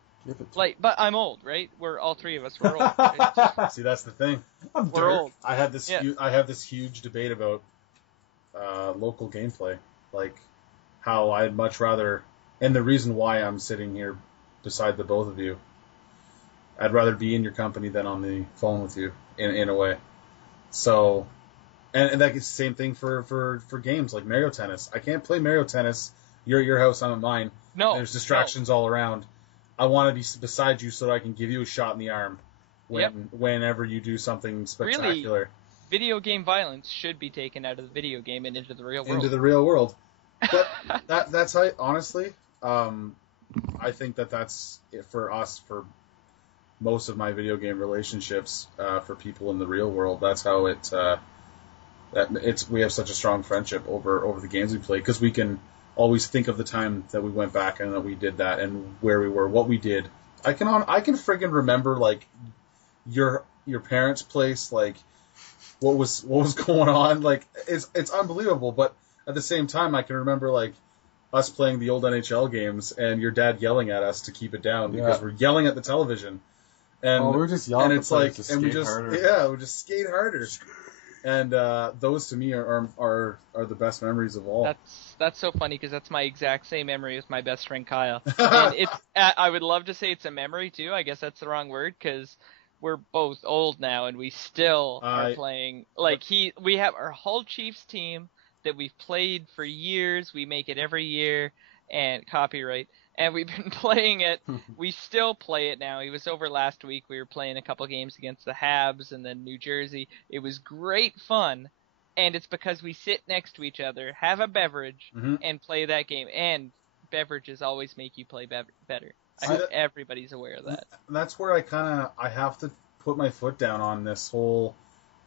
But I'm old, right? All three of us were old. Right? See, that's the thing. We're old. I have this huge debate about local gameplay, like how I'd much rather, and the reason why I'm sitting here beside the both of you, I'd rather be in your company than on the phone with you, in a way. So, and that is the same thing for games like Mario Tennis. I can't play Mario Tennis. You're at your house, I'm at mine. No. There's distractions all around. I want to be beside you so that I can give you a shot in the arm whenever you do something spectacular. Really, video game violence should be taken out of the video game and into the real world. Into the real world. But that's how, honestly, I think that's it for us, for most of my video game relationships, for people in the real world. That's how we have such a strong friendship over the games we play, because we can always think of the time that we went back and that we did that and where we were, what we did. I can friggin' remember, like, your parents' place, like what was going on. Like, it's unbelievable, but at the same time I can remember, like, us playing the old NHL games and your dad yelling at us to keep it down because we're yelling at the television. And we're just yelling, and it's like, and we harder. just skate harder. And those to me are the best memories of all. That's so funny, because that's my exact same memory with my best friend Kyle. And I would love to say it's a memory too. I guess that's the wrong word, because we're both old now and we still are playing. Like, we have our Hull Chiefs team that we've played for years. We make it every year, and copyright. And we've been playing it. We still play it now. He was over last week. We were playing a couple games against the Habs and then New Jersey. It was great fun. And it's because we sit next to each other, have a beverage, and play that game. And beverages always make you play better. I hope everybody's aware of that. That's where I have to put my foot down on this whole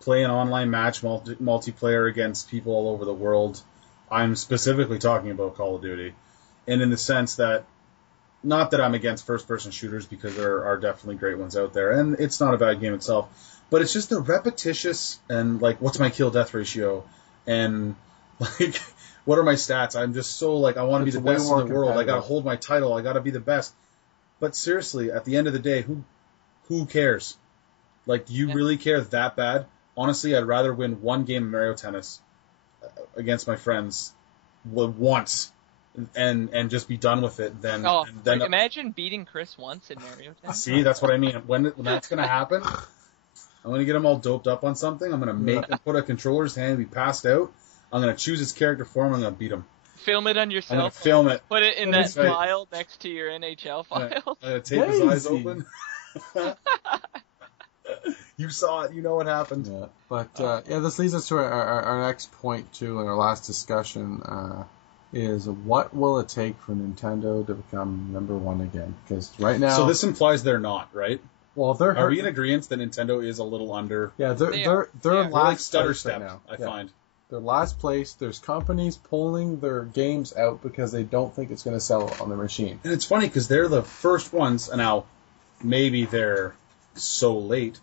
play an online match multiplayer against people all over the world. I'm specifically talking about Call of Duty. And in the sense that not that I'm against first-person shooters, because there are definitely great ones out there, and it's not a bad game itself, but it's just the repetitious and, like, what's my kill-death ratio, and, like, what are my stats? I'm just so, like, I want to be the best in the world. I got to hold my title. I got to be the best. But seriously, at the end of the day, who cares? Like, do you really care that bad? Honestly, I'd rather win one game of Mario Tennis against my friends once and just be done with it than... imagine beating Chris once in Mario Tennis. See, that's what I mean. When that's going to happen, I'm going to get him all doped up on something. I'm going to make him put a controller's hand, be passed out. I'm going to choose his character form. I'm going to beat him. Film it on yourself. I'm going to film it. Put it in that file next to your NHL file. I'm going to tape his eyes open. You saw it. You know what happened. Yeah. But, this leads us to our next point, too, in our last discussion, is what will it take for Nintendo to become number one again? Because right now... So this implies they're not, right? Well, Are we in agreement that Nintendo is a little under... Yeah, they're last like stutter place step, right now. I find. They're last place. There's companies pulling their games out because they don't think it's going to sell on their machine. And it's funny because they're the first ones, and now maybe they're so late,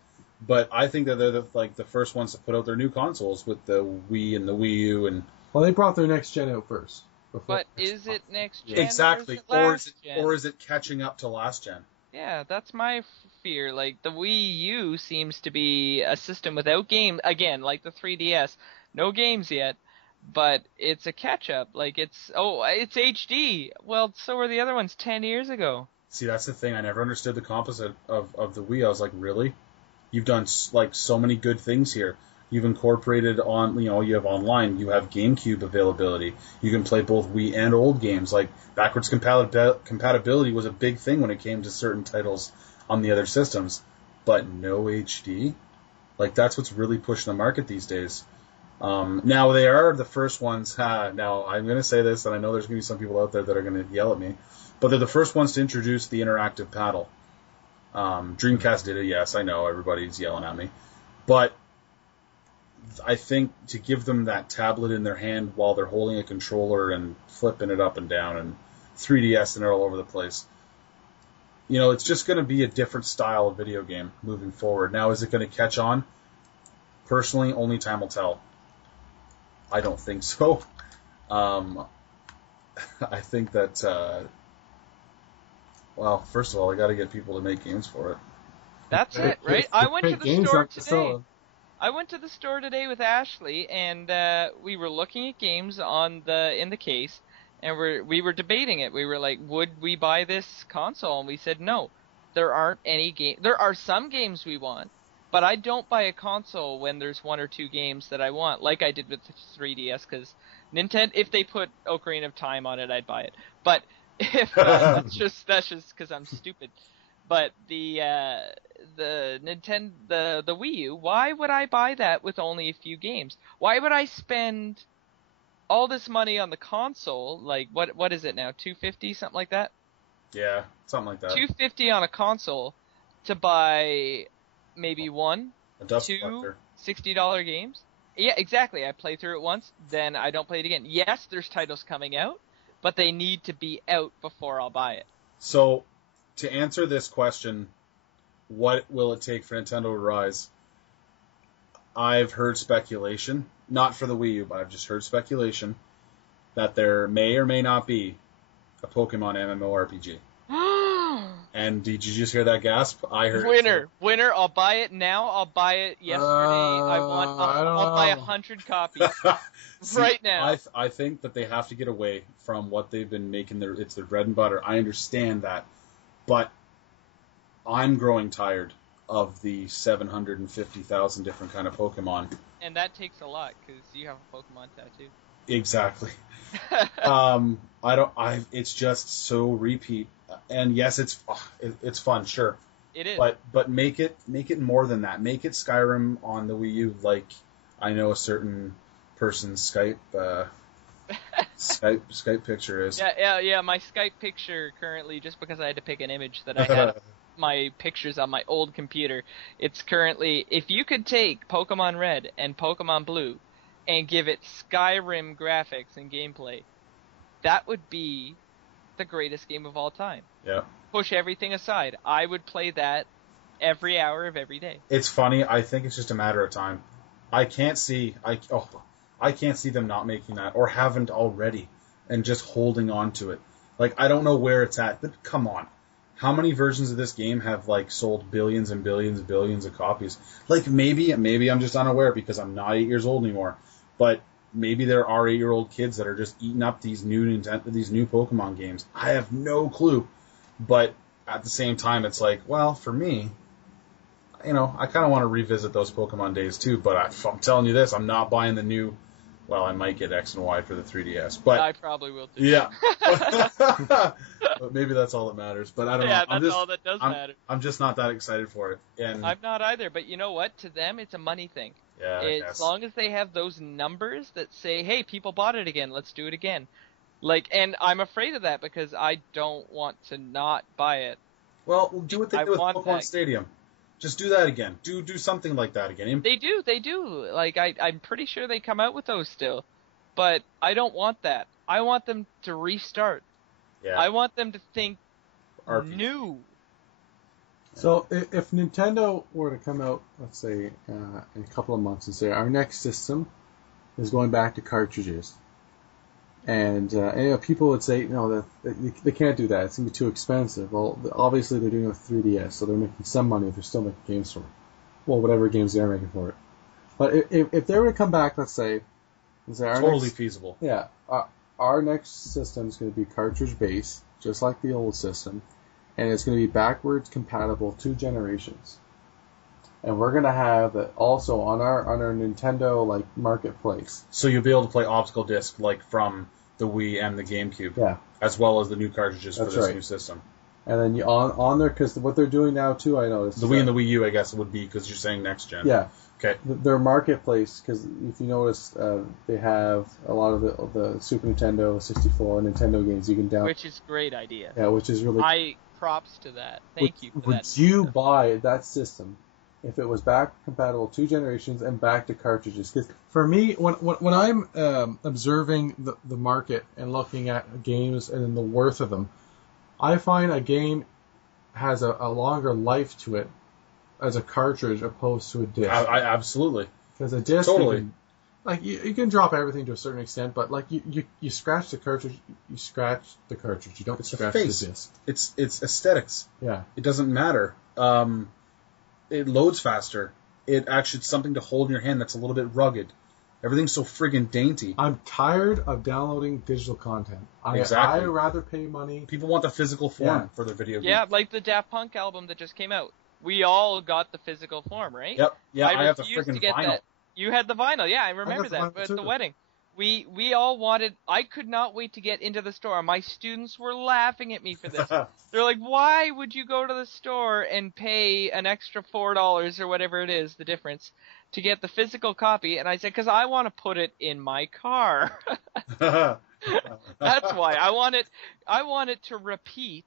but I think that they're the first ones to put out their new consoles with the Wii and the Wii U. And well, they brought their next gen out first. But is it next gen? Exactly. Or is it catching up to last gen? Yeah, that's my fear. Like, the Wii U seems to be a system without game. Again, like the 3DS. No games yet, but it's a catch-up. Like, it's HD. Well, so were the other ones 10 years ago. See, that's the thing. I never understood the composite of the Wii. I was like, really? You've done, like, so many good things here. You've incorporated you have online, you have GameCube availability. You can play both Wii and old games. Like, backwards compatibility was a big thing when it came to certain titles on the other systems. But no HD? Like, that's what's really pushing the market these days. Now, they are the first ones. Now, I'm going to say this, and I know there's going to be some people out there that are going to yell at me, but they're the first ones to introduce the interactive paddle. Dreamcast did it, yes, I know, everybody's yelling at me. But I think to give them that tablet in their hand while they're holding a controller and flipping it up and down and 3DS and all over the place, it's just going to be a different style of video game moving forward. Now, is it going to catch on? Personally, only time will tell. I don't think so. I think that, first of all, I got to get people to make games for it. That's it, right? I went to the store today. I went to the store today with Ashley, and we were looking at games in the case, and we were debating it. We were like, would we buy this console? And we said no. There aren't any games. There are some games we want. But I don't buy a console when there's one or two games that I want, like I did with the 3DS, because Nintendo, if they put Ocarina of Time on it, I'd buy it. But if that's just because I'm stupid. But the Nintendo, the Wii U, why would I buy that with only a few games? Why would I spend all this money on the console? Like, what is it now? $250, something like that? Yeah, something like that. $250 on a console to buy maybe two $60 games. Yeah, exactly. I play through it once, then I don't play it again. Yes, there's titles coming out, but they need to be out before I'll buy it. So, to answer this question, what will it take for Nintendo to rise? I've heard speculation, not for the Wii U, but I've just heard speculation that there may or may not be a Pokemon MMORPG. And did you just hear that gasp? I heard Winner, I'll buy it now. I'll buy it yesterday. I'll buy 100 copies. See, right now. I think that they have to get away from what they've been making it's their bread and butter. I understand that. But I'm growing tired of the 750,000 different kind of Pokemon. And that takes a lot, because you have a Pokemon tattoo. Exactly. It's just so repeat. And yes, it's fun, sure. It is. But make it more than that. Make it Skyrim on the Wii U, like I know a certain person's Skype picture is. Yeah. My Skype picture currently, just because I had to pick an image that I had my pictures on my old computer, it's currently, if you could take Pokemon Red and Pokemon Blue and give it Skyrim graphics and gameplay, that would be the greatest game of all time. Yeah. Push everything aside. I would play that every hour of every day. It's funny. I think it's just a matter of time. I can't see them not making that or haven't already and just holding on to it. Like, I don't know where it's at, but come on. How many versions of this game have, like, sold billions and billions and billions of copies? Like, maybe I'm just unaware because I'm not 8 years old anymore, but maybe there are 8-year-old kids that are just eating up these new Pokemon games. I have no clue. But at the same time, it's like, well, for me, you know, I kind of want to revisit those Pokemon days too, but I'm telling you this, I'm not buying the new. Well, I might get X and Y for the 3DS, but I probably will too. Yeah, but maybe that's all that matters. But I don't know. That's all that does matter. I'm just not that excited for it. And I'm not either. But you know what? To them, it's a money thing. Yeah, I guess. As long as they have those numbers that say, "Hey, people bought it again. Let's do it again." Like, and I'm afraid of that because I don't want to not buy it. Well, do what they do with Pokemon that. Stadium. Just do that again. Do something like that again. They do. Like, I'm pretty sure they come out with those still. But I don't want that. I want them to restart. Yeah. I want them to think RPG. new. So if Nintendo were to come out, let's say, in a couple of months and say, our next system is going back to cartridges, and you know, people would say, no, that they can't do that. It's going to be too expensive. Well, obviously they're doing it with 3DS, so they're making some money if they're still making games for it. Well, whatever games they're making for it. But if they were to come back, let's say our totally next, feasible. Yeah, our next system is going to be cartridge-based, just like the old system, and it's going to be backwards compatible 2 generations. And we're going to have it also on our Nintendo like marketplace. So you'll be able to play optical disc like from the Wii and the GameCube. Yeah. As well as the new cartridges That's for this right. new system. And then you on there, because what they're doing now too, I noticed. The Wii and the Wii U, I guess, would be because you're saying next gen. Yeah. Okay. Their marketplace, because if you notice, they have a lot of the Super Nintendo, 64, Nintendo games you can download. Which is a great idea. Yeah, which is really. Props to that. Thank you for that. Would you buy that system if it was back compatible 2 generations and back to cartridges? Because for me, when I'm observing the market and looking at games and the worth of them, I find a game has a longer life to it as a cartridge opposed to a disc. I absolutely. Because a disc, totally. You can drop everything to a certain extent, but like you scratch the cartridge, you scratch the cartridge. You don't scratch the disc. It's aesthetics. Yeah. It doesn't matter. It loads faster. It actually it's something to hold in your hand that's a little bit rugged. Everything's so friggin' dainty. I'm tired of downloading digital content. Exactly. I'd rather pay money. People want the physical form for their video game. Yeah, like the Daft Punk album that just came out. We all got the physical form, right? Yep. Yeah, I have the refused friggin' to get vinyl. That. You had the vinyl, yeah, I remember that at the wedding. We all wanted. I could not wait to get into the store. My students were laughing at me for this. They're like, "Why would you go to the store and pay an extra $4 or whatever it is, the difference, to get the physical copy?" And I said, "Because I want to put it in my car." That's why I want it. I want it to repeat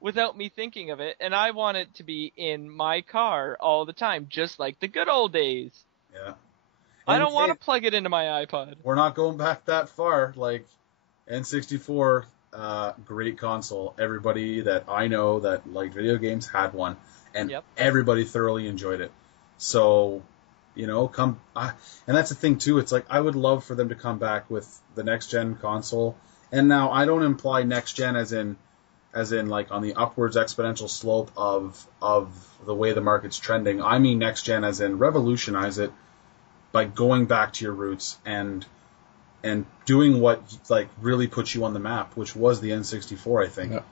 without me thinking of it, and I want it to be in my car all the time, just like the good old days. Yeah. I don't want to plug it into my iPod. We're not going back that far. Like, N64, great console. Everybody that I know that liked video games had one, and everybody thoroughly enjoyed it. So, you know, and that's the thing too. It's like I would love for them to come back with the next gen console. And now I don't imply next gen as in like on the upwards exponential slope of the way the market's trending. I mean next gen as in revolutionize it by going back to your roots and doing what like really puts you on the map, which was the N64, I think. Yep.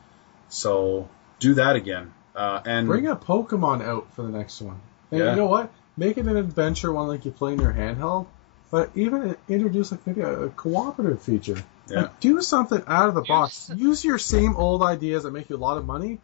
So do that again. And bring a Pokemon out for the next one. And you know what? Make it an adventure one like you play in your handheld, but even introduce like maybe a cooperative feature. Yeah. Like, do something out of the box. Use your same old ideas that make you a lot of money,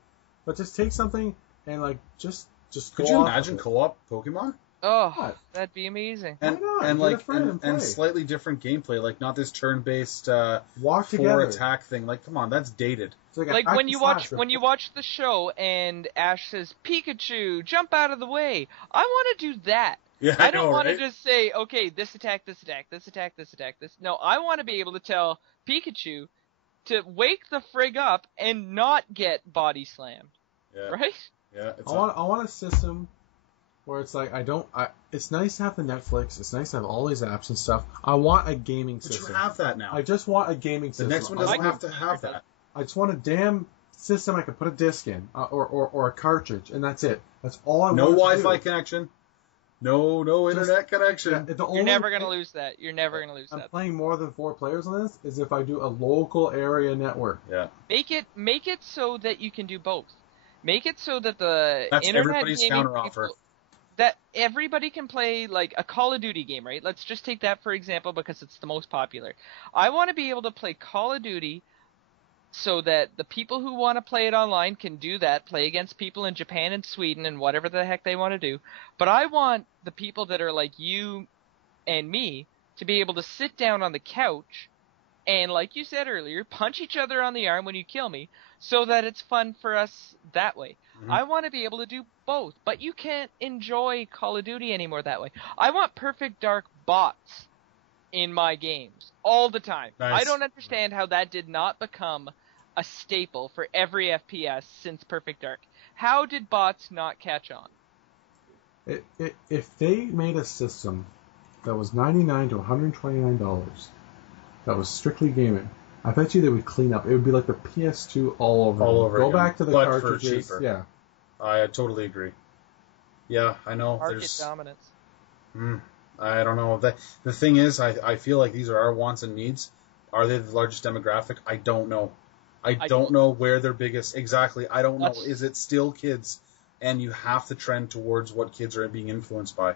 but just take something and like just. Could you imagine co-op Pokemon? Oh, that'd be amazing. And slightly different gameplay, like not this turn-based attack thing. Like, come on, that's dated. Like when you watch the show and Ash says, "Pikachu, jump out of the way." I want to do that. Yeah, I don't want to just say, "Okay, this attack, this attack, this attack, this attack, this." No, I want to be able to tell Pikachu, to wake the frig up and not get body slammed, right? Yeah. I want a system where it's like it's nice to have the Netflix. It's nice to have all these apps and stuff. I want a gaming system. But you have that now. I just want a gaming system. The next one doesn't have to have that. I just want a damn system I can put a disc in, or a cartridge, and that's it. That's all I want. No Wi-Fi connection. No internet connection. Yeah, You're never going to lose that. I'm playing more than 4 players on this is if I do a local area network. Yeah. Make it so that you can do both. Make it so that the That's internet everybody's gaming counteroffer. people, that everybody can play like a Call of Duty game, right? Let's just take that for example because it's the most popular. I want to be able to play Call of Duty so that the people who want to play it online can do that, play against people in Japan and Sweden and whatever the heck they want to do. But I want the people that are like you and me to be able to sit down on the couch and, like you said earlier, punch each other on the arm when you kill me so that it's fun for us that way. Mm-hmm. I want to be able to do both, but you can't enjoy Call of Duty anymore that way. I want Perfect Dark bots in my games all the time. Nice. I don't understand how that did not become a staple for every FPS since Perfect Dark. How did bots not catch on? If they made a system that was $99 to $129 that was strictly gaming, I bet you they would clean up. It would be like the PS2 all over. Go again. back to the but cartridges. For cheaper. Yeah. I totally agree. Yeah, I know. Market dominance. I don't know. The thing is, I feel like these are our wants and needs. Are they the largest demographic? I don't know. I don't know where they're biggest. Exactly. I don't know. Is it still kids? And you have to trend towards what kids are being influenced by.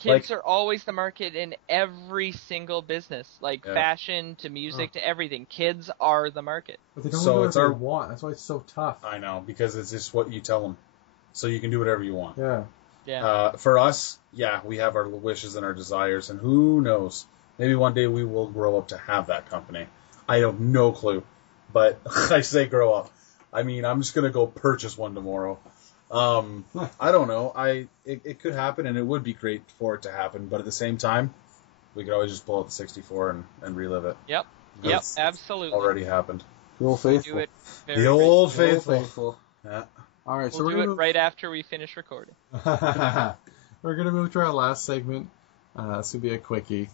Kids are always the market in every single business, fashion to music to everything. Kids are the market. But they don't know what they want. That's why it's so tough. I know, because it's just what you tell them. So you can do whatever you want. Yeah. Yeah. For us, we have our wishes and our desires, and who knows? Maybe one day we will grow up to have that company. I have no clue. But I say grow up. I mean, I'm just going to go purchase one tomorrow. I don't know. It could happen, and it would be great for it to happen. But at the same time, we could always just pull out the 64 and relive it. Yep, absolutely. Already happened. The old faithful. Do it The old faithful. Yeah. All right, we'll do it right after we finish recording. We're going to move to our last segment. This will be a quickie.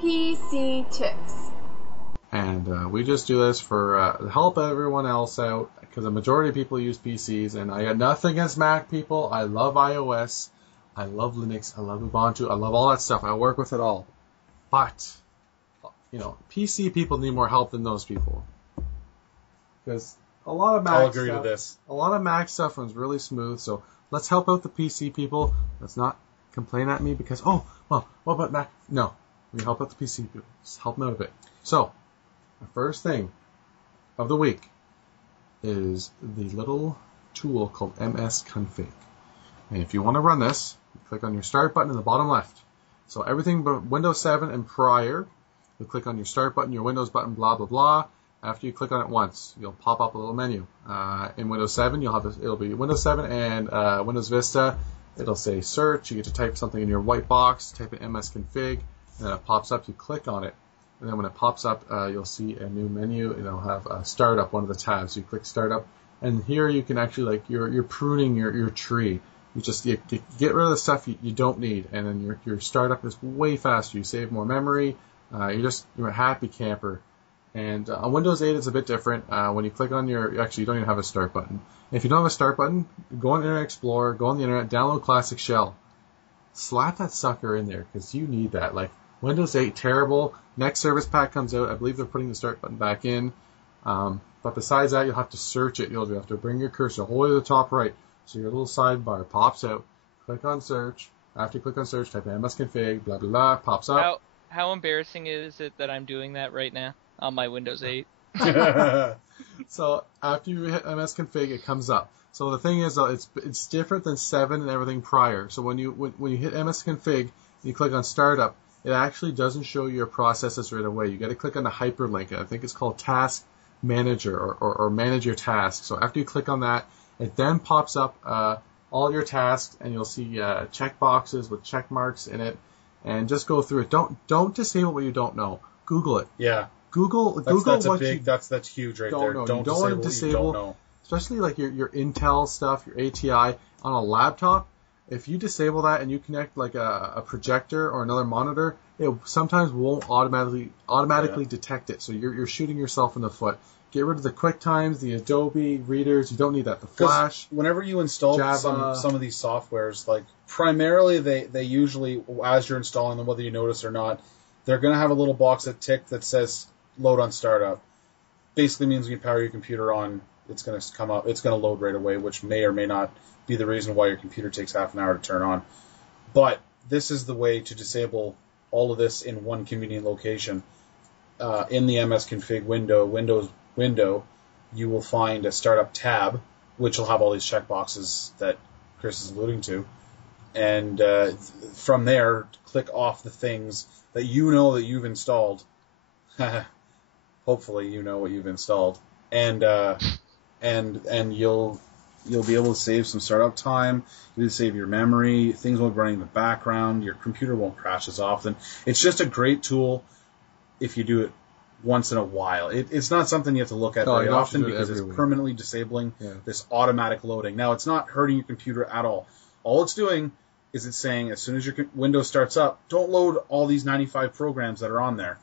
PC tips. And we just do this for to help everyone else out, because the majority of people use PCs, and I got nothing against Mac people. I love iOS. I love Linux. I love Ubuntu. I love all that stuff. I work with it all. But, PC people need more help than those people. Because a lot of Mac I'll agree to this. A lot of Mac stuff runs really smooth, so let's help out the PC people. Let's not complain at me because, what about Mac? No. We help out the PC people. Just help them out a bit. So, the first thing of the week is the little tool called MSConfig. And if you want to run this, you click on your Start button in the bottom left. So everything but Windows 7 and prior, you click on your Start button, your Windows button, blah, blah, blah. After you click on it once, you'll pop up a little menu. In Windows 7, it'll be Windows 7 and Windows Vista. It'll say search. You get to type something in your white box, type in MSConfig. And then it pops up, you click on it, and then when it pops up, you'll see a new menu, and it'll have Startup, one of the tabs. You click Startup, and here you can actually, you're pruning your tree. You get rid of the stuff you don't need, and then your Startup is way faster. You save more memory. You're a happy camper. And on Windows 8, it's a bit different. When you click on you don't even have a Start button. If you don't have a Start button, go on Internet Explorer, go on the Internet, download Classic Shell. Slap that sucker in there, because you need that. Windows 8, terrible. Next service pack comes out. I believe they're putting the Start button back in. But besides that, you'll have to search it. You'll have to bring your cursor all the way to the top right. So your little sidebar pops out. Click on search. After you click on search, type in MSConfig, blah, blah, blah, pops up. How embarrassing is it that I'm doing that right now on my Windows 8? So after you hit MSConfig, it comes up. So the thing is, it's different than 7 and everything prior. So when you hit MSConfig and you click on Startup, it actually doesn't show you your processes right away. You got to click on the hyperlink. I think it's called Task Manager or Manage Your Tasks. So after you click on that, it then pops up all your tasks, and you'll see check boxes with check marks in it. and just go through it. Don't disable what you don't know. Google it. Yeah. Google That's what big, you that's huge right there. know. Don't You don't want to disable what you don't disable, know. especially like your Intel stuff, your ATI on a laptop. If you disable that and you connect like a projector or another monitor, it sometimes won't automatically detect it. So you're shooting yourself in the foot. Get rid of the QuickTimes, the Adobe readers. You don't need that. The Flash. Whenever you install Java. some of these softwares, like primarily they usually, as you're installing them, whether you notice or not, they're going to have a little box that says load on startup. Basically means when you power your computer on, it's going to come up. It's going to load right away, which may or may not be the reason why your computer takes half an hour to turn on. But this is the way to disable all of this in one convenient location. In the MS-config window, you will find a startup tab, which will have all these checkboxes that Chris is alluding to. And from there, click off the things that you know that you've installed. Hopefully you know what you've installed. And you'll be able to save some startup time. You'll save your memory. Things won't run in the background. Your computer won't crash as often. It's just a great tool if you do it once in a while. It's not something you have to look at very often because it's permanently disabling this automatic loading. Now, it's not hurting your computer at all. All it's doing is it's saying as soon as your Windows starts up, don't load all these 95 programs that are on there.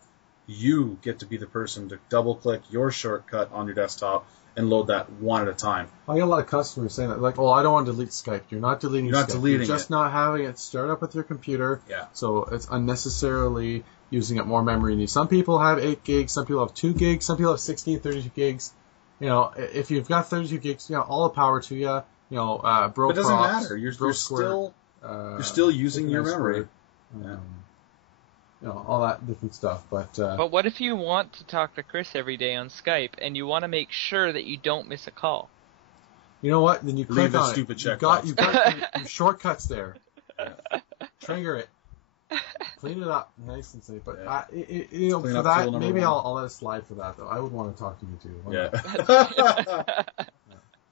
You get to be the person to double-click your shortcut on your desktop and load that one at a time. I get a lot of customers saying that, like, I don't want to delete Skype. You're not deleting Skype. You're just not having it start up with your computer. Yeah. So it's unnecessarily using up more memory. Some people have 8 gigs, some people have 2 gigs, some people have 16, 32 gigs. You know, if you've got 32 gigs, all the power to you. You know, bro. But it doesn't props, matter. You're you're still using your memory. All that different stuff. But what if you want to talk to Chris every day on Skype and you want to make sure that you don't miss a call? You know what? Then you click the on stupid it. checkbox. You've got your shortcuts there. Trigger it. Clean it up, nice and safe. But for that, maybe I'll let it slide for that though. I would want to talk to you too. Yeah.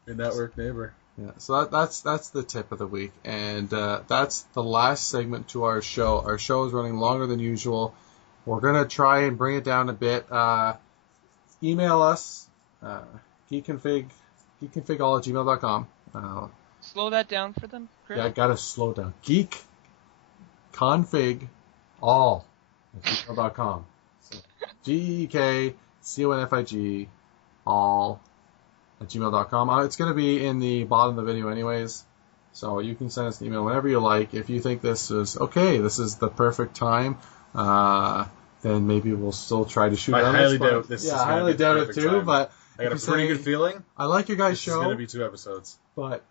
Your network neighbor. Yeah. So that's the tip of the week, and that's the last segment to our show. Our show is running longer than usual. We're gonna try and bring it down a bit. Email us, geekconfig@gmail.com. Slow that down for them, Chris? Yeah, I gotta slow down. GeekConfig @gmail.com. So, GeekConfig all @gmail.com. It's going to be in the bottom of the video anyways, so you can send us an email whenever you like. If you think this is the perfect time, then maybe we'll still try to shoot. I highly doubt this. Yeah, I highly doubt it too. Time. But I got a pretty good feeling. I like your guys' show. It's going to be 2 episodes, but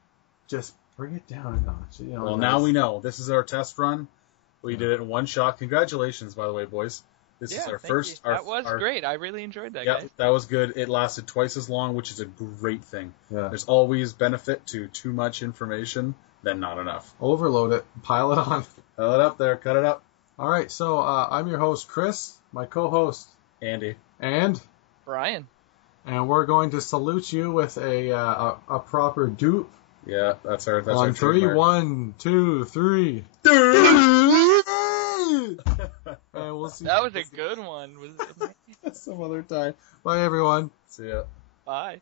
just bring it down a notch. Well, now we know. This is our test run. We did it in one shot. Congratulations, by the way, boys. This is our first. That was great. I really enjoyed that, guys. That was good. It lasted twice as long, which is a great thing. Yeah. There's always benefit to too much information than not enough. Overload it. Pile it on. Pile it up there. Cut it up. All right. So I'm your host, Chris. My co-host, Andy. And Brian. And we're going to salute you with a proper dupe. Yeah, that's our. That's on our 3, trademark. 1, 2, 3. And we'll see. That was a good one. Some other time. Bye, everyone. See ya. Bye.